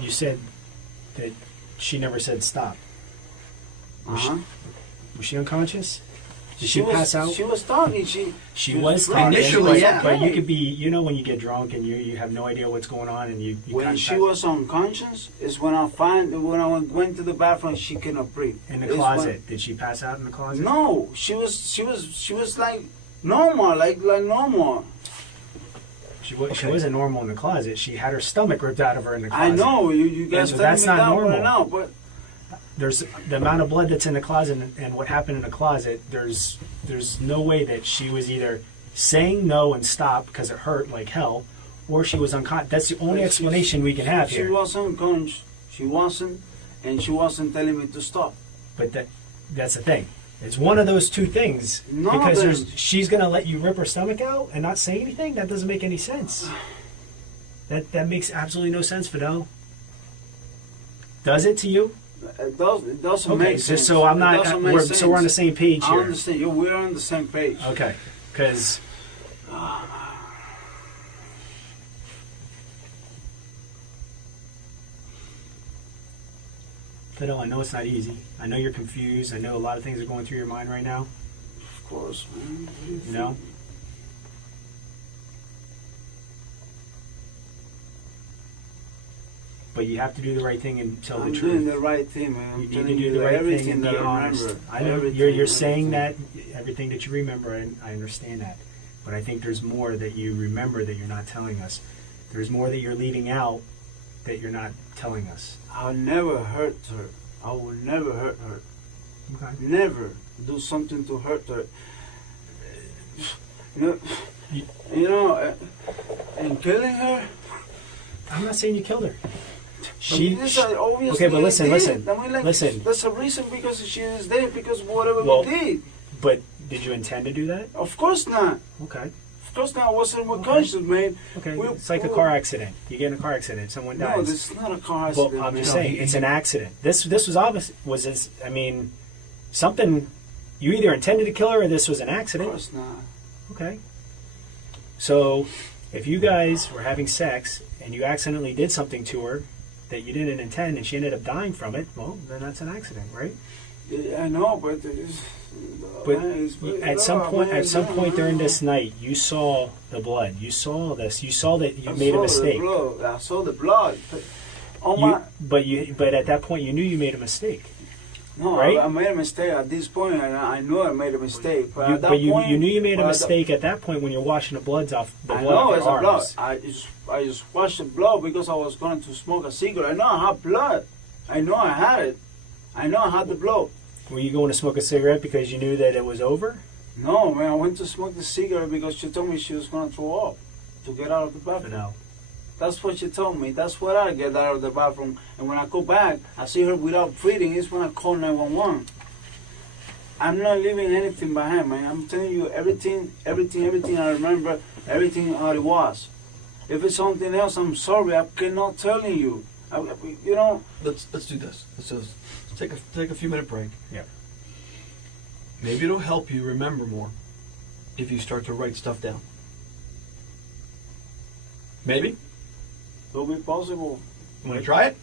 You said that she never said stop. Uh-huh. Was she unconscious? Did she was, pass out? She was talking. She was drunk. talking. Initially, but, yeah. But you could be, you know, when you get drunk and you have no idea what's going on, and you When kind of she was unconscious is when I went to the bathroom. She cannot breathe. in the It's closet. Did she pass out in the closet? No, she was like normal, like normal. She wasn't normal in the closet. She had her stomach ripped out of her in the closet. I know you guys And telling that's me not that normal. right now, but There's the amount of blood that's in the closet and what happened in the closet. There's no way that she was either saying no and stop because it hurt like hell, or she was unconscious. That's the only explanation we can have she here. wasn't conscious. She wasn't, and she wasn't telling me to stop. But that's the thing. It's one of those two things. None of because them. she's going to let you rip her stomach out and not say anything? That doesn't make any sense. That makes absolutely no sense, Fidel. Does it to you? It doesn't Okay, make so, sense. so I'm It not. doesn't make We're, sense. so we're on the same page I here. understand. We're on the same page. Okay, because Fidel, I know it's not easy. I know you're confused. I know a lot of things are going through your mind right now. Of course, man. You know. But you have to do the right thing and tell I'm the doing truth. the right thing, man. I'm You need telling to do you the right thing everything and be that I honest. remember. I know Everything, you're saying everything. that everything that you remember, and I understand that. But I think there's more that you remember that you're not telling us. There's more that you're leaving out that you're not telling us. I'll never hurt her. I will never hurt her. Okay. Never do something to hurt her. You know, and killing her. I'm not saying you killed her. Okay, but listen. Listen. That's a reason because she is there because of whatever Well, we did. But did you intend to do that? Of course not. Okay. Of course not. I wasn't with conscious, man. Okay. It's like a car accident. You get in a car accident, someone dies. No, this is not a car accident. Well, I'm just man. saying it's an accident. This was obvious. I mean, something. You either intended to kill her or this was an Of accident. course not. Okay. So, if you guys were having sex and you accidentally did something to her that you didn't intend and she ended up dying from it, well, then that's an accident, right? Yeah, I know, but But at some point during this night, you saw the blood. You saw this. You saw that you made a mistake. I saw the blood. But at that point, you knew you made a mistake. No, right? I made a mistake at this point, and I knew I made a mistake. But at that But you point, knew you made a but mistake at that point when you're washing the blood off I know off it's your a blood. arms. I just washed the blood because I was going to smoke a cigarette. I know I had blood. I know I had it. I know I had the blood. Were you going to smoke a cigarette because you knew that it was over? No, man, I went to smoke the cigarette because she told me she was going to throw up to get out of the bathroom. No. That's what she told me. That's what I get out of the bathroom. And when I go back, I see her without breathing. It's when I call 911. I'm not leaving anything behind, man. I'm telling you everything I remember, everything how it was. If it's something else, I'm sorry. I cannot telling you. You know. Let's do this. Let's take a few minute break. Yeah. Maybe it'll help you remember more if you start to write stuff down. Maybe. It'll be possible. You want to try it?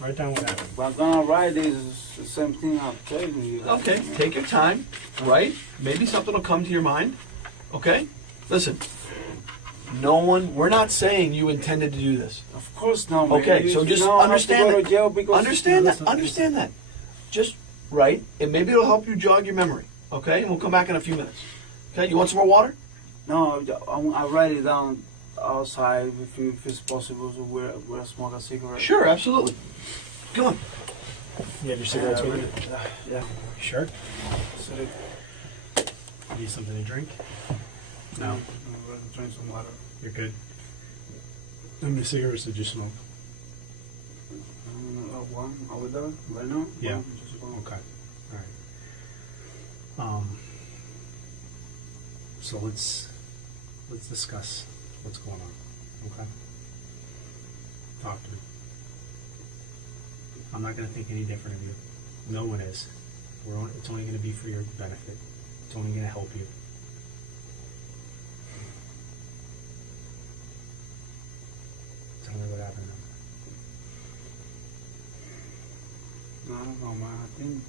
Write down what happened. But I'm gonna write this the same thing I'm telling you. Okay, take your time, write. Maybe something will come to your mind. Okay? Listen, we're not saying you intended to do this. Of course not, man. Okay, so just understand that. Understand that. Just write, and maybe it'll help you jog your memory. Okay? And we'll come back in a few minutes. Okay? You want some more water? No, I write it down outside if it's possible to wear smoke a cigarette. Sure, absolutely. Come on. You have your cigarettes with you? Yeah. Sure. So, Need something to drink? No. I'm gonna drink some water. You're good. How many cigarettes did you smoke? One over there, right now? Yeah. One, just one. Okay. All right. So let's discuss what's going on. Okay. Talk to me. I'm not going to think any different of you. No one is. It's only going to be for your benefit. It's only going to help you. Tell me what happened. I don't know, man. I think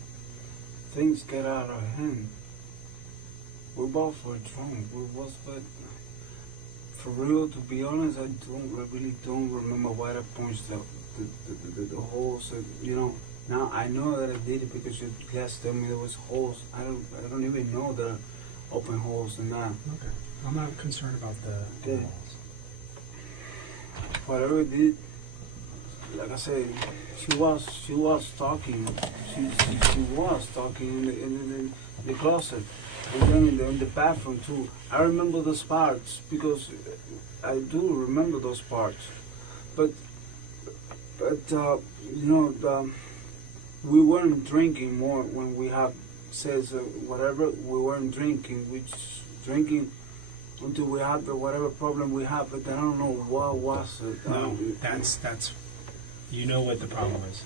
things get out of hand. We both were drunk. But for real, to be honest, I really don't remember why I punched the holes. You know, now I know that I did it because your glass told me there was holes. I don't even know there are open holes in that. Okay. I'm not concerned about the Okay. walls. Whatever it did, like I said, she was talking. She was talking in the closet, and then in the bathroom too. I remember those parts because I do remember those parts. But you know, we weren't drinking more when we have says whatever. We weren't drinking. We just drinking until we had the whatever problem we have. But I don't know what was it. No, that's you know what the problem is.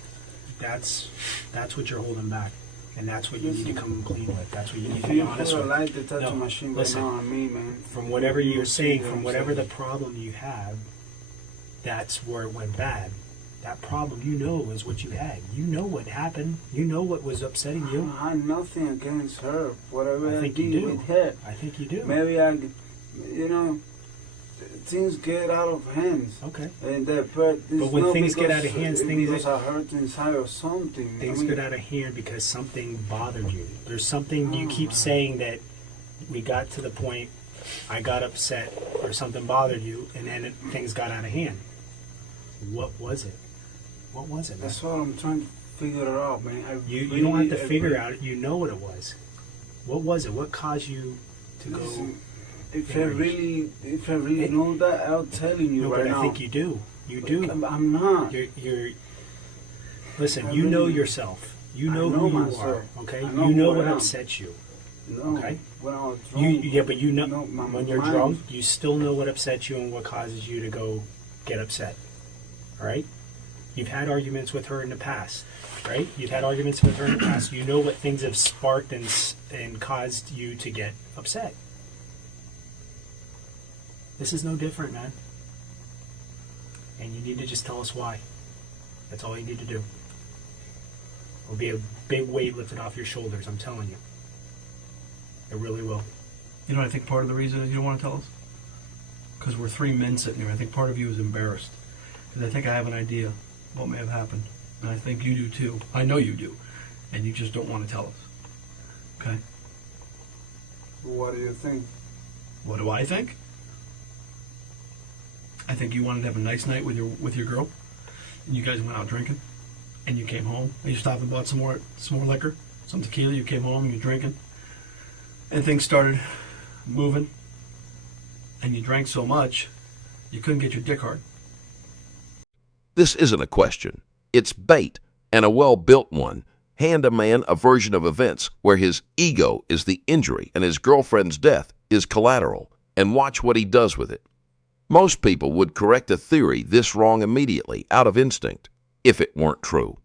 That's what you're holding back, and that's what you need to come clean with. That's what you need to be honest with. Light the tattoo machine right listen, now on me, man. From whatever you're saying, from whatever the problem you have, that's where it went bad. That problem, you know, is what you had. You know what happened. You know what was upsetting you. I have nothing against her. Whatever I think did you do. with her. I think you do. Maybe you know, things get out of hands. Okay. And but when things get out of hands, because I hurt inside or something. Things get out of hand because something bothered you. There's something you keep saying that we got to the point, I got upset or something bothered you, and then things got out of hand. What was it? What was it, man? That's what I'm trying to figure it out, man. You don't have to figure it out. You know what it was. What was it? What caused you to go? If I really know that, I'll tell you no, right but now. I think you do. You do. I'm not. You're listen, you know yourself. You know who you myself. are. Okay. I know You know who what I am. upsets you. No, Okay. when I was drunk, But you know when you're mind. drunk, you still know what upsets you and what causes you to go get upset. All right. You've had arguments with her in the past, right? You've had arguments with her in the past. You know what things have sparked and caused you to get upset. This is no different, man. And you need to just tell us why. That's all you need to do. It'll be a big weight lifted off your shoulders, I'm telling you. It really will. You know, I think part of the reason is you don't want to tell us? Because we're three men sitting here. I think part of you is embarrassed. Because I think I have an idea what may have happened. And I think you do too. I know you do. And you just don't want to tell us. Okay? What do you think? What do I think? I think you wanted to have a nice night with your girl. And you guys went out drinking. And you came home. And you stopped and bought some more liquor. Some tequila. You came home and you're drinking. And things started moving. And you drank so much, you couldn't get your dick hard. This isn't a question. It's bait, and a well-built one. Hand a man a version of events where his ego is the injury and his girlfriend's death is collateral, and watch what he does with it. Most people would correct a theory this wrong immediately, out of instinct, if it weren't true.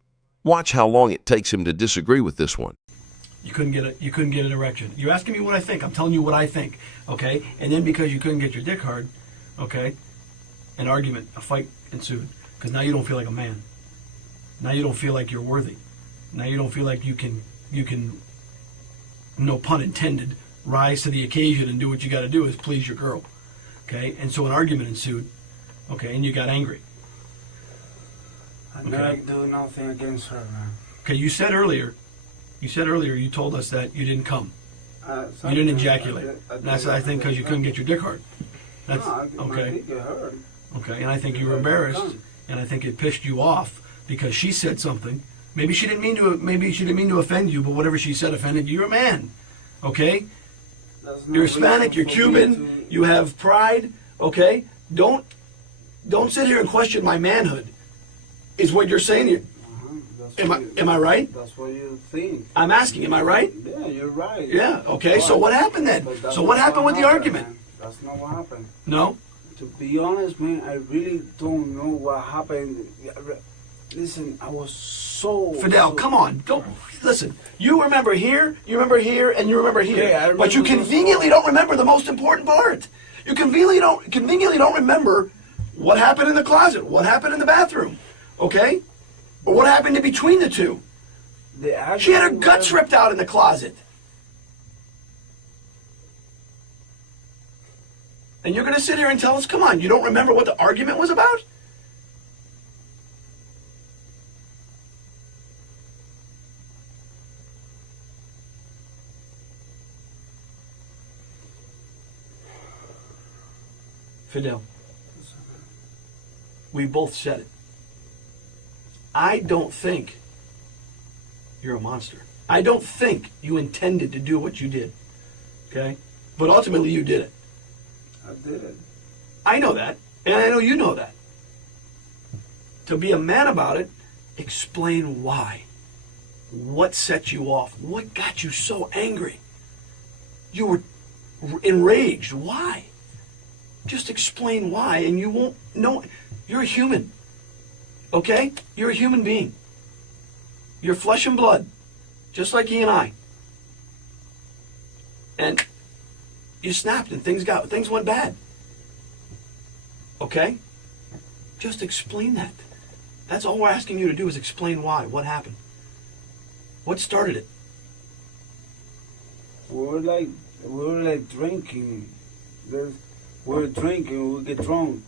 Watch how long it takes him to disagree with this one. You couldn't get an erection. You're asking me what I think. I'm telling you what I think, okay? And then because you couldn't get your dick hard, okay, an argument, a fight ensued. Because now you don't feel like a man. Now you don't feel like you're worthy. Now you don't feel like you can, no pun intended, rise to the occasion and do what you got to do is please your girl, okay? And so an argument ensued, okay, and you got angry. I never do nothing against her, man. Okay, you said earlier, you told us that you didn't come. You didn't ejaculate. That's, I think, because you couldn't get your dick hard. That's my okay. dick get hurt. Okay, and I think you were embarrassed, and I think it pissed you off because she said something. Maybe she didn't mean to offend you, but whatever she said offended you. You're a man, okay? You're Hispanic. You're Cuban. You have pride, okay? Don't sit here and question my manhood. Is what you're saying? Am I right? That's what you think. I'm asking. Am I right? Yeah, you're right. Yeah. Okay. So what happened then? So what happened with the argument? Man. That's not what happened. No. To be honest, man, I really don't know what happened. Listen, I was so... Fidel, come on. Don't listen. You remember here, and you remember here. Yeah, I remember, but you conveniently don't remember the most important part. You conveniently don't remember what happened in the closet, what happened in the bathroom, okay? Or what happened in between the two. She had her guts ripped out in the closet. And you're going to sit here and tell us, come on, you don't remember what the argument was about? Fidel, we both said it. I don't think you're a monster. I don't think you intended to do what you did. Okay? But ultimately you did it. I did it. I know that, and I know you know that. To be a man about it, explain why. What set you off? What got you so angry? You were enraged. Why? Just explain why, and you won't know. You're a human. Okay? You're a human being. You're flesh and blood, just like he and I. And you snapped and things went bad. Okay? Just explain that. That's all we're asking you to do is explain why. What happened? What started it? We were like drinking. We were drinking, we get drunk.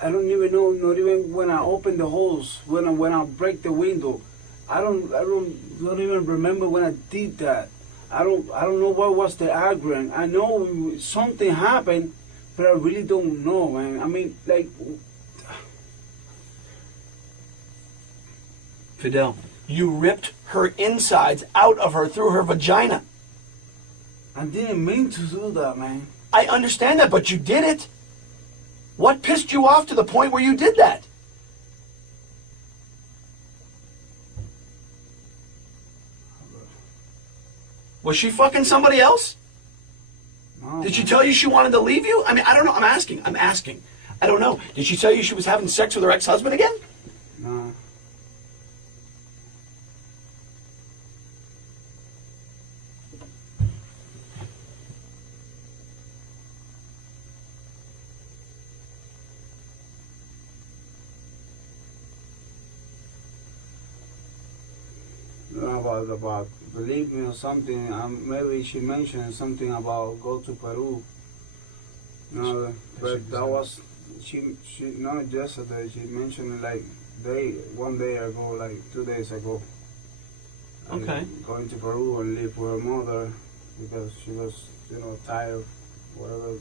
I don't even know, not even when I open the holes, when I break the window. I don't even remember when I did that. I don't know what was the argument. I know something happened, but I really don't know, man. I mean, like... Fidel, you ripped her insides out of her through her vagina. I didn't mean to do that, man. I understand that, but you did it. What pissed you off to the point where you did that? Was she fucking somebody else? No. Did she tell you she wanted to leave you? I mean, I don't know. I'm asking. I don't know. Did she tell you she was having sex with her ex-husband again? No. About believe me or something. Maybe she mentioned something about go to Peru. No, but that was she not yesterday. She mentioned it like one day ago, like 2 days ago. Okay. Going to Peru and live with her mother because she was tired of whatever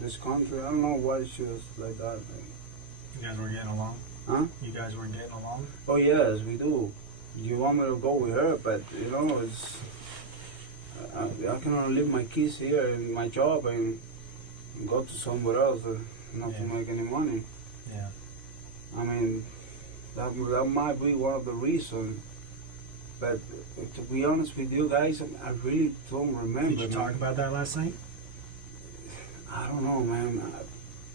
this country. I don't know why she was like that. You guys weren't getting along? Huh? You guys weren't getting along? Oh yes, we do. You want me to go with her, but it's I can only leave my kids here in my job and go to somewhere else not to make any money. Yeah. I mean, that might be one of the reasons. But to be honest with you guys, I really don't remember. Did you talk about that last night? I don't know, man.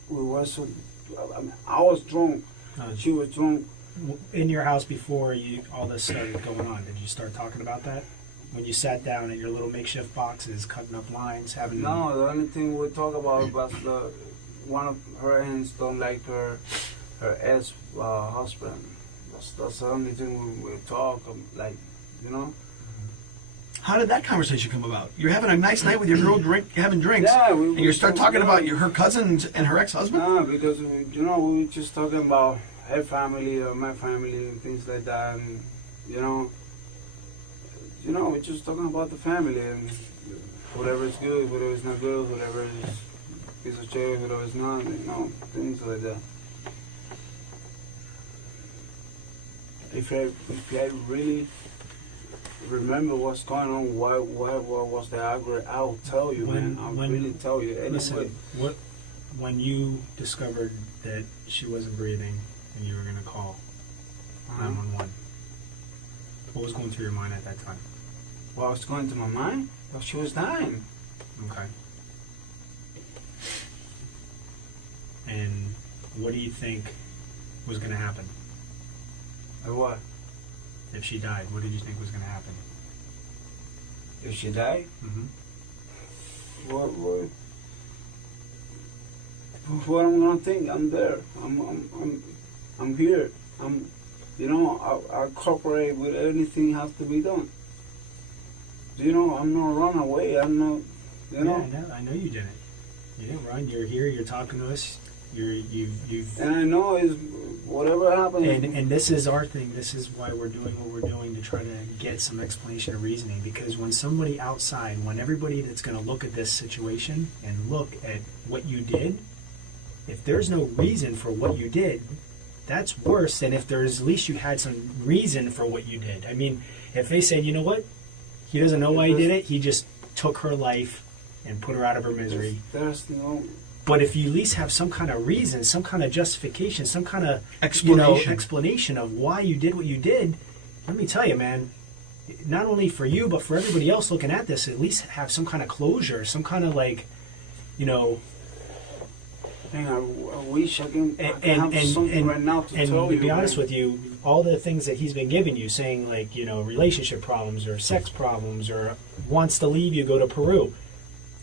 We were so. I was drunk. She was drunk. In your house before all this started going on, did you start talking about that? When you sat down at your little makeshift boxes, cutting up lines, having... No, the only thing we talk about was one of her aunts don't like her ex-husband. That's the only thing we talk, like, you know? How did that conversation come about? You're having a nice night with your girl, having drinks, Yeah, and you start talking about her cousins and her ex-husband? No, because, you know, we were just talking about her family or my family and things like that, and, you know, we're just talking about the family and whatever is good, whatever is not good, whatever is piece of shit, whatever is not, you know, things like that. If I really remember what's going on, what was the argument, I'll tell you, man. I'll really tell you. Anyway. Listen, when you discovered that she wasn't breathing and you were going to call 911, what was going through your mind at that time? What was going through my mind? Well, she was dying. Okay. And what do you think was going to happen? Like what? If she died, what did you think was going to happen? If she died? Mm-hmm. What I'm gonna think? I'm there. I'm here. You know, I cooperate with anything has to be done. You know, I'm not run away. I'm not. You know. Yeah, I know you didn't. You didn't run. You're here. You're talking to us. You've. And I know is whatever happened. And this is our thing. This is why we're doing what we're doing, to try to get some explanation or reasoning. Because when somebody outside, when everybody that's going to look at this situation and look at what you did, if there's no reason for what you did, that's worse than if there's at least you had some reason for what you did. I mean, if they said, you know what, he doesn't know why he did it, he just took her life and put her out of her misery. There's no. But if you at least have some kind of reason, some kind of justification, some kind of explanation of why you did what you did, let me tell you, man, not only for you, but for everybody else looking at this, at least have some kind of closure, some kind of like, you know. Man, I wish I can have something right now to tell you. And to be honest with you, all the things that he's been giving you, saying like, you know, relationship problems or sex problems or wants to leave you, go to Peru.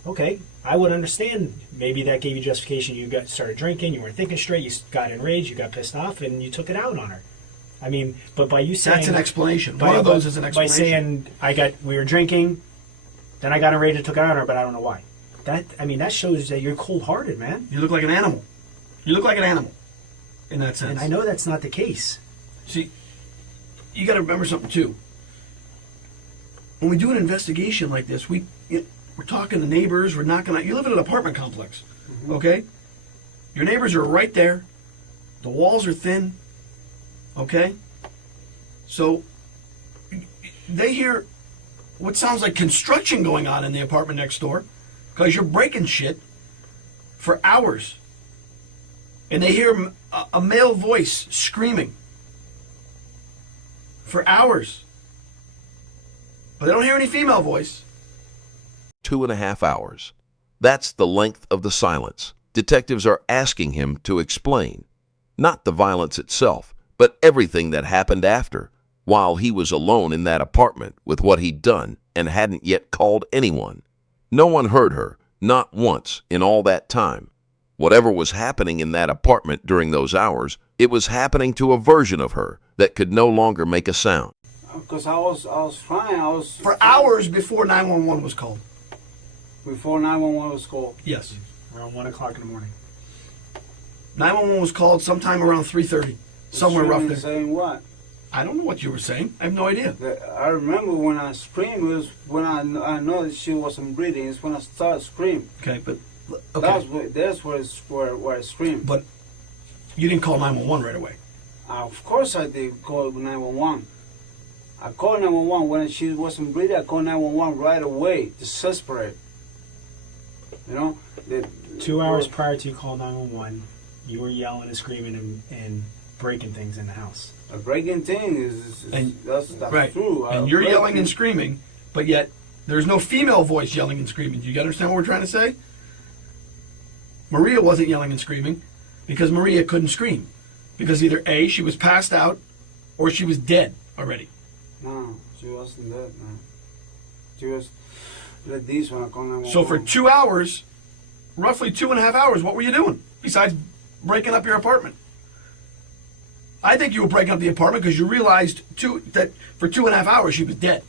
Okay, I would understand. Maybe that gave you justification. You started drinking, you weren't thinking straight, you got enraged, you got pissed off, and you took it out on her. I mean, but by you saying... That's an explanation. One of those is an explanation. By saying, we were drinking, then I got enraged and took it out on her, but I don't know why. That shows that you're cold-hearted, man. You look like an animal. You look like an animal, in that sense. And I know that's not the case. See, you got to remember something, too. When we do an investigation like this, we're talking to neighbors, we're knocking out... You live in an apartment complex, okay? Your neighbors are right there. The walls are thin, okay? So, they hear what sounds like construction going on in the apartment next door, because you're breaking shit for hours. And they hear a male voice screaming for hours. But they don't hear any female voice. 2.5 hours. That's the length of the silence. Detectives are asking him to explain, not the violence itself, but everything that happened after, while he was alone in that apartment with what he'd done and hadn't yet called anyone. No one heard her, not once in all that time. Whatever was happening in that apartment during those hours, it was happening to a version of her that could no longer make a sound. Because I was fine. For hours before 911 was called. Before 911 was called? Yes. Around 1 o'clock in the morning. 911 was called sometime around 3:30. Somewhere rough there. Saying what? I don't know what you were saying. I have no idea. I remember when I screamed, it was when I know that she wasn't breathing. It's when I started screaming. Okay, but... Okay. That's where I screamed. But you didn't call 911 right away. Of course I did call 911. I called 911 when she wasn't breathing. I called 911 right away, desperate. You know? 2 hours prior to you call 911, you were yelling and screaming and breaking things in the house. A breaking thing that's Right. true. And you're yelling and screaming, but yet there's no female voice yelling and screaming. Do you understand what we're trying to say? Maria wasn't yelling and screaming because Maria couldn't scream. Because either A, she was passed out, or she was dead already. No, she wasn't dead, man. She was like this when I called 911. So for 2 hours, roughly 2.5 hours, what were you doing besides breaking up your apartment? I think you were breaking up the apartment because you realized that for 2.5 hours she was dead.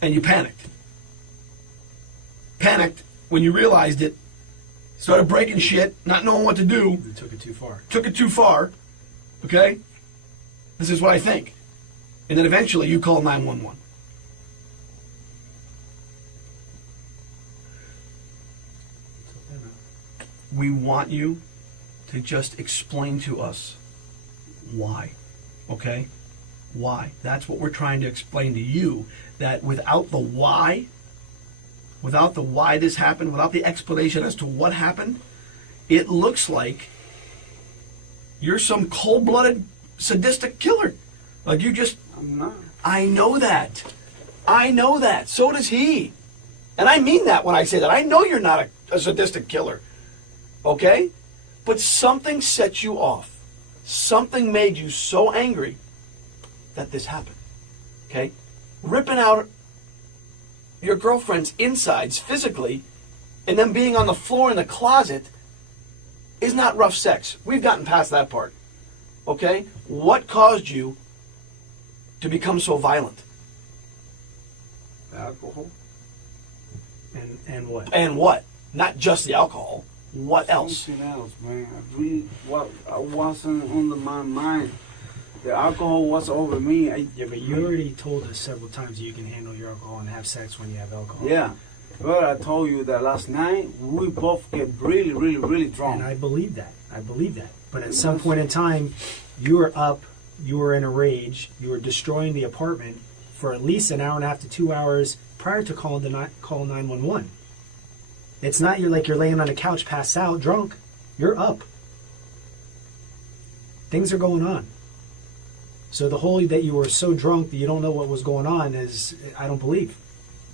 And you panicked. Panicked when you realized it, started breaking shit, not knowing what to do. You took it too far. Took it too far, okay? This is what I think. And then eventually you call 911. We want you to just explain to us why, okay? Why? That's what we're trying to explain to you, that without the why this happened, without the explanation as to what happened, it looks like you're some cold-blooded, sadistic killer. Like you just... I'm not. I know that. I know that. So does he. And I mean that when I say that. I know you're not a sadistic killer. Okay? But something set you off. Something made you so angry that this happened. Okay? Ripping out your girlfriend's insides physically and then being on the floor in the closet is not rough sex. We've gotten past that part. Okay? What caused you to become so violent? Alcohol. And what? And what? Not just the alcohol. What else? Something else, man. I wasn't under my mind. The alcohol was over me. Yeah, but you already told us several times you can handle your alcohol and have sex when you have alcohol. Yeah. But I told you that last night we both get really, really, really drunk. And I believe that. But at some point in time, you were up, you were in a rage, you were destroying the apartment for at least an hour and a half to 2 hours prior to call 911. It's not you're laying on a couch passed out drunk. You're up. Things are going on. So the whole that you were so drunk that you don't know what was going on is, I don't believe.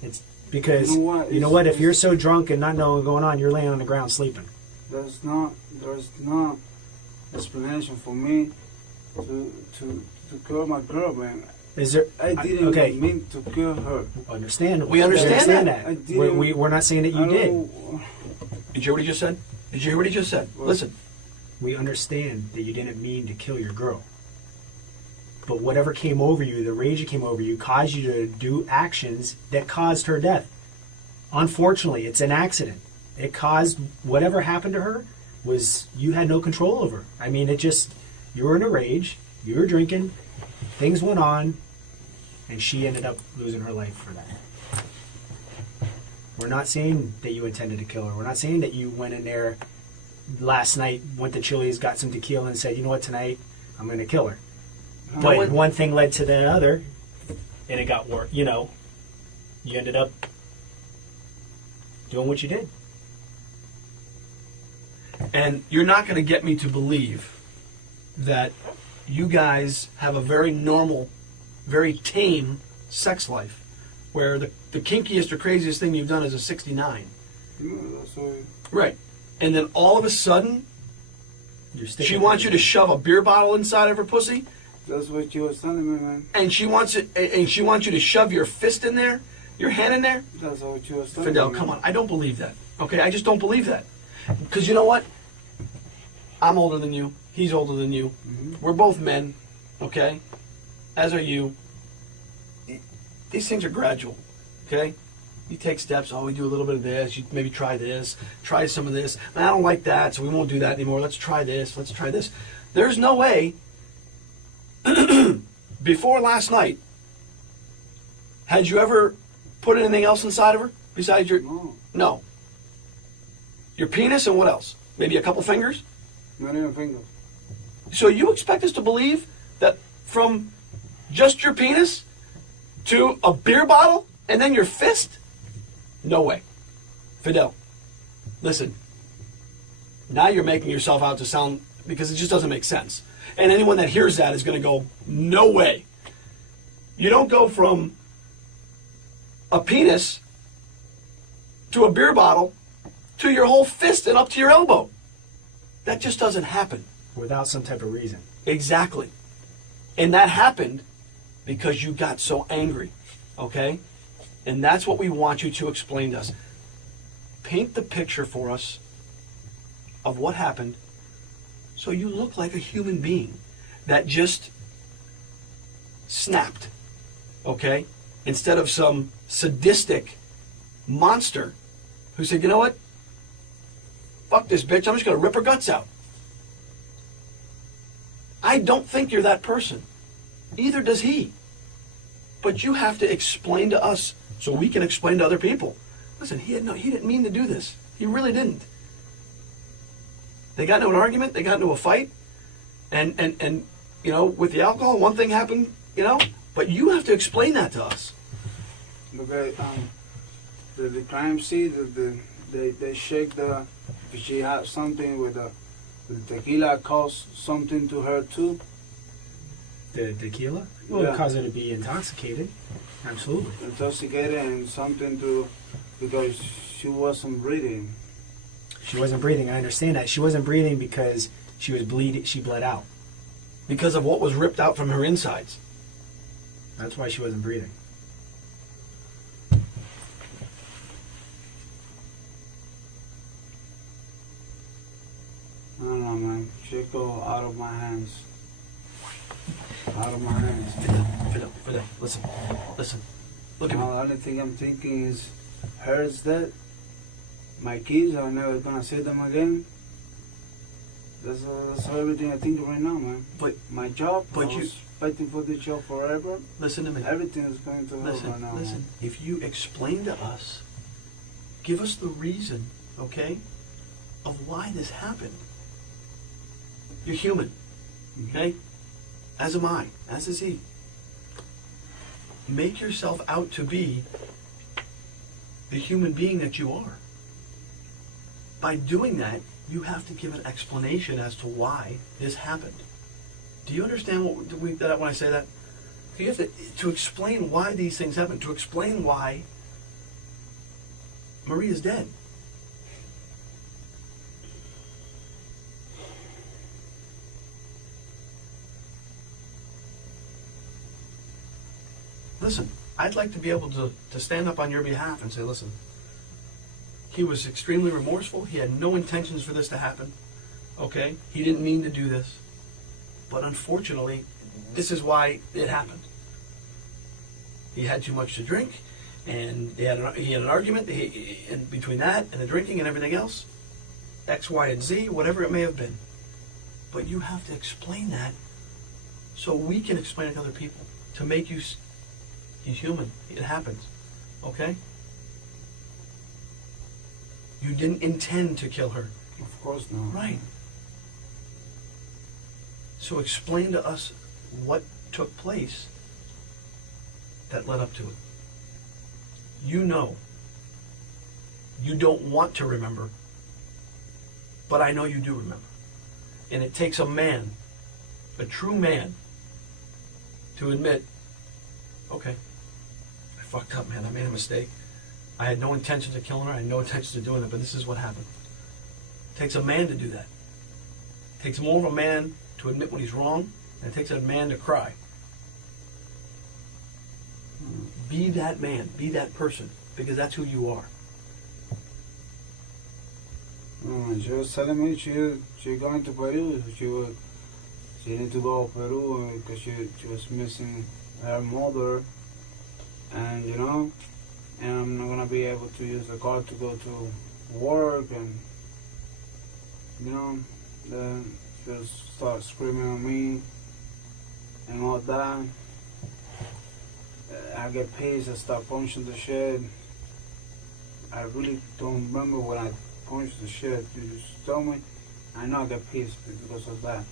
It's because, you know what, if you're so drunk and not knowing what's going on, you're laying on the ground sleeping. There's no explanation for me to kill my girl, man. Is there? I didn't mean to kill her. Understand? We understand that. I didn't. We're not saying that you did. Did you hear what he just said? Did you hear what he just said? What? Listen. We understand that you didn't mean to kill your girl. But whatever came over you, the rage that came over you, caused you to do actions that caused her death. Unfortunately, it's an accident. It caused whatever happened to her was you had no control over. I mean, you were in a rage, you were drinking, things went on, and she ended up losing her life for that. We're not saying that you intended to kill her. We're not saying that you went in there last night, went to Chili's, got some tequila, and said, you know what, tonight, I'm going to kill her. But one thing led to the other, and it got worse. You know, you ended up doing what you did. And you're not going to get me to believe that you guys have a very normal, very tame sex life, where the kinkiest or craziest thing you've done is a 69. That's all. Right. And then all of a sudden, she wants you to shove a beer bottle inside of her pussy? That's what you was telling me, man. And she wants you to shove your fist in there, your hand in there. That's what you was telling Fidel, me. come on, I don't believe that. Okay, I just don't believe that. Because you know what? I'm older than you. He's older than you. Mm-hmm. We're both men. Okay, as are you. These things are gradual. Okay, you take steps. Oh, we do a little bit of this. You maybe try this. Try some of this. I don't like that, so we won't do that anymore. Let's try this. Let's try this. There's no way. Before last night, had you ever put anything else inside of her besides your... No. Your penis and what else? Maybe a couple fingers? Not even fingers. So you expect us to believe that from just your penis to a beer bottle and then your fist? No way. Fidel, listen. Now you're making yourself out to sound, because it just doesn't make sense. And anyone that hears that is going to go, no way. You don't go from a penis to a beer bottle to your whole fist and up to your elbow. That just doesn't happen. Without some type of reason. Exactly. And that happened because you got so angry, okay? And that's what we want you to explain to us. Paint the picture for us of what happened so you look like a human being that just snapped, okay? Instead of some sadistic monster who said, you know what? Fuck this bitch, I'm just going to rip her guts out. I don't think you're that person. Either does he. But you have to explain to us so we can explain to other people. Listen, he didn't mean to do this. He really didn't. They got into an argument, they got into a fight, and you know, with the alcohol, one thing happened, you know, but you have to explain that to us. Okay, the crime scene, they shake she had something with the tequila caused something to her too. The tequila? Well, Yeah. it caused her to be intoxicated. Absolutely. Intoxicated and something to, because she wasn't breathing. She wasn't breathing. I understand that. She wasn't breathing because she was bleeding. She bled out. Because of what was ripped out from her insides. That's why she wasn't breathing. I don't know, man. She go out of my hands. Out of my hands. Fidel, listen. Look at me. Now, the only thing I'm thinking is, hers dead. My kids are never gonna see them again. That's everything I think right now, man. But my job, but I you- was fighting for this job forever. Listen to me. Everything is going to hell right now. Listen. If you explain to us, give us the reason, okay, of why this happened. You're human, okay? As am I, as is he. Make yourself out to be the human being that you are. By doing that, you have to give an explanation as to why this happened. Do you understand that when I say that? You have to explain why these things happen, to explain why Maria's dead. Listen, I'd like to be able to stand up on your behalf and say, listen, he was extremely remorseful. He had no intentions for this to happen. Okay? He didn't mean to do this. But unfortunately, this is why it happened. He had too much to drink, and he had an argument and between that and the drinking and everything else, X, Y, and Z, whatever it may have been. But you have to explain that so we can explain it to other people, to make you... He's human. It happens. Okay? You didn't intend to kill her. Of course not. Right. So explain to us what took place that led up to it. You know. You don't want to remember. But I know you do remember. And it takes a man, a true man, to admit, okay, I fucked up, man. I made a mistake. I had no intention of killing her. I had no intention of doing it, but this is what happened. It takes a man to do that. It takes more of a man to admit when he's wrong, and it takes a man to cry. Be that man. Be that person, because that's who you are. She was telling me she going to Peru. She needed to go to Peru because she was missing her mother, and you know, and I'm not gonna be able to use the car to go to work, and you know, then she just start screaming at me and all that. I get pissed. I start punching the shit. I really don't remember when I punched the shit. You just tell me. I know I get pissed because of that.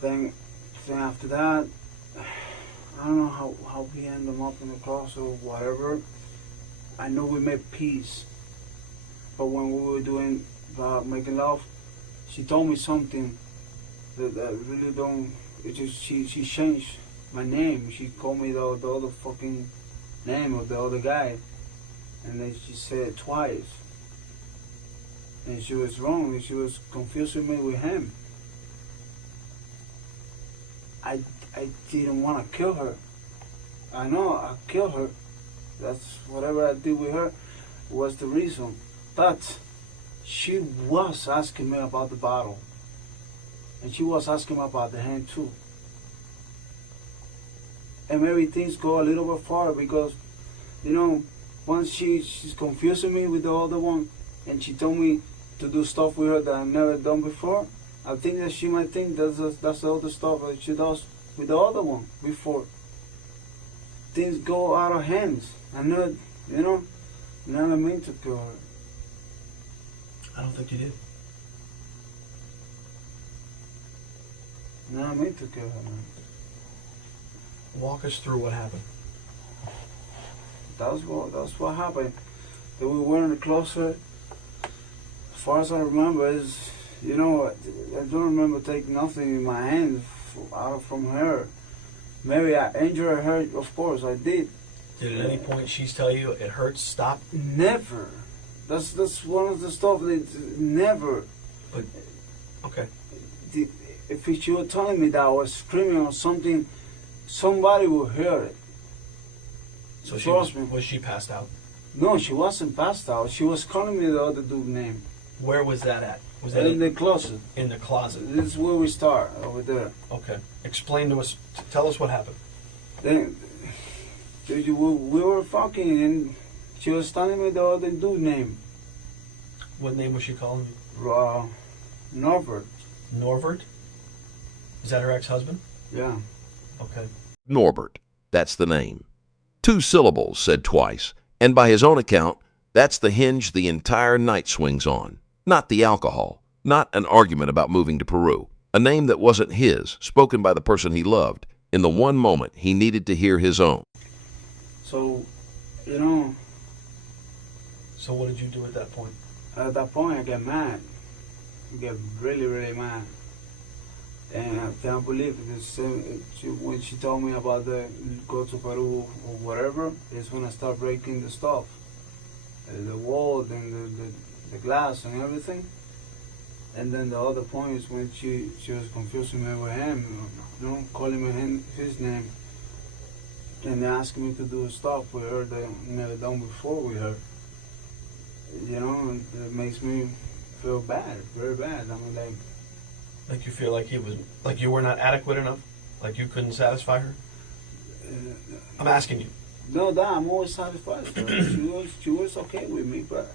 Then after that, I don't know how we ended up in the cross or whatever. I know we made peace, but when we were doing making love, she told me something that I really don't. It just she changed my name. She called me the other fucking name of the other guy, and then she said it twice. And she was wrong. And she was confusing me with him. I didn't want to kill her. I know I killed her. That's whatever I did with her was the reason. But she was asking me about the bottle. And she was asking me about the hand too. And maybe things go a little bit far because, once she's confusing me with the other one, and she told me to do stuff with her that I've never done before, I think that she might think that's the other stuff that she does with the other one before. Things go out of hands. I know, never meant to kill her. I don't think you did. Never meant to kill her, man. Walk us through what happened. That's what happened. That we were in the closet. As far as I remember, is I don't remember taking nothing in my hand out from her. Maybe I injured her. Of course, I did. Did at any point she tell you it hurts? Stop. Never. That's one of the stuff that never. But okay. If she were telling me that I was screaming or something, somebody would hear it. So was she passed out? No, she wasn't passed out. She was calling me the other dude's name. Where was that at? Was that in the closet? In the closet. This is where we start, over there. Okay. Explain to us. Tell us what happened. Then we were fucking, and she was telling me the other dude's name. What name was she calling you? Norbert. Norbert? Is that her ex-husband? Yeah. Okay. Norbert, that's the name. 2 syllables said twice, and by his own account, that's the hinge the entire night swings on. Not the alcohol, not an argument about moving to Peru. A name that wasn't his, spoken by the person he loved, in the one moment he needed to hear his own. So, So what did you do at that point? At that point, I get mad. I get really, really mad. And I can't believe it. When she told me about the go to Peru or whatever, is when I start breaking the stuff. The wall and the glass and everything. And then the other point is when she was confusing me with him, calling me his name. And asking me to do stuff with her that I never done before with her. And it makes me feel bad, very bad. I mean, like you feel like you were not adequate enough? Like you couldn't satisfy her? I'm asking you. No, I'm always satisfied. She was okay with me, but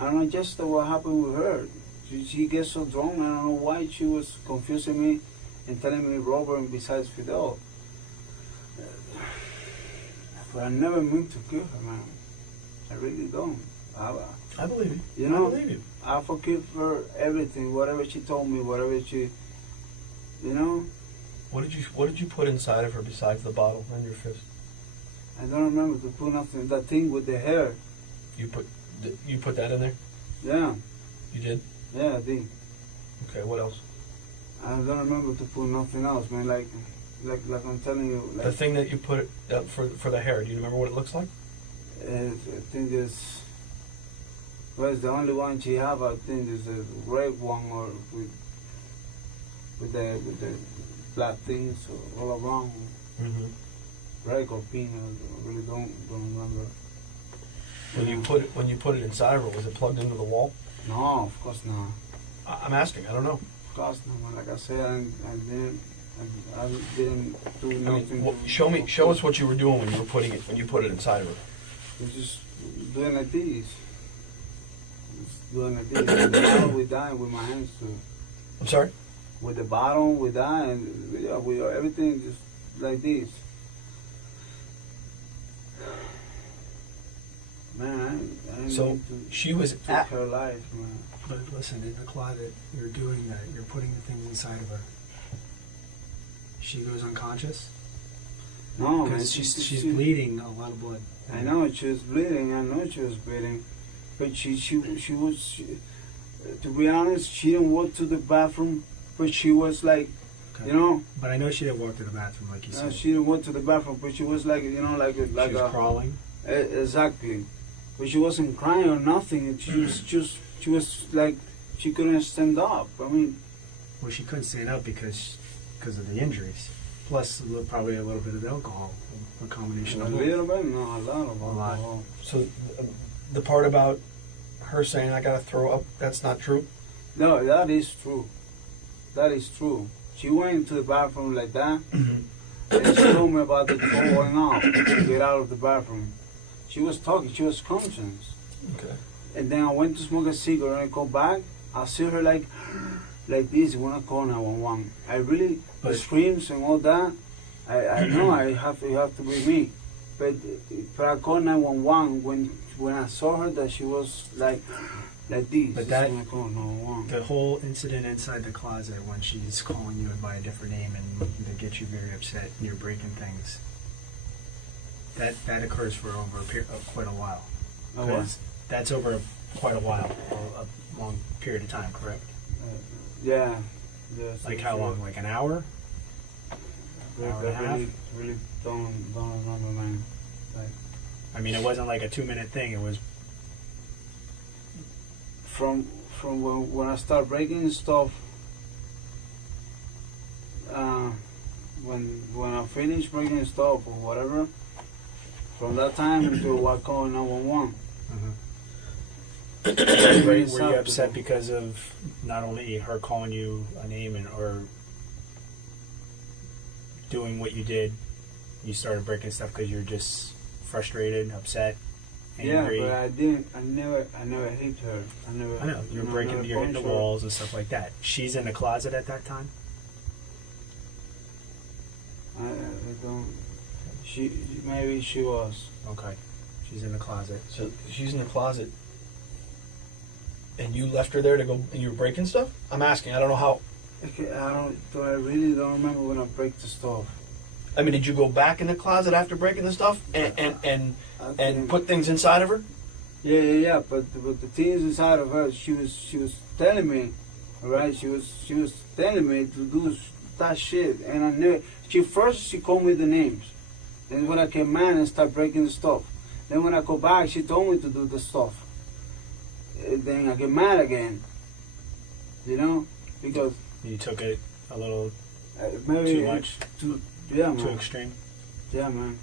I don't know just what happened with her. She gets so drunk, I don't know why she was confusing me and telling me Robert besides Fidel. But I never meant to kill her, man. I really don't. I believe you. I believe you. I forgive her everything, whatever she told me, whatever she, What did you put inside of her besides the bottle and your fist? I don't remember to put nothing. That thing with the hair. You put that in there? Yeah. You did? Yeah, I did. Okay. What else? I don't remember to put nothing else, man. Like I'm telling you. The thing that you put for the hair. Do you remember what it looks like? I think it's the only one she have. I think is a red one or with the black things all around. Mm-hmm. Red or pink. I really don't remember. When you put it inside of her, was it plugged into the wall? No, of course not. I'm asking. I don't know. Of course not. Like I said, I didn't do nothing. Show us what you were doing when you put it inside of her. I was just doing like this. Doing like this. With the bottle we dying with my hands too. I'm sorry? With the bottle we dying, we everything just like this. Man, I didn't So mean to she was take at her life, man. But listen, in the closet, you're doing that. You're putting the things inside of her. She goes unconscious? No, man. Because she's bleeding a lot of blood. I know she was bleeding. But to be honest, she didn't walk to the bathroom, but she was like, Okay. you know, But I know she didn't walk to the bathroom like you said. she didn't walk to the bathroom, but she was like, you know, like She was crawling. Exactly. But she wasn't crying or nothing. She was like, she couldn't stand up. I mean, Well, she couldn't stand up because of the injuries. Plus, probably a little bit of alcohol, a combination a of both. little bit, no, a lot of A lot. alcohol. So the part about her saying I gotta throw up, that's not true. No, that is true. That is true. She went into the bathroom like that, and she told me about the going out to get out of the bathroom. She was talking. She was conscious. Okay. And then I went to smoke a cigarette and I go back. I see her like this when I call 911. I really, the But- screams and all that, I know it have to be me. But I called 911 when I saw her that she was like this. But that- when I called 911. The whole incident inside the closet when she's calling you by a different name and that gets you very upset and you're breaking things. That occurs for over quite a while. Oh, what? That's over quite a while, a long period of time, correct? Yeah. Yes, Like how long? Like an hour? I Hour and a half? really don't remember, man. Like, I mean, it wasn't like a 2-minute thing. It was from when I start breaking stuff, when I finish breaking stuff or whatever, from that time until I call 911. Were you upset because of not only her calling you a name or doing what you did? You started breaking stuff because you're just frustrated, upset, angry. Yeah, but I never hit her. I know you're breaking, you're hitting the walls and stuff like that. She's in the closet at that time. I don't. Maybe she was. Okay, she's in the closet. So she's in the closet, and you left her there to go, and you were breaking stuff? I'm asking. I don't know how. Okay, I really don't remember when I break the stuff. I mean, did you go back in the closet after breaking the stuff and put things inside of her? Yeah. But the things inside of her, she was telling me, all right. She was telling me to do that shit, and I knew it. She called me the names. Then when I came mad and start breaking the stuff. Then when I go back, she told me to do the stuff. Then I get mad again. You know, because You took it a little maybe too much, yeah, man. too extreme. Yeah, man.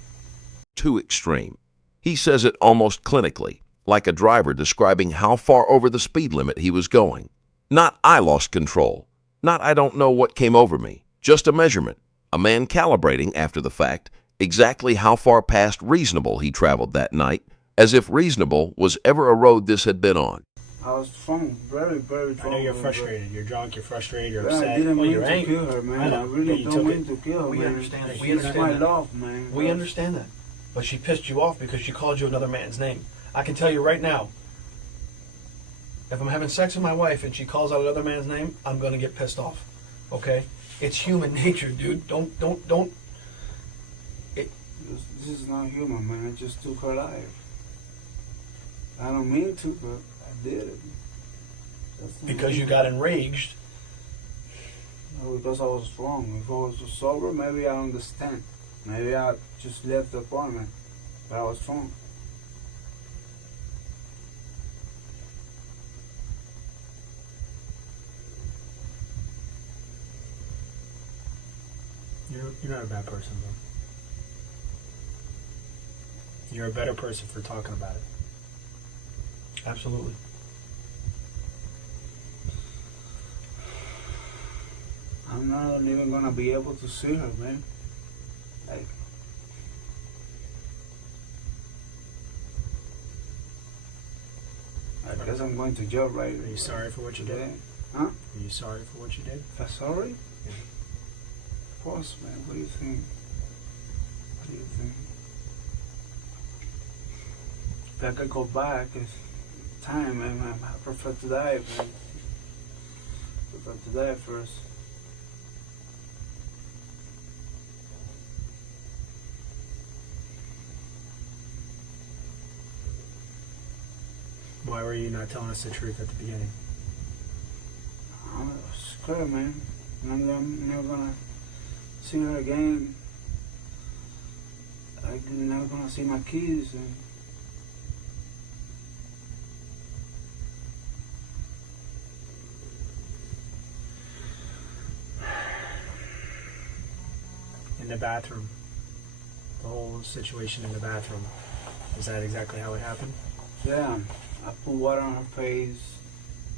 Too extreme. He says it almost clinically, like a driver describing how far over the speed limit he was going. Not I lost control. Not I don't know what came over me. Just a measurement. A man calibrating after the fact exactly how far past reasonable he traveled that night, as if reasonable was ever a road this had been on. I was drunk, very, very I drunk. know you're frustrated. You're drunk. You're frustrated. You're I upset. didn't mean you're to angry. kill her, man. I know, I really but you don't took mean it. to kill her, We man. understand that. We She's understand my that. love, man. We understand that. But she pissed you off because she called you another man's name. I can tell you right now, if I'm having sex with my wife and she calls out another man's name, I'm going to get pissed off. Okay? It's human nature, dude. Don't. This is not human, man. I just took her life. I don't mean to, but I did it. Because you got enraged. No, because I was wrong. If I was sober, maybe I understand. Maybe I just left the apartment. But I was wrong. You're not a bad person, though. You're a better person for talking about it. Absolutely. I'm not even gonna be able to see her, man. Like, I guess I'm going to jail right. Are you sorry for what you did? today. Huh? Are you sorry for what you did? If I'm sorry? Yeah. Of course, man. What do you think? What do you think? If I could go back, it's time, man. I prefer to die, man. I prefer to die first. Why were you not telling us the truth at the beginning? scared, man. And I'm never gonna see her again. I'm never gonna see my kids. And In the bathroom, the whole situation in the bathroom, is that exactly how it happened? yeah, I put water on her face.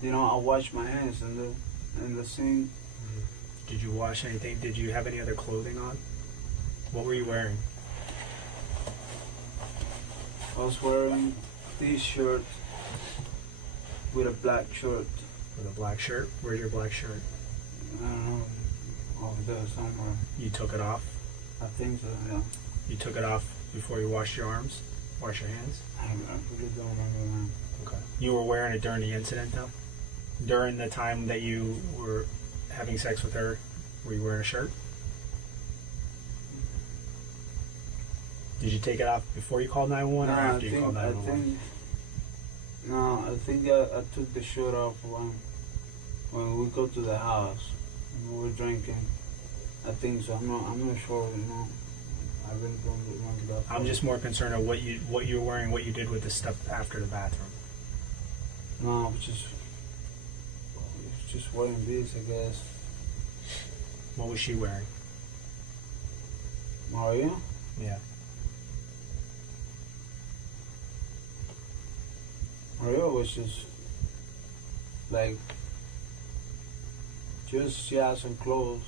You know, I wash my hands in the sink. Did you wash anything? Did you have any other clothing on? What were you wearing? I was wearing this shirt with a black shirt. With a black shirt? Where's your black shirt? I don't know, over there somewhere. You took it off? I think so, yeah. You took it off before you washed your arms? Wash your hands? I really don't remember now. Okay. You were wearing it during the incident, though? During the time that you were having sex with her, were you wearing a shirt? Did you take it off before you called 911 or after you called 911? I think I took the shirt off when we go to the house. We were drinking. I think so. I'm not sure. You know, I really don't remember that. I'm just more concerned of what you were wearing, what you did with the stuff after the bathroom. No, I was just wearing this, I guess. What was she wearing? Maria? Yeah. Maria was just like, she had some clothes.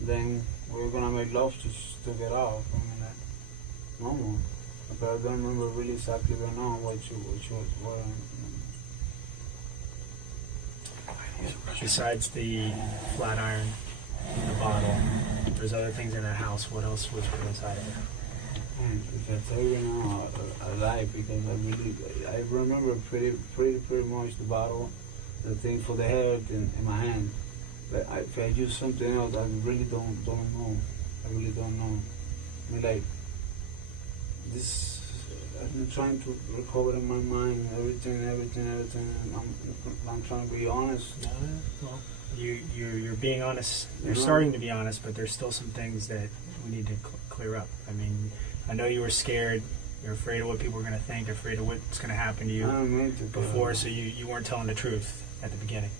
Then we were gonna make love to get off. I mean, like, normal. But I don't remember really exactly right now what she was wearing. Besides the flat iron in the bottle, there's other things in that house. What else was put inside of it? And if I tell you now, I lie because I remember pretty much the bottle, the thing for the hair in my hand. But if I use something else, I really don't know. I really don't know. I mean, like this. I've been trying to recover in my mind everything. I'm trying to be honest. Well, you're being honest. You're Yeah. starting to be honest, but there's still some things that we need to clear up. I mean, I know you were scared. You're afraid of what people are going to think. Afraid of what's going to happen to I you don't mean to before, so you weren't telling the truth at the beginning,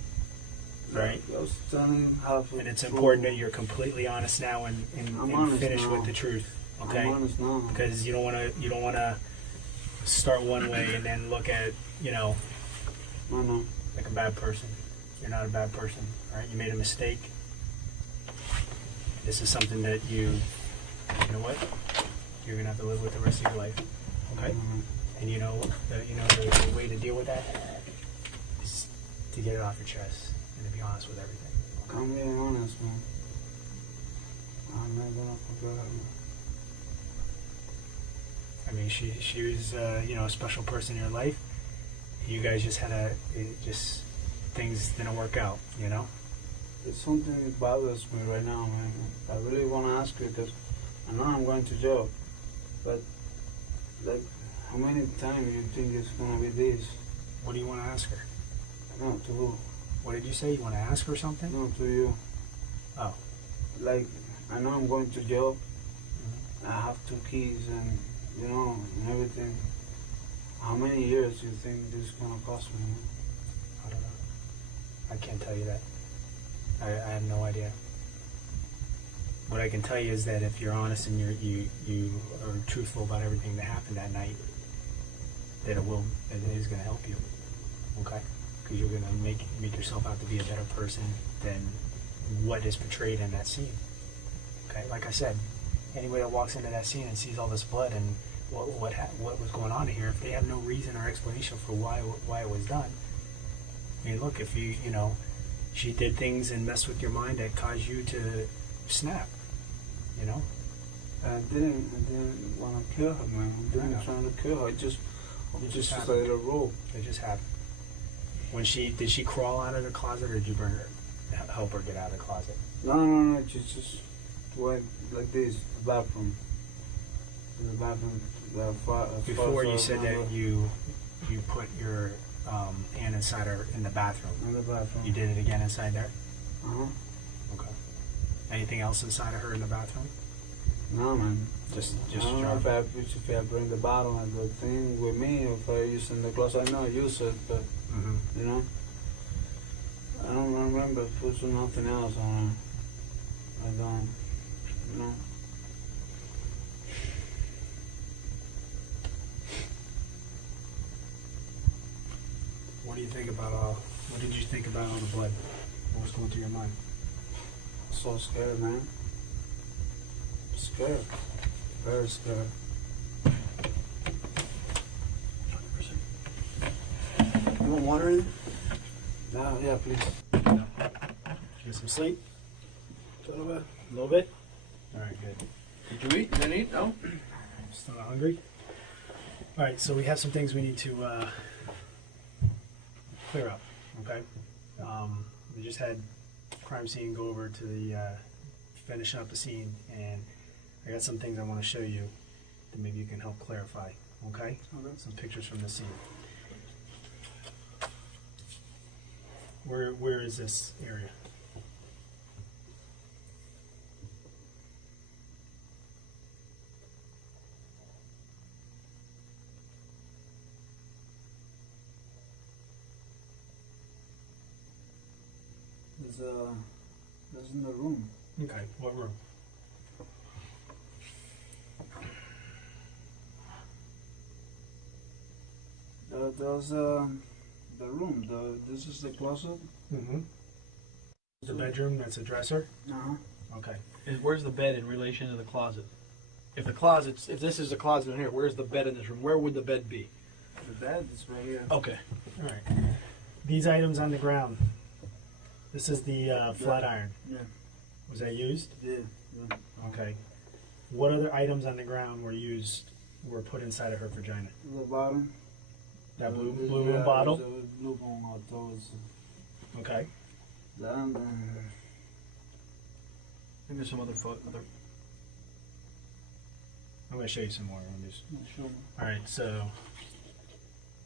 right? I was telling half. And it's important that you're completely honest now and honest finish now. with the truth, okay? I'm honest now. Because you don't want to start one way and then look at No. like a bad person. You're not a bad person, right? You made a mistake. This is something that you know what? You're gonna have to live with the rest of your life, okay? And you know the way to deal with that is to get it off your chest and to be honest with everything. I'm being honest, man. I'm not gonna forget her. I mean, she was a special person in your life. You guys just things didn't work out, you know. It's something that bothers me right now, man. I really want to ask you because I know I'm going to jail, but like, how many times you think it's gonna be this? What do you want to ask her? No, to who? What did you say? You want to ask her something? No, to you. Oh. Like, I know I'm going to jail. I have 2 kids and and everything. How many years do you think this is gonna cost me? I don't know. I can't tell you that. I have no idea. What I can tell you is that if you're honest and you are truthful about everything that happened that night, that it is going to help you. Okay? Because you're going to make yourself out to be a better person than what is portrayed in that scene. Okay? Like I said, anybody that walks into that scene and sees all this blood and what was going on here, if they have no reason or explanation for why it was done. I mean, look, if she did things and messed with your mind that caused you to snap, I didn't want to kill her, man. I didn't try to kill her. I just let her roll. It just happened. Did she crawl out of the closet, or did you help her get out of the closet? No. Just went like this, the bathroom. Before you said that you put your and inside her in the bathroom. In the bathroom. You did it again inside there? Uh-huh. Okay. Anything else inside of her in the bathroom? No, man. Just I don't know jar. if I bring the bottle and the thing with me, if I use in the closet, I know I use it, but, you know, I don't remember putting nothing else on it. I don't, you know. What do you think about what did you think about all the blood? What was going through your mind? So scared, man. Scared. Very scared. 100%. You want water in? No, yeah, please. Get some sleep? A little bit. A little bit? All right, good. Did you eat? Didn't eat? No? Still not hungry? All right, so we have some things we need to clear up, okay? We just had crime scene go over to the finishing up the scene, and I got some things I want to show you that maybe you can help clarify, okay? Some pictures from the scene. Where is this area? There's in the room. Okay, what room? There's the room. This is the closet. Mm-hmm. The bedroom, that's a dresser? Uh-huh. Okay. Where's the bed in relation to the closet? If this is the closet in here, where's the bed in this room? Where would the bed be? The bed is right here. Okay. All right. These items on the ground. This is the flat iron. Yeah. Was that used? Yeah. Okay. What other items on the ground were put inside of her vagina? The bottom. That blue room bottle? The blue room bottle. Okay. Then, I think there's some other I'm going to show you some more on this. sure. All right, so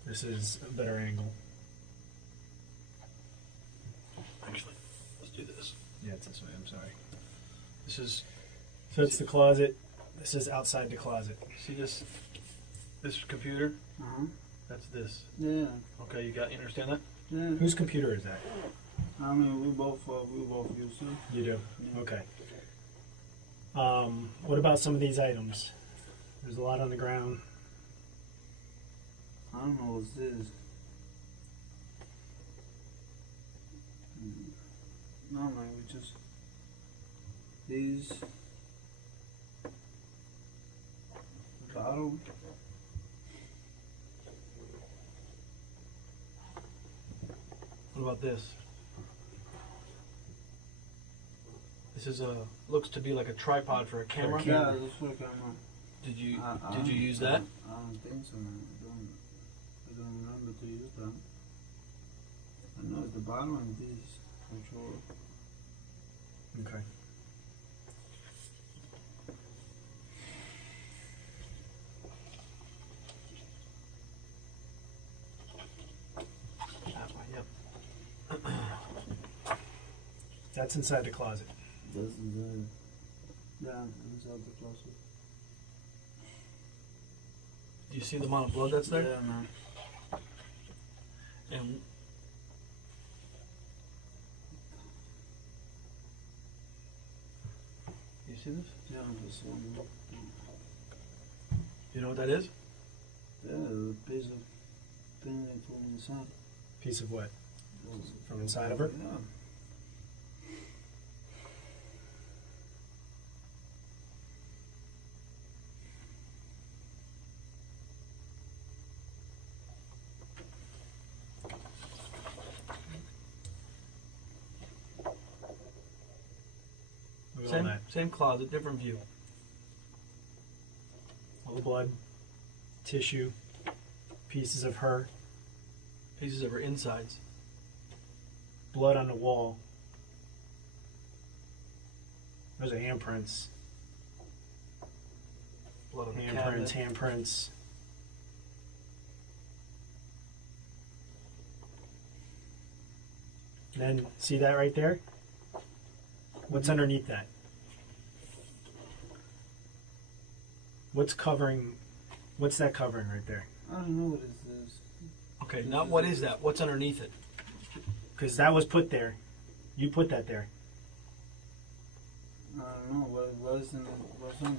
this is a better angle. Actually, let's do this. Yeah, it's this way. I'm sorry. This is, So it's the closet. This is outside the closet. see this computer? Uh-huh. That's this. Yeah. Okay, you understand that? Yeah. Whose computer is that? I mean, we both use it. You do? Yeah. Okay. What about some of these items? There's a lot on the ground. I don't know what's this. No, man, we just these bottle. What about this? This is looks to be like a tripod for a camera. Yeah, this for a camera. Did you I did you use that? I don't think so, man. I don't remember to use that. I know it's the bottom and this control. Okay. That way, yep. That's inside the closet. This is yeah, inside the closet. Do you see the amount of blood that's there? Yeah, man. And you see this? Yeah, this one. You know what that is? Yeah, the piece of thing they put inside. Piece of what? From inside of her? Yeah. Look at all that. Same closet, different view. All the blood, tissue, pieces of her, Pieces of her insides. blood on the wall. Those are handprints. Blood on the Handprints, cabinet. handprints. Then see that right there? What's underneath that? What's that covering right there? I don't know what is this. Okay, not what is that? What's underneath it? Because that was put there. You put that there. I don't know what's on it.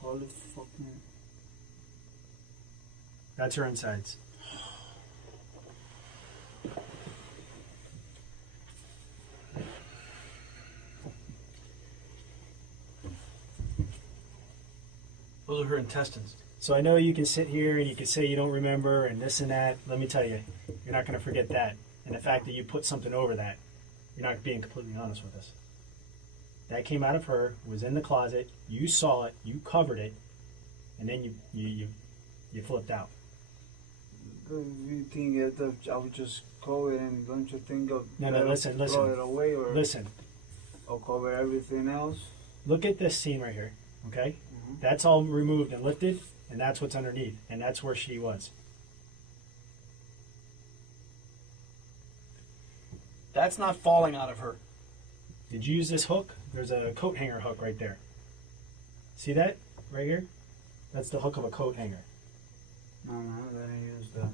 Holy fucking. That's her insides. Those are her intestines. So I know you can sit here and you can say you don't remember and this and that. Let me tell you, you're not going to forget that. And the fact that you put something over that, you're not being completely honest with us. That came out of her, was in the closet. You saw it, you covered it, and then you flipped out. You think that I would just cover it, and don't you think of No, listen. throw it away or Listen, cover everything else? look at this scene right here, okay? That's all removed and lifted, and that's what's underneath, and that's where she was. That's not falling out of her. Did you use this hook? There's a coat hanger hook right there. See that right here? That's the hook of a coat hanger. No, I didn't use that.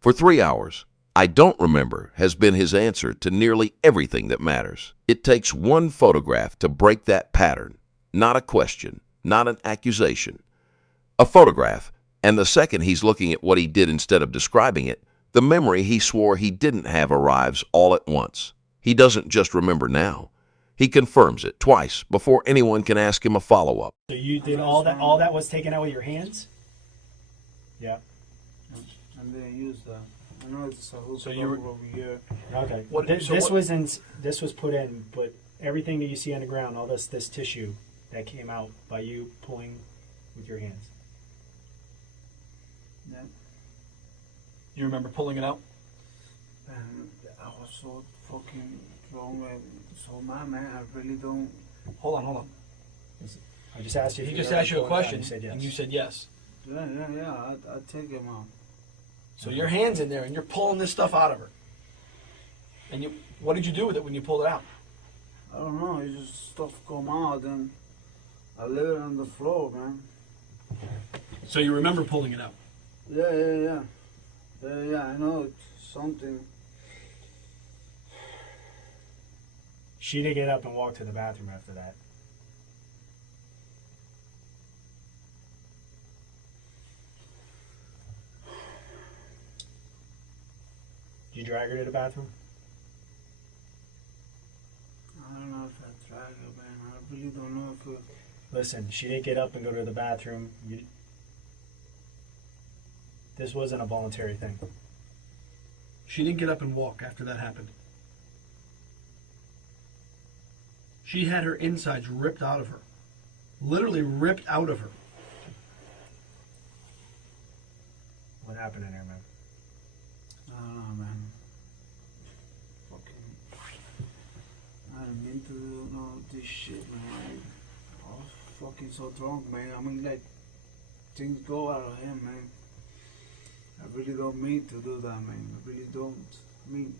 For 3 hours, I don't remember has been his answer to nearly everything that matters. It takes one photograph to break that pattern. Not a question, not an accusation. A photograph, and the second he's looking at what he did instead of describing it, the memory he swore he didn't have arrives all at once. He doesn't just remember now. He confirms it twice before anyone can ask him a follow-up. So you did all that was taken out with your hands? Yeah. I didn't use that. I know it's a whole So you were over here. Okay. What- This so what- was put in, but everything that you see on the ground, all this tissue that came out by you pulling with your hands. Yeah. You remember pulling it out? And I was so fucking wrong and so mad, man. I really don't. Hold on. I just asked you. He if just ever asked you a pulled it out, question, and you said yes. and you said yes. Yeah. I take him out. So your hand's in there, and you're pulling this stuff out of her. And what did you do with it when you pulled it out? I don't know. It's just stuff come out and I leave it on the floor, man. So you remember pulling it out? Yeah. I know it's something. She did get up and walk to the bathroom after that. Did you drag her to the bathroom? I don't know if I tried it, man. I really don't know if it. Listen, she didn't get up and go to the bathroom. This wasn't a voluntary thing. She didn't get up and walk after that happened. She had her insides ripped out of her. Literally ripped out of her. What happened in there, man? I don't know, man. Fucking. I didn't mean to do this shit, man. I was fucking so drunk, man. I mean, like, things go out of him, man. I really don't mean to do that, man. I really don't. I mean,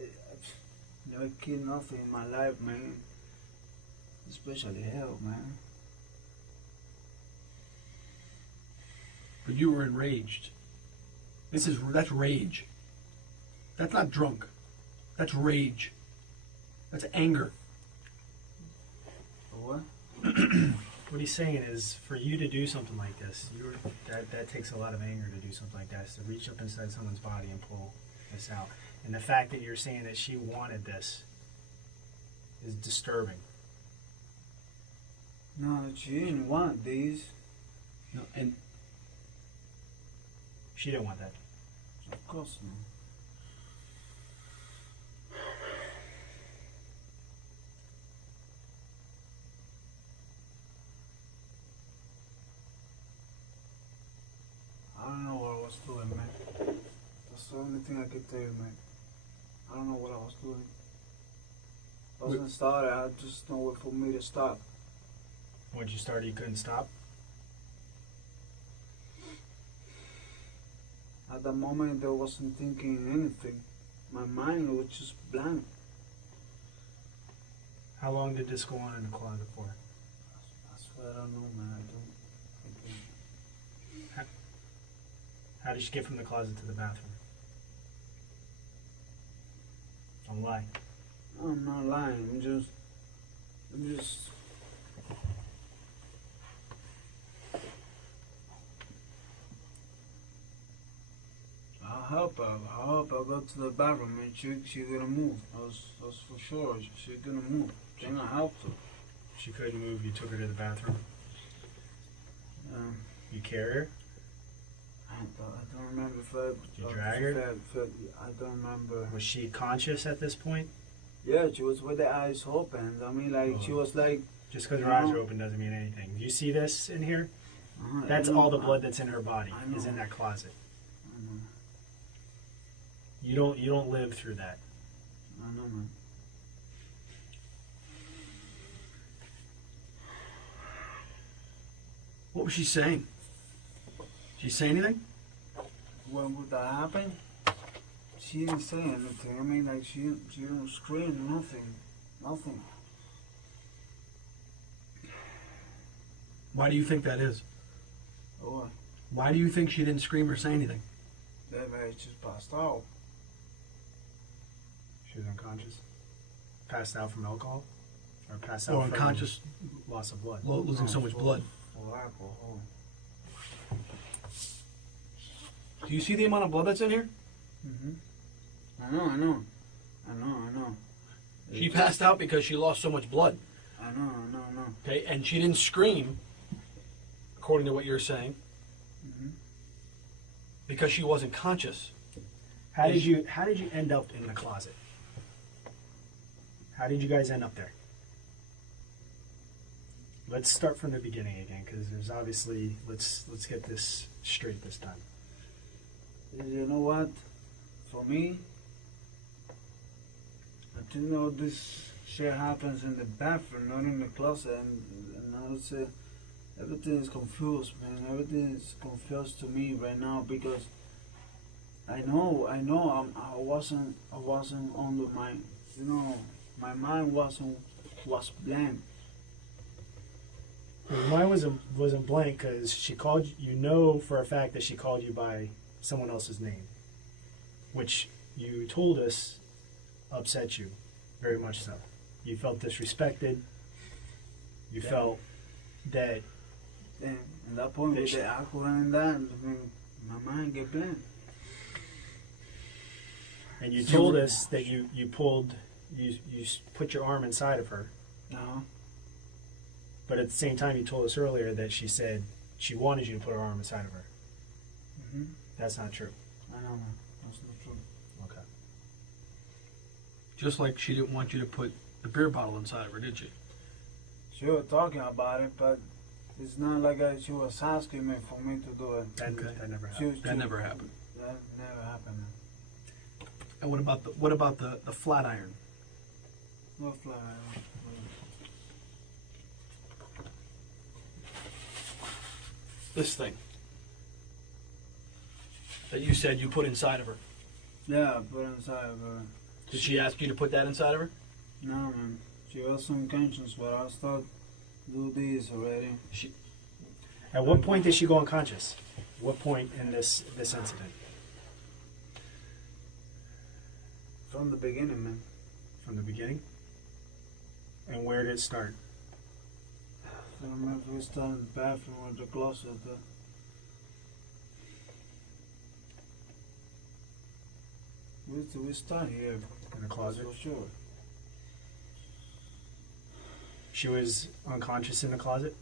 I've never killed nothing in my life, man. Especially hell, man. But you were enraged. That's rage. That's not drunk. That's rage. That's anger. What? What he's saying is, for you to do something like this, that takes a lot of anger to do something like that. Is to reach up inside someone's body and pull this out. And the fact that you're saying that she wanted this is disturbing. No, she didn't want these. No, and She didn't want that. Of course not. I don't know what I was doing, man. That's the only thing I could tell you, man. I don't know what I was doing. I wasn't started. I just know what for me to stop. Once you started, you couldn't stop. At the moment, I wasn't thinking anything. my mind was just blank. How long did this go on in the closet for? I swear I don't know, man. I don't. How did she get from the closet to the bathroom? Don't lie. I'm not lying. I'm just. I'll help her. I'll help her go to the bathroom and she gonna move. That's for sure. She's gonna move. Then I helped her. She couldn't move. You took her to the bathroom. You carried her. I don't remember if I. You drag her? I don't remember. Was she conscious at this point? Yeah, she was with the eyes open. I mean, like, she was like. Just because her eyes are open doesn't mean anything. Do you see this in here? That's all the blood that's in her body is in that closet. I know. You don't live through that. I know, man. What was she saying? Did she say anything? When would that happen? She didn't say anything. I mean, like, she didn't scream, nothing. Why do you think that is? Oh, Why do you think she didn't scream or say anything? maybe just passed out. She was unconscious. Passed out from alcohol, or passed Or out from unconscious, loss of blood. losing so much blood. For alcohol. Do you see the amount of blood that's in here? I know. She passed out because she lost so much blood. I know. Okay, and she didn't scream, according to what you're saying, because she wasn't conscious. How did you end up in the closet? How did you guys end up there? Let's start from the beginning again, because there's obviously let's get this straight this time. You know what? For me, I think all this shit happens in the bathroom, not in the closet, and I would say everything is confused, man. Everything is confused to me right now because I know I wasn't under my, my mind was blank. Well, mine wasn't blank because she called you. For a fact that she called you by someone else's name, which you told us upset you very much so. You felt disrespected. You felt that. And at that point, with the alcohol and that, I mean, my mind get blank. And you told us that you put your arm inside of her. No. But at the same time, you told us earlier that she said she wanted you to put her arm inside of her. That's not true. I know, man. That's not true. Okay. Just like she didn't want you to put the beer bottle inside of her, did she? She was talking about it, but it's not like she was asking me for me to do it. That never happened. That never happened. That never happened, man. And what about the flat iron? No fly. This thing that you said you put inside of her. Yeah, I put it inside of her. Did she ask you to put that inside of her? No, man. She was unconscious, but I started do this already. At what point did she go unconscious? What point in this incident? From the beginning, man. From the beginning? And where did it start? I don't remember if we started in the bathroom or the closet. We start here. In the closet? For sure. She was unconscious in the closet?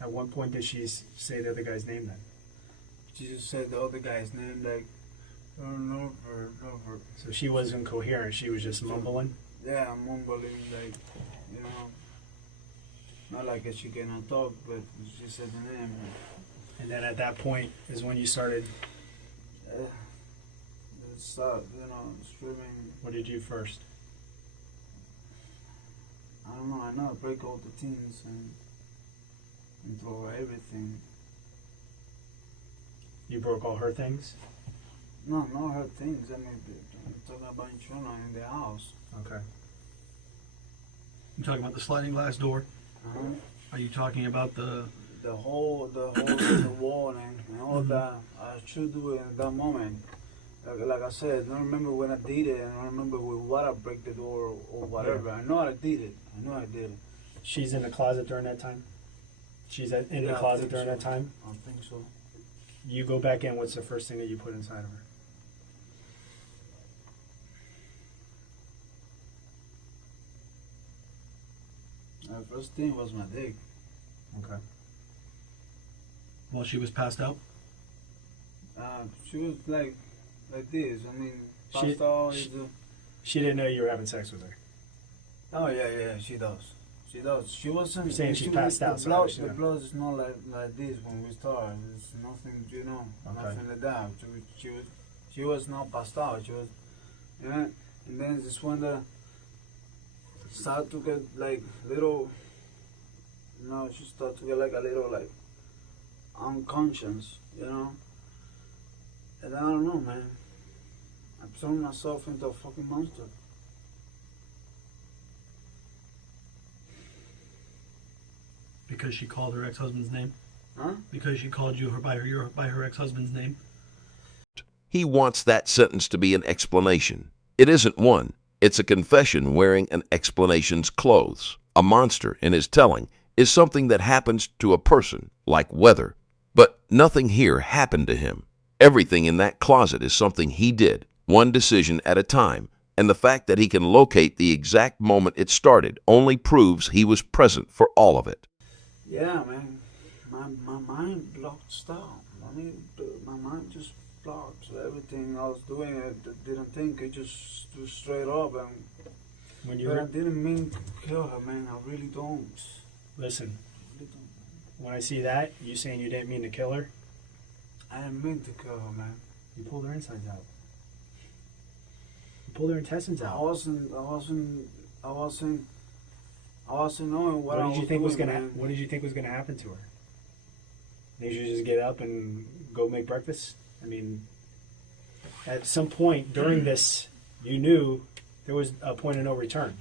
At what point did she say the other guy's name then? She just said the other guy's name, like, over. So she wasn't coherent, she was just mumbling? Yeah, mumbling, like, not like she cannot talk, but she said the name. And then at that point is when you started... Start, screaming. What did you do first? I don't know. I know I break all the things and throw everything. You broke all her things? No, not her things. I mean, I'm talking about insurance in the house. Okay. You talking about the sliding glass door? Uh-huh. Are you talking about the hole in the wall and all that. I should do it in that moment. Like I said, I don't remember when I did it, and I don't remember with what I break the door or whatever. Yeah. I know I did it. I know I did it. She's in the closet during that time? She's in the Yeah, I closet think during so. that time? I think so. You go back in, what's the first thing that you put inside of her? The first thing was my dick. Okay. while she was passed out? She was like this. I mean, She- passed out. She didn't know you were having sex with her. Oh yeah, she does. She does. She wasn't. You're saying she passed out, The so blood, obviously the not. blood is not like this when we start. It's nothing, Okay. nothing like that. She was not passed out. She was, and then this one that started to get like little. She started to get like a little like unconscious, And I don't know, man. I'm throwing myself into a fucking monster. Because she called her ex-husband's name? Huh? Because she called you by her ex-husband's name? He wants that sentence to be an explanation. It isn't one. It's a confession wearing an explanation's clothes. A monster, in his telling, is something that happens to a person, like weather. But nothing here happened to him. Everything in that closet is something he did, one decision at a time, and the fact that he can locate the exact moment it started only proves he was present for all of it. Yeah, man. My mind blocked out. My mind just blocked. So everything I was doing, I didn't think. It just do straight up. When you But I heard, didn't mean to kill her, man. I really don't. listen, I really don't. when I see that, you saying you didn't mean to kill her, I didn't mean to kill her, man. you pulled her insides out. You pulled her intestines I out. wasn't knowing what I was What did you think was doing, gonna? man. What did you think was gonna happen to her? They should just get up and go make breakfast. I mean, at some point during this, you knew there was a point of no return,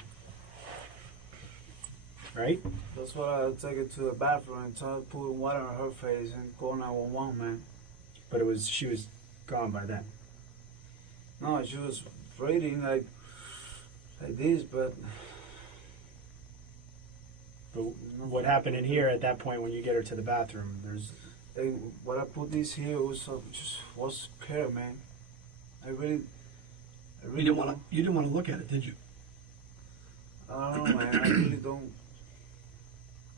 right? That's why I take her to the bathroom and try to put water on her face and call 911, man. But she was gone by then. No, she was breathing like this, but But what happened in here at that point when you get her to the bathroom? what I put this here was just was scared, man. I really You didn't want to look at it, did you? I don't know, man. I really don't.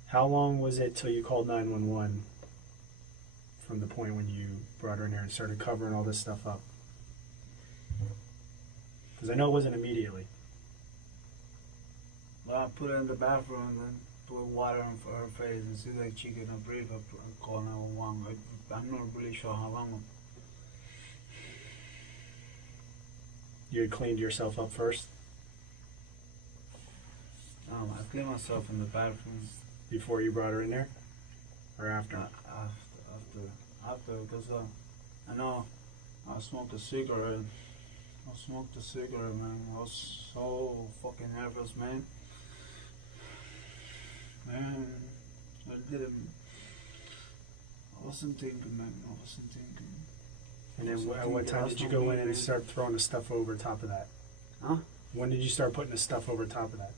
How long was it till you called 911 from the point when you brought her in here and started covering all this stuff up? Because I know it wasn't immediately. Well, I put her in the bathroom and then put water on her face and see like she cannot breathe. I call 911. I'm not really sure how long. You had cleaned yourself up first I cleaned myself in the bathroom before you brought her in there? Or after? after, because I know I smoked a cigarette. Man. I was so fucking nervous, man. I wasn't thinking, man. And then at what time did you go in and start throwing the stuff over top of that? Huh? When did you start putting the stuff over top of that?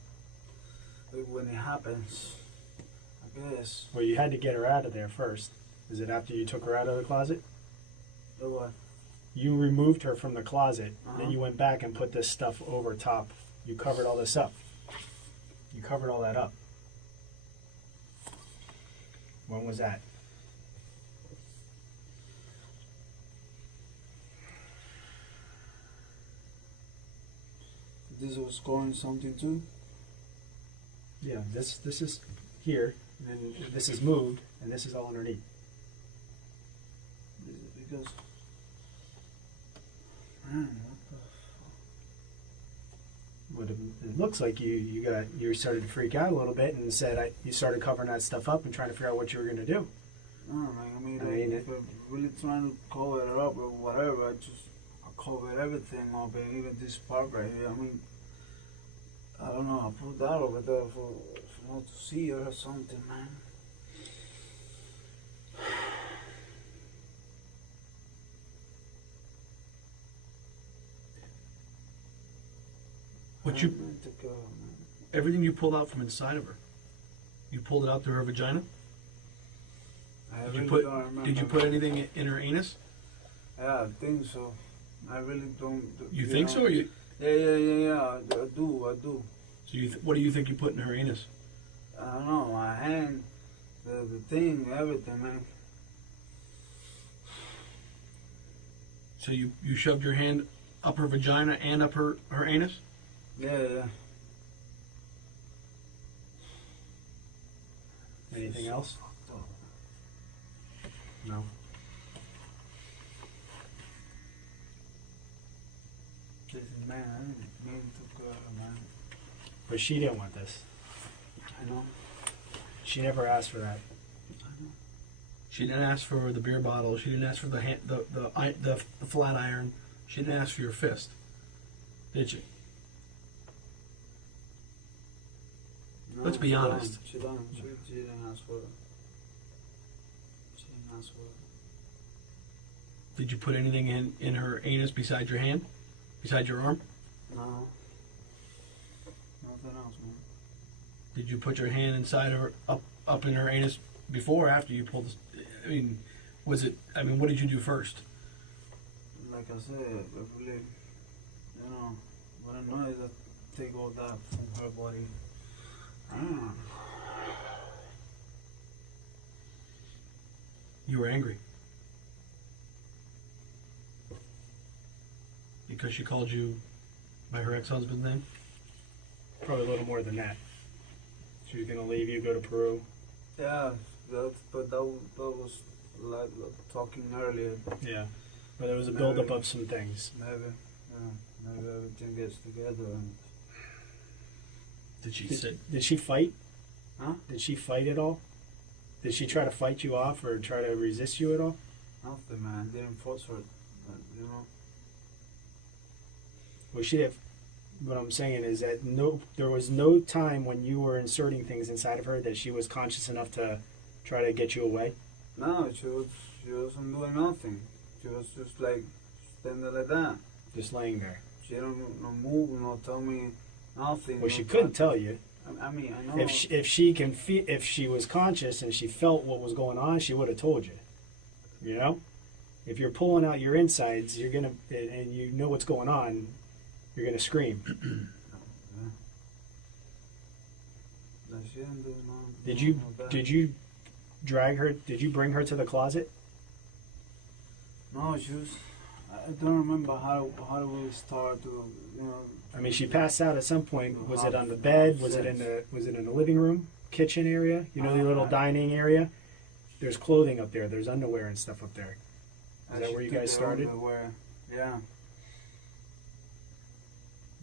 When it happens, I guess. Well, you had to get her out of there first. Is it after you took her out of the closet? But what? You removed her from the closet, Uh-huh. then you went back and put this stuff over top. You covered all this up. You covered all that up. When was that? This was going something too. Yeah, this is here, and then this is moved, and this is all underneath. Because, man, what the But it looks like you started to freak out a little bit and said you started covering that stuff up and trying to figure out what you were going to do. No, man. I mean, I mean, if I'm really trying to cover it up or whatever, covered everything up, and even this part right here. I mean, I don't know. I put that over there for not to see or something, man. What you, Man, to go, man. everything you pulled out from inside of her, you pulled it out through her vagina? I Did really you put, don't remember. did you put anything in her anus? Yeah, I think so. I really don't. You think know. so? Or you, Yeah. I do. so you, what do you think you put in her anus? I don't know. My hand, the thing, everything, man. So you shoved your hand up her vagina and up her anus? Yeah. Anything else? No. Listen, man, I didn't mean to go, man. But she didn't want this. I know. She never asked for that. She didn't ask for the beer bottle. She didn't ask for the flat iron. She didn't ask for your fist, did she? No, Let's be she honest. She didn't ask for it. She didn't ask for it. Did you put anything in her anus beside your hand, beside your arm? No. Nothing else, man. Did you put your hand inside of her, up in her anus before or after you pulled this? I mean, was it, I mean, what did you do first? Like I said, I really, what I know is that take all that from her body. I don't know. You were angry. Because she called you by her ex-husband's name? Probably a little more than that. She was going to leave you, go to Peru. Yeah, but that was like talking earlier. Yeah. But there was a buildup of some things. Maybe everything gets together. And Did she say? Did she fight? Huh? Did she fight at all? Did she try to fight you off or try to resist you at all? Nothing, man. Didn't force her. Well, she have. What I'm saying is that there was no time when you were inserting things inside of her that she was conscious enough to try to get you away. No, she wasn't doing nothing. She was just like standing like that. Just laying there. She don't move, no tell me nothing. Well, she couldn't tell you. I mean, I know. If she was conscious and she felt what was going on, she would have told you. You know, if you're pulling out your insides, you're gonna, and you know what's going on, you're gonna scream. No, she didn't do Did you drag her? Did you bring her to the closet? No, she was. I don't remember how we start to, I mean, she passed out at some point. Was it on the bed? Was it in the living room, kitchen area? You know, the little dining area. There's clothing up there. There's underwear and stuff up there. Is that where you guys started? Underwear. Yeah.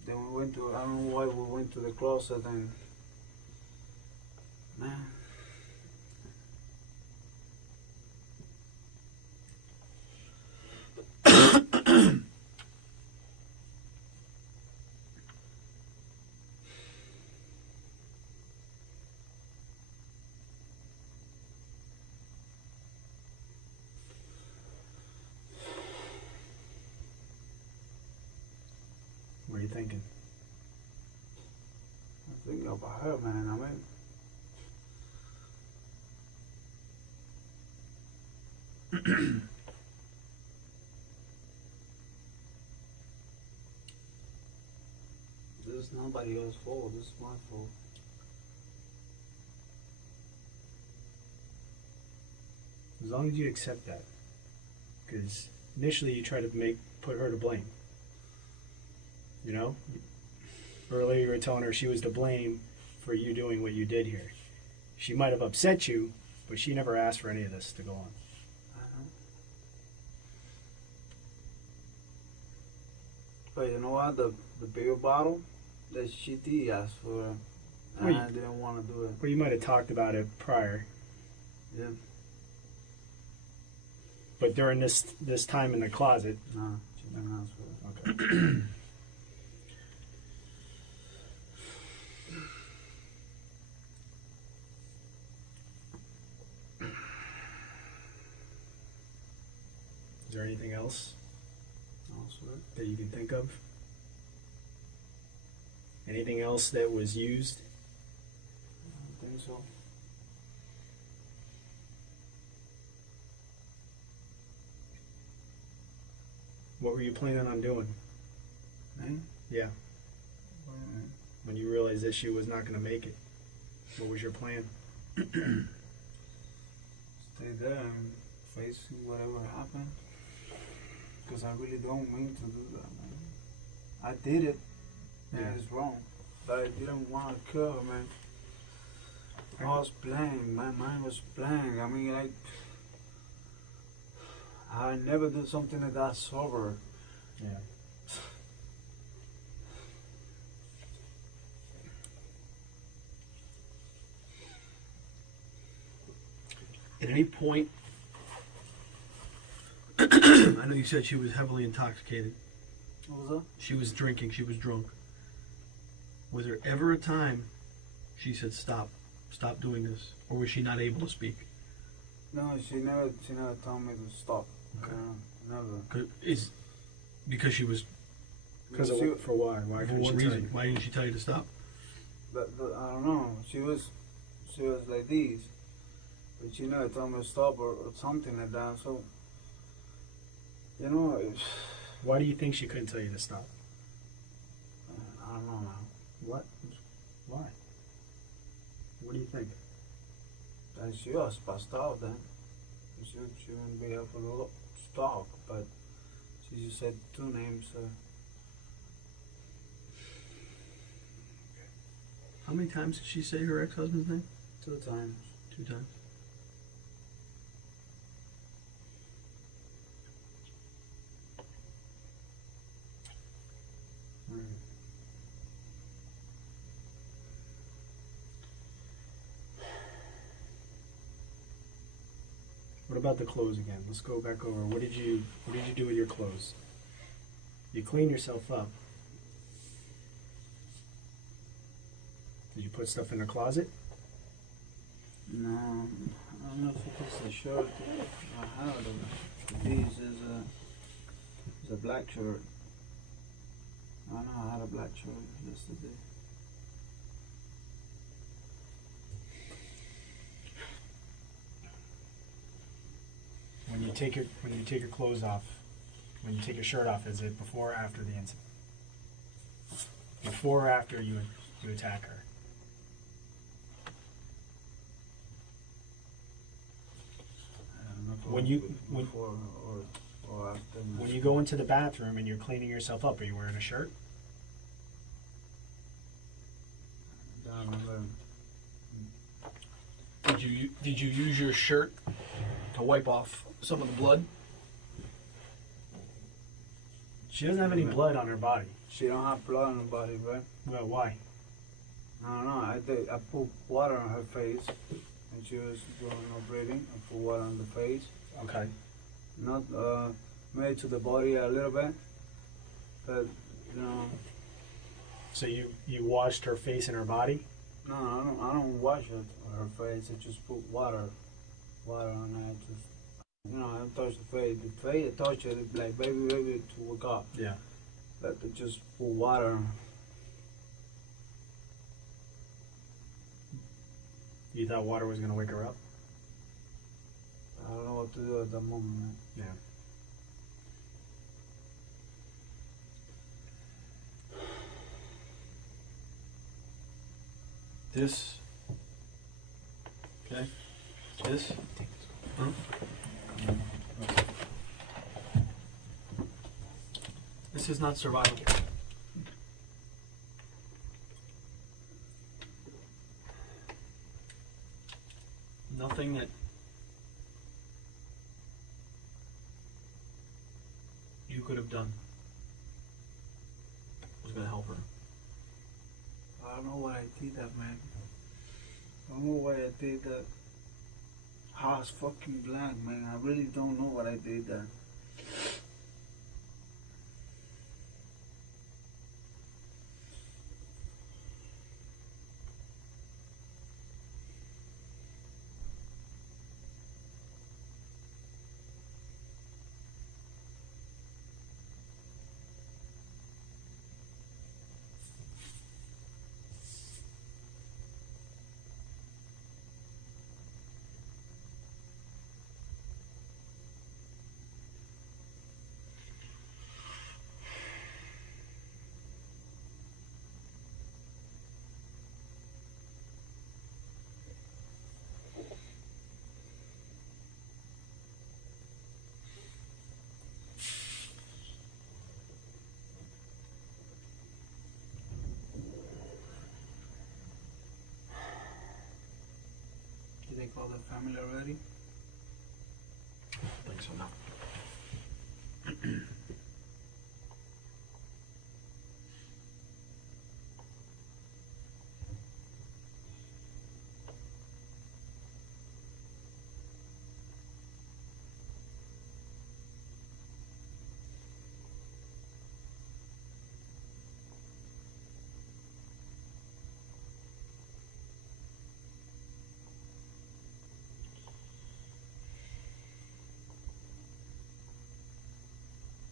Then we went to. I don't know why we went to the closet and. Man. What are you thinking? I think about her, man. I mean. This is nobody else's fault. This is my fault. As long as you accept that, because initially you try to put her to blame. You know, earlier you were telling her she was to blame for you doing what you did here. She might have upset you, but she never asked for any of this to go on. But you know what? The beer bottle that she did ask for, and Well, I didn't want to do it. Well, you might have talked about it prior, Yeah. but during this time in the closet, No, she didn't ask for it. Is there anything else Also, that you can think of? Anything else that was used? I think so. What were you planning on doing? Me? Yeah, What do you mean? when you realized that she was not going to make it. What was your plan? Stay there and face whatever happened. Because I really don't mean to do that, man. I did it, and Yeah. it's wrong. But I didn't want to kill her, man. I was blank. My mind was blank. I mean, like, I never do something like that sober. Yeah. At any point, I know you said she was heavily intoxicated. What was that? She was drinking. She was drunk. Was there ever a time she said, stop doing this? Or was she not able to speak? No, she never told me to stop. Okay. Never. Because she was, Because She- for why? Why for couldn't what she tell reason? you? Why didn't she tell you to stop? But I don't know. She was like this, but she never told me to stop or something like that. So, you know, Why do you think she couldn't tell you to stop? I don't know, man. What? Why? What do you think? And she was passed out then. She wouldn't be able to talk, but she just said two names. How many times did she say her ex-husband's name? 2 times. 2 times. What about the clothes again? Let's go back over. What did you do with your clothes? You clean yourself up. Did you put stuff in the closet? No, I don't know if it's a shirt. I have them. This is a black shirt. I know I had a black shirt yesterday. When you take your clothes off, when you take your shirt off, is it before or after the incident? Before or after you attack her? I don't know if When it you- was before or after. When you go into the bathroom and you're cleaning yourself up, are you wearing a shirt? I don't remember. Did you use your shirt to wipe off some of the blood? She doesn't have any blood on her body. She don't have blood on her body, right? Well, why? I don't know. I put water on her face, and she was doing no breathing. I put water on the face, Okay. not made to the body a little bit, but you know, So you washed her face and her body? no, I don't wash her face. I just put water on it. Just, you know, I don't touch the face. The face, I touch it like baby to wake up. Yeah. But I just put water. You thought water was gonna wake her up? I don't know what to do at that moment, man. Yeah. This. Okay. This. Huh? This is not survival. Nothing that you could have done was going to help her. I don't know why I did that, man. I don't know why I did that. I was fucking blank, man. I really don't know what I did that. family already? I don't think so, no.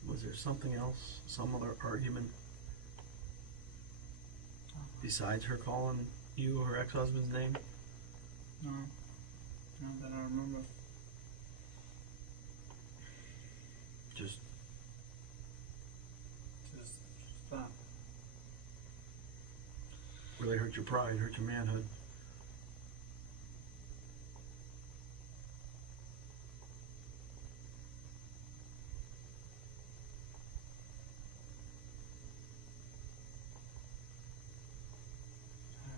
Was there something else, some other argument besides her calling you her ex-husband's name? No. Not that I remember. Just that. really hurt your pride, hurt your manhood.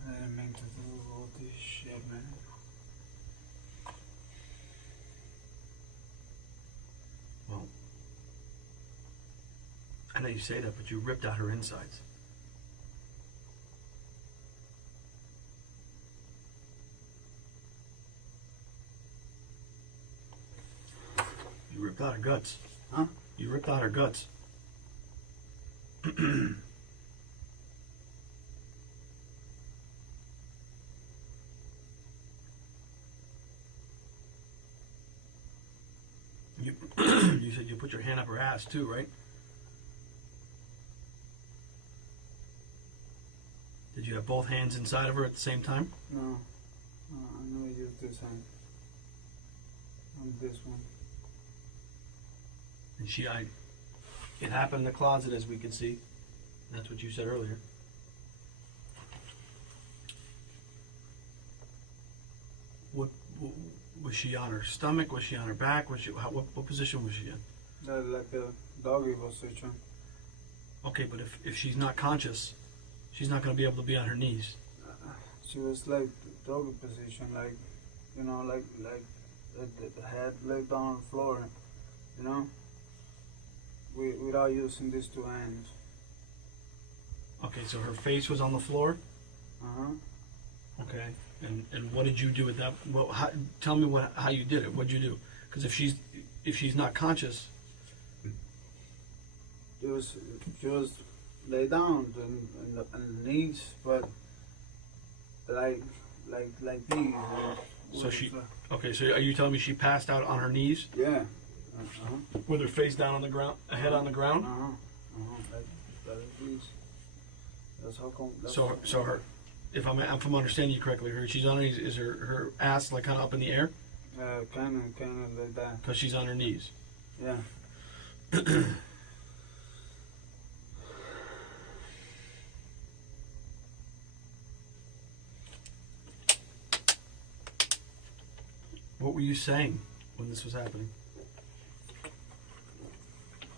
I didn't mean to do all this shit, man. Well, I know you say that, but you ripped out her insides. You ripped out her guts. Huh? You ripped out her guts. You, you said you put your hand up her ass too, right? Did you have both hands inside of her at the same time? No. I know you used this hand. On this one. And it happened in the closet, as we can see. That's what you said earlier. What was she on her stomach? Was she on her back? What position was she in? Like a doggy position. Okay, but if she's not conscious, she's not going to be able to be on her knees. She was like doggy position, like, you know, like the head laid down on the floor, you know, without using these two hands. Okay, so her face was on the floor. Okay, and what did you do with that? Well, tell me how you did it. What'd you do? Because if she's not conscious, she was laid down on the knees, but like these. so okay. So are you telling me she passed out on her knees? Yeah. With her face down on the ground, head on the ground? Like these. That's how come. So her, if I'm understanding you correctly, she's on her knees. Is her ass like kind of up in the air? Kind of like that. Because she's on her knees. Yeah. What were you saying when this was happening?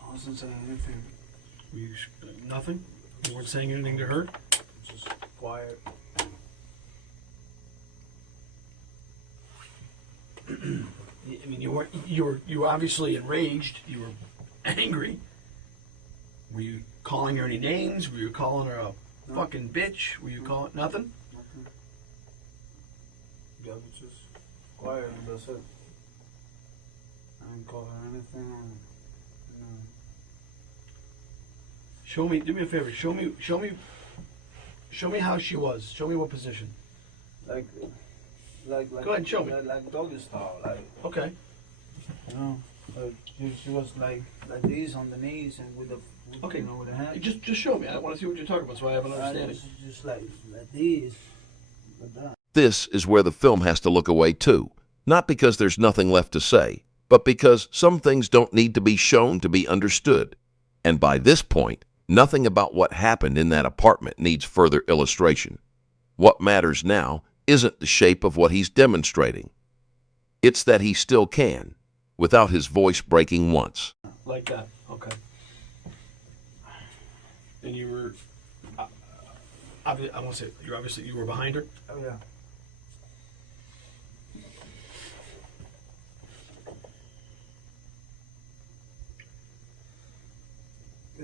I wasn't saying anything. Were you nothing? You weren't saying anything to her? Just quiet. I mean, you were obviously enraged. You were angry. Were you calling her any names? Were you calling her a fucking bitch? Were you calling nothing? Nothing. Yeah, just quiet and that's it. I didn't call her anything. Show me. Do me a favor. Show me how she was. Show me what position. Like Go ahead and show me. Like doggy style, like. Okay. You know, like she was like this on the knees and with the Okay. you know, with the hand. Just show me. I want to see what you're talking about, so I have an understanding. Just like this, like that. This is where the film has to look away too, not because there's nothing left to say, but because some things don't need to be shown to be understood. And by this point, nothing about what happened in that apartment needs further illustration. What matters now isn't the shape of what he's demonstrating. It's that he still can, without his voice breaking once. Like that. Okay. And you were, I won't say, you were behind her? Oh yeah.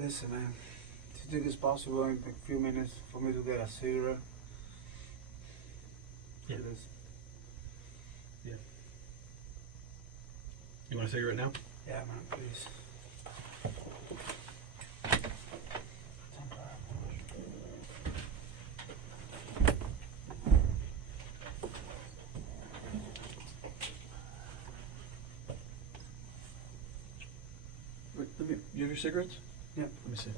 Listen, man. Do you think it's possible in a few minutes for me to get a cigarette? Yeah. Please. You want a cigarette now? Yeah, man, please. Wait, you have your cigarettes? Yeah. Let me see.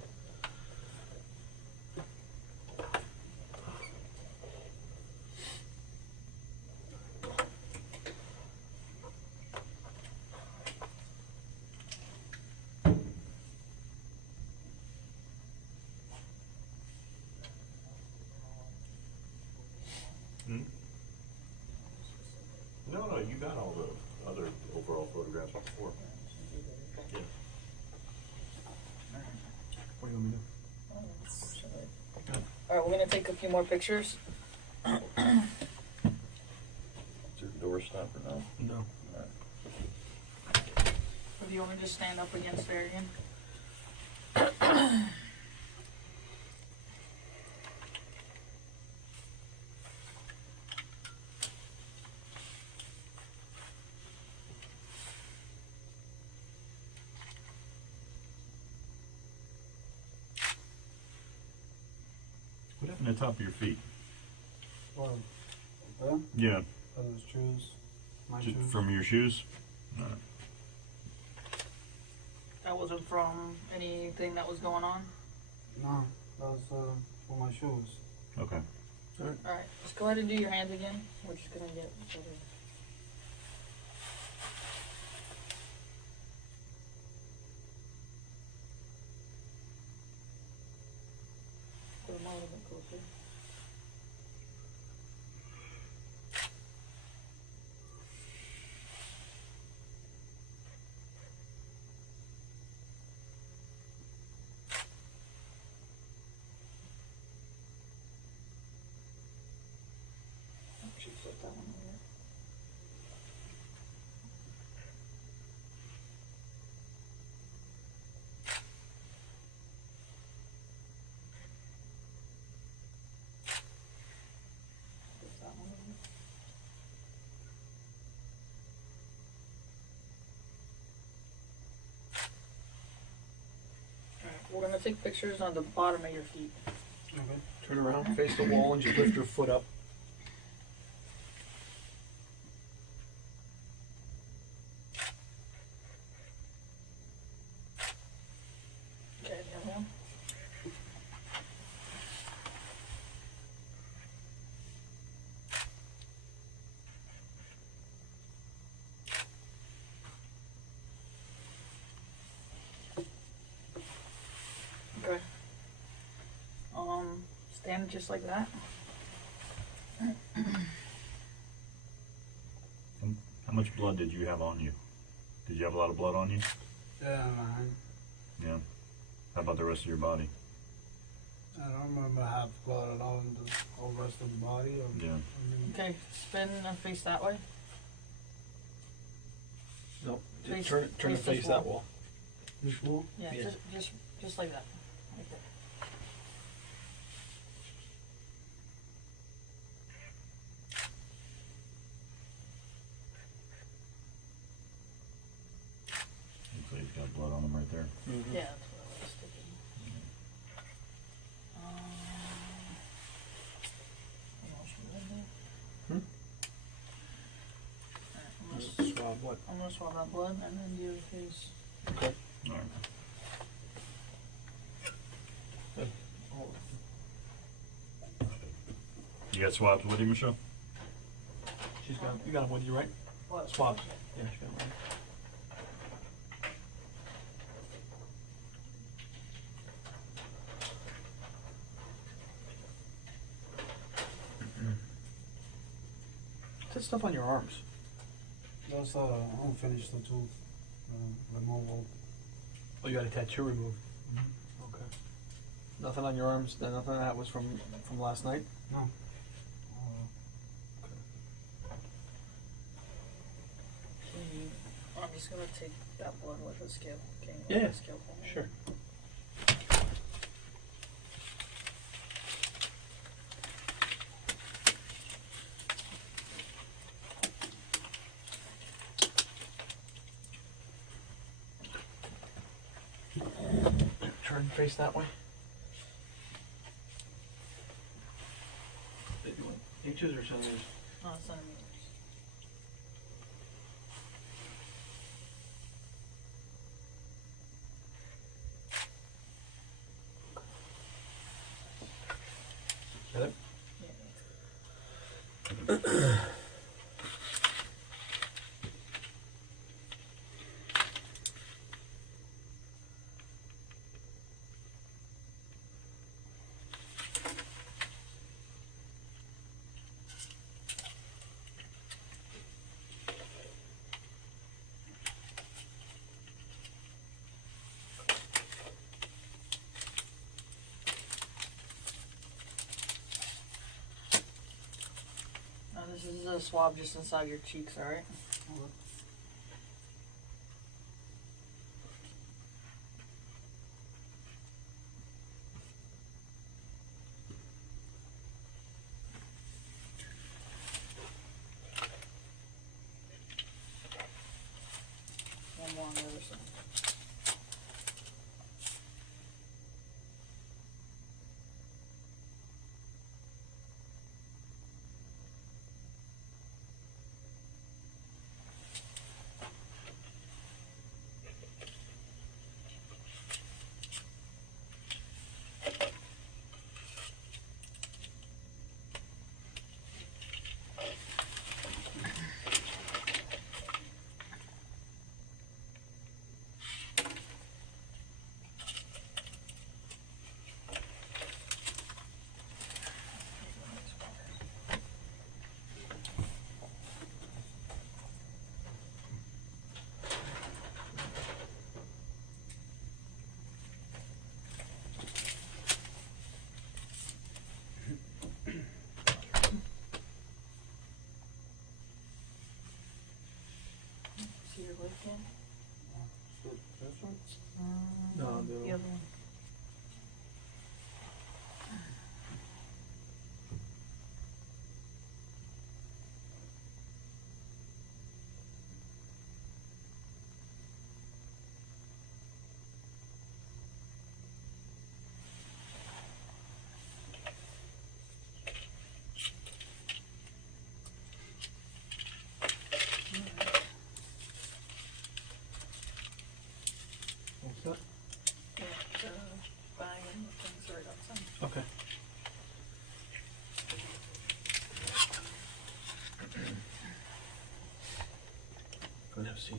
No, you got all the other overall photographs before. Yeah. What do you want me to do? All right, we're gonna take a few more pictures. Is your door stopper now? No. If you want to just stand up against there again. What happened to the top of your feet? Well, them? Yeah, Those shoes. My just shoes. from your shoes? That wasn't from anything that was going on. No, that was for my shoes. Okay. All right, just go ahead and do your hands again. We're just gonna get put them a little bit closer. Actually, flip that one over. Flip that one over. Alright, we're gonna take pictures on the bottom of your feet. Okay. Turn around, face the wall, and just lift your foot up. Okay, the other one. Okay. Stand just like that. How much blood did you have on you? Did you have a lot of blood on you? Yeah, man. Yeah. How about the rest of your body? I don't remember half blood along the whole rest of the body. Or, Yeah. Okay, spin and face that way. No, Face- turn to face this face that wall. wall. Which wall? Yeah, Yeah. just like that. Like that. Looks like he's got blood on him right there. Yeah, that's what I was thinking. What else was in there? Alright, Swab what? I'm gonna swab that blood and then do his. Okay. All right. You got swabs with you, Michelle? You got them with you, right? What? Swabs. Yeah, she got them. What's that stuff on your arms? That's unfinished tattoo removal. Oh, you got a tattoo removed. Okay. Nothing on your arms. Nothing that was from last night. No. I'm just gonna take that blood with a scale. Okay, Yeah. with a scale. Sure. face that way. Inches or centimeters? Centimeters. Is that it? This is a swab just inside your cheeks, alright? One more on the other side. See your left hand? This one? No, The other one. What's that? Yeah, the bag and the things right outside. Okay. Go and have a seat.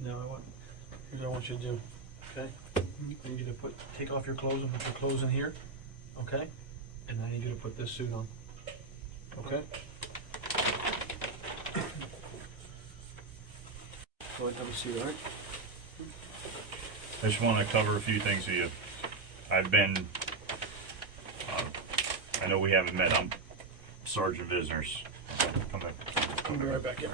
No, here's what I want you to do, okay? I need you to take off your clothes and put your clothes in here, okay? And I need you to put this suit on, okay? Go ahead and have a seat, all right? I just want to cover a few things with you. I've been, I know we haven't met. I'm Sergeant Visners. Come back. I'll be right back in.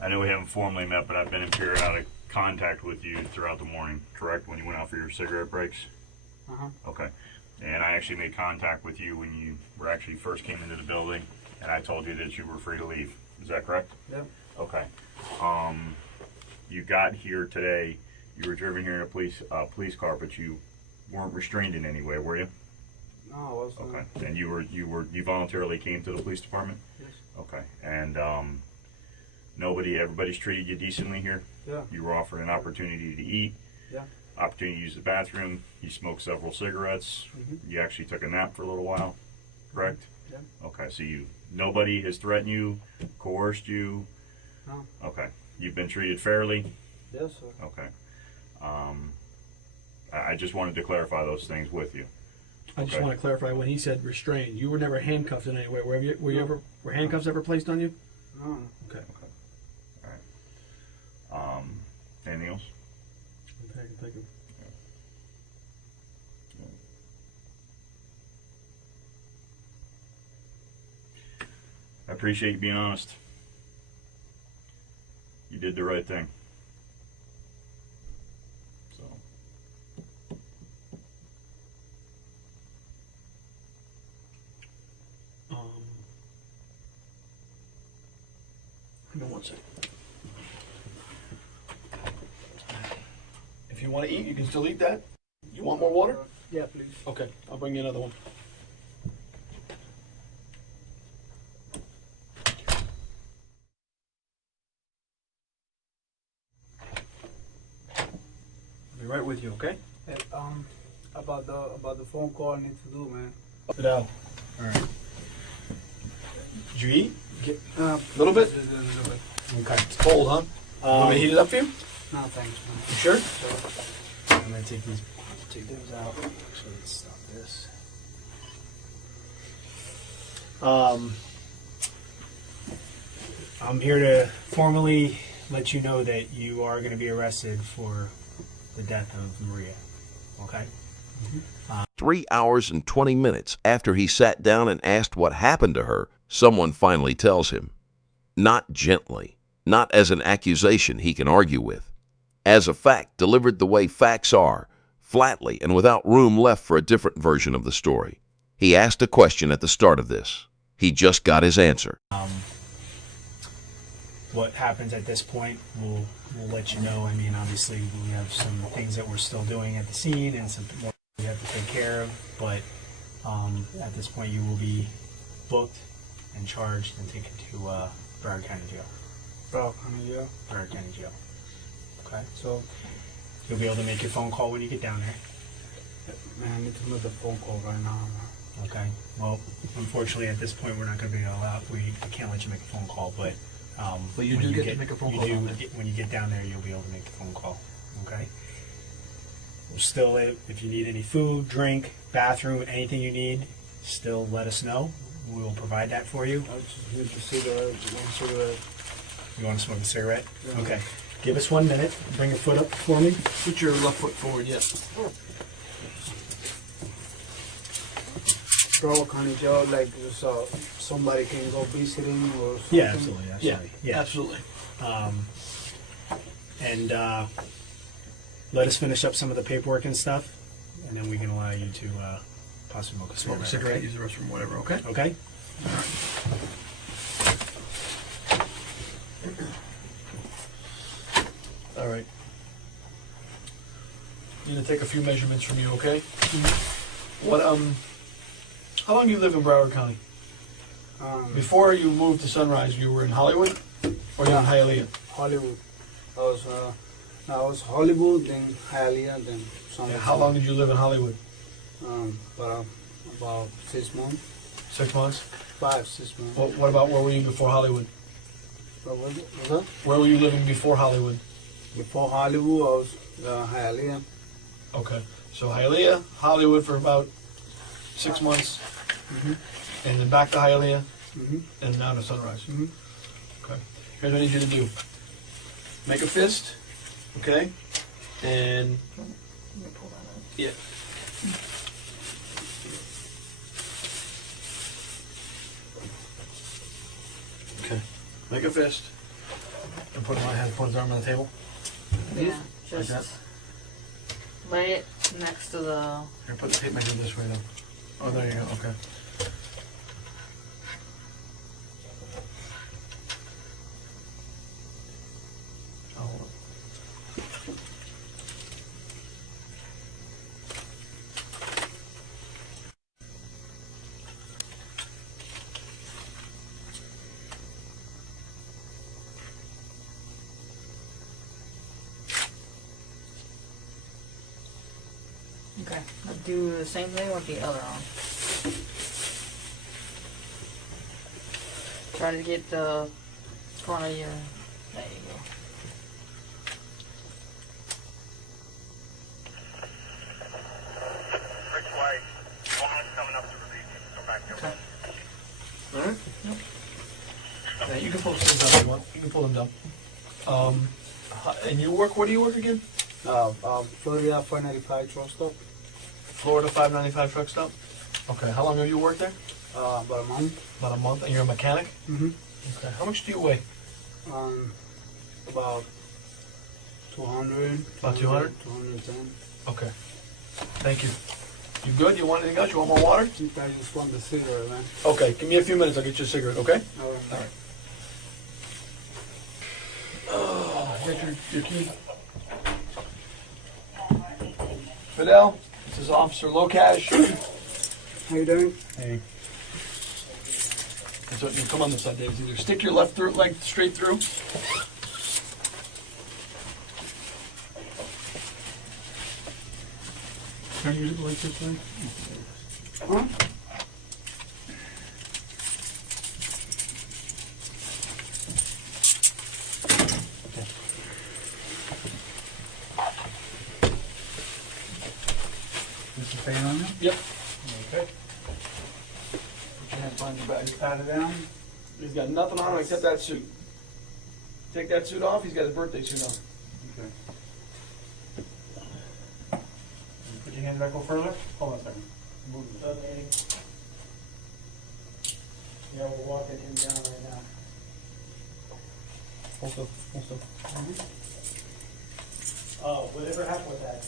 I know we haven't formally met, but I've been in periodic contact with you throughout the morning, correct? When you went out for your cigarette breaks? Uh-huh. Okay. And I actually made contact with you when you were actually first came into the building, and I told you that you were free to leave. Is that correct? Yep. Okay. You got here today. You were driven here in a police car, but you weren't restrained in any way, were you? No, I wasn't. Okay. And you voluntarily came to the police department? Yes. Okay. And everybody's treated you decently here? Yeah. You were offered an opportunity to eat? Yeah. Opportunity to use the bathroom? You smoked several cigarettes? Mm-hmm. You actually took a nap for a little while, correct? Yeah. Okay, so nobody has threatened you, coerced you? No. Okay. You've been treated fairly? Yes, sir. Okay. I just wanted to clarify those things with you. I just Okay. want to clarify, when he said restrained, you were never handcuffed in any way. Were handcuffs ever placed on you? No. Okay. All right. Anything else? Thank you. appreciate you being honest. You did the right thing. So. Hang on one second. If you want to eat, you can still eat that. You want more water? Yeah, please. Okay, I'll bring you another one. I'll be right with you, okay? Hey, about the phone call I need to do, man. Fidel. All right. Did you eat? A Little bit? A little bit. Okay. It's cold, huh? Want me to heat it up for you? No, thanks, man. You sure? I'm gonna take those out. Actually, let's stop this. I'm here to formally let you know that you are going to be arrested for the death of Maria. Okay? 3 hours and 20 minutes after he sat down and asked what happened to her, someone finally tells him. Not gently, not as an accusation he can argue with. As a fact delivered the way facts are, flatly and without room left for a different version of the story. He asked a question at the start of this. He just got his answer. What happens at this point, we'll let you know. I mean, obviously, we have some things that we're still doing at the scene and some more we have to take care of. But at this point, you will be booked and charged and taken to Broward County Jail. Broward County Jail? Broward County Jail. Okay, so you'll be able to make your phone call when you get down there. Man, I need to make the phone call right now, man. Okay. Well, unfortunately, at this point, we're not going to be allowed. We can't let you make a phone call, but you when do get to make a phone call down there. When you get down there, you'll be able to make the phone call. Okay. We're still, if you need any food, drink, bathroom, anything you need, still let us know. We will provide that for you. I just need a cigarette. You want to smoke a cigarette? Yeah. Okay. Give us 1 minute. Bring your foot up for me. Put your left foot forward, yeah. Broward County Jail, like so somebody can go visiting or something? Yeah, absolutely. Yeah, absolutely. And let us finish up some of the paperwork and stuff, and then we can allow you to possibly Smoke a cigarette, use the restroom, whatever, okay? Okay? All right. I'm going to take a few measurements from you, okay? What, how long you live in Broward County? Before you moved to Sunrise, you were in Hollywood? Or you were in Hialeah? Hollywood. I was Hollywood, then Hialeah, then Sunrise. Yeah, how long did you live in Hollywood? About 6 months. 6 months? 5, 6 months. What about where were you before Hollywood? What was that? Where were you living before Hollywood? Before Hollywood, I was Hialeah. Okay. So Hialeah, Hollywood for about 6 months, and then back to Hialeah, and now to Sunrise. Okay. Here's what I need you to do. Make a fist, okay? And yeah. Okay. Make a fist. And put his arm on the table. Yeah, Like just that. lay it next to the. Here, put the tape measure this way though. Oh, there you go. Okay. Oh, hold on. Okay. I'll do the same thing with the other arm. Try to get the front of your. There you go. Okay. All right. Yeah, you can pull them down if you want. You can pull them down. And you work? Where do you work again? Florida 595 truck stop. Florida 595 truck stop. Okay. How long have you worked there? About a month. About a month, and you're a mechanic? Mm-hmm. Okay. How much do you weigh? About 200. About 200? 210. Okay. Thank you. You good? You want anything else? You want more water? I just want the cigarette, man. Okay, give me a few minutes. I'll get you a cigarette, okay? All right. All right. Oh, get your key. Fidel, this is Officer Lopez. How you doing? Hey. So you come on this side, Dave. Either stick your left leg straight through. Can you use it like this way? Huh? Is the pain on you? Yep. Okay. Put your hands behind your back. Pat it down. He's got nothing on him except that suit. Take that suit off, he's got his birthday suit on. Okay. Put your hand back a little further. Hold on a second. Move it. Yeah, we're walking him down right now. Also. Oh, whatever happened with that?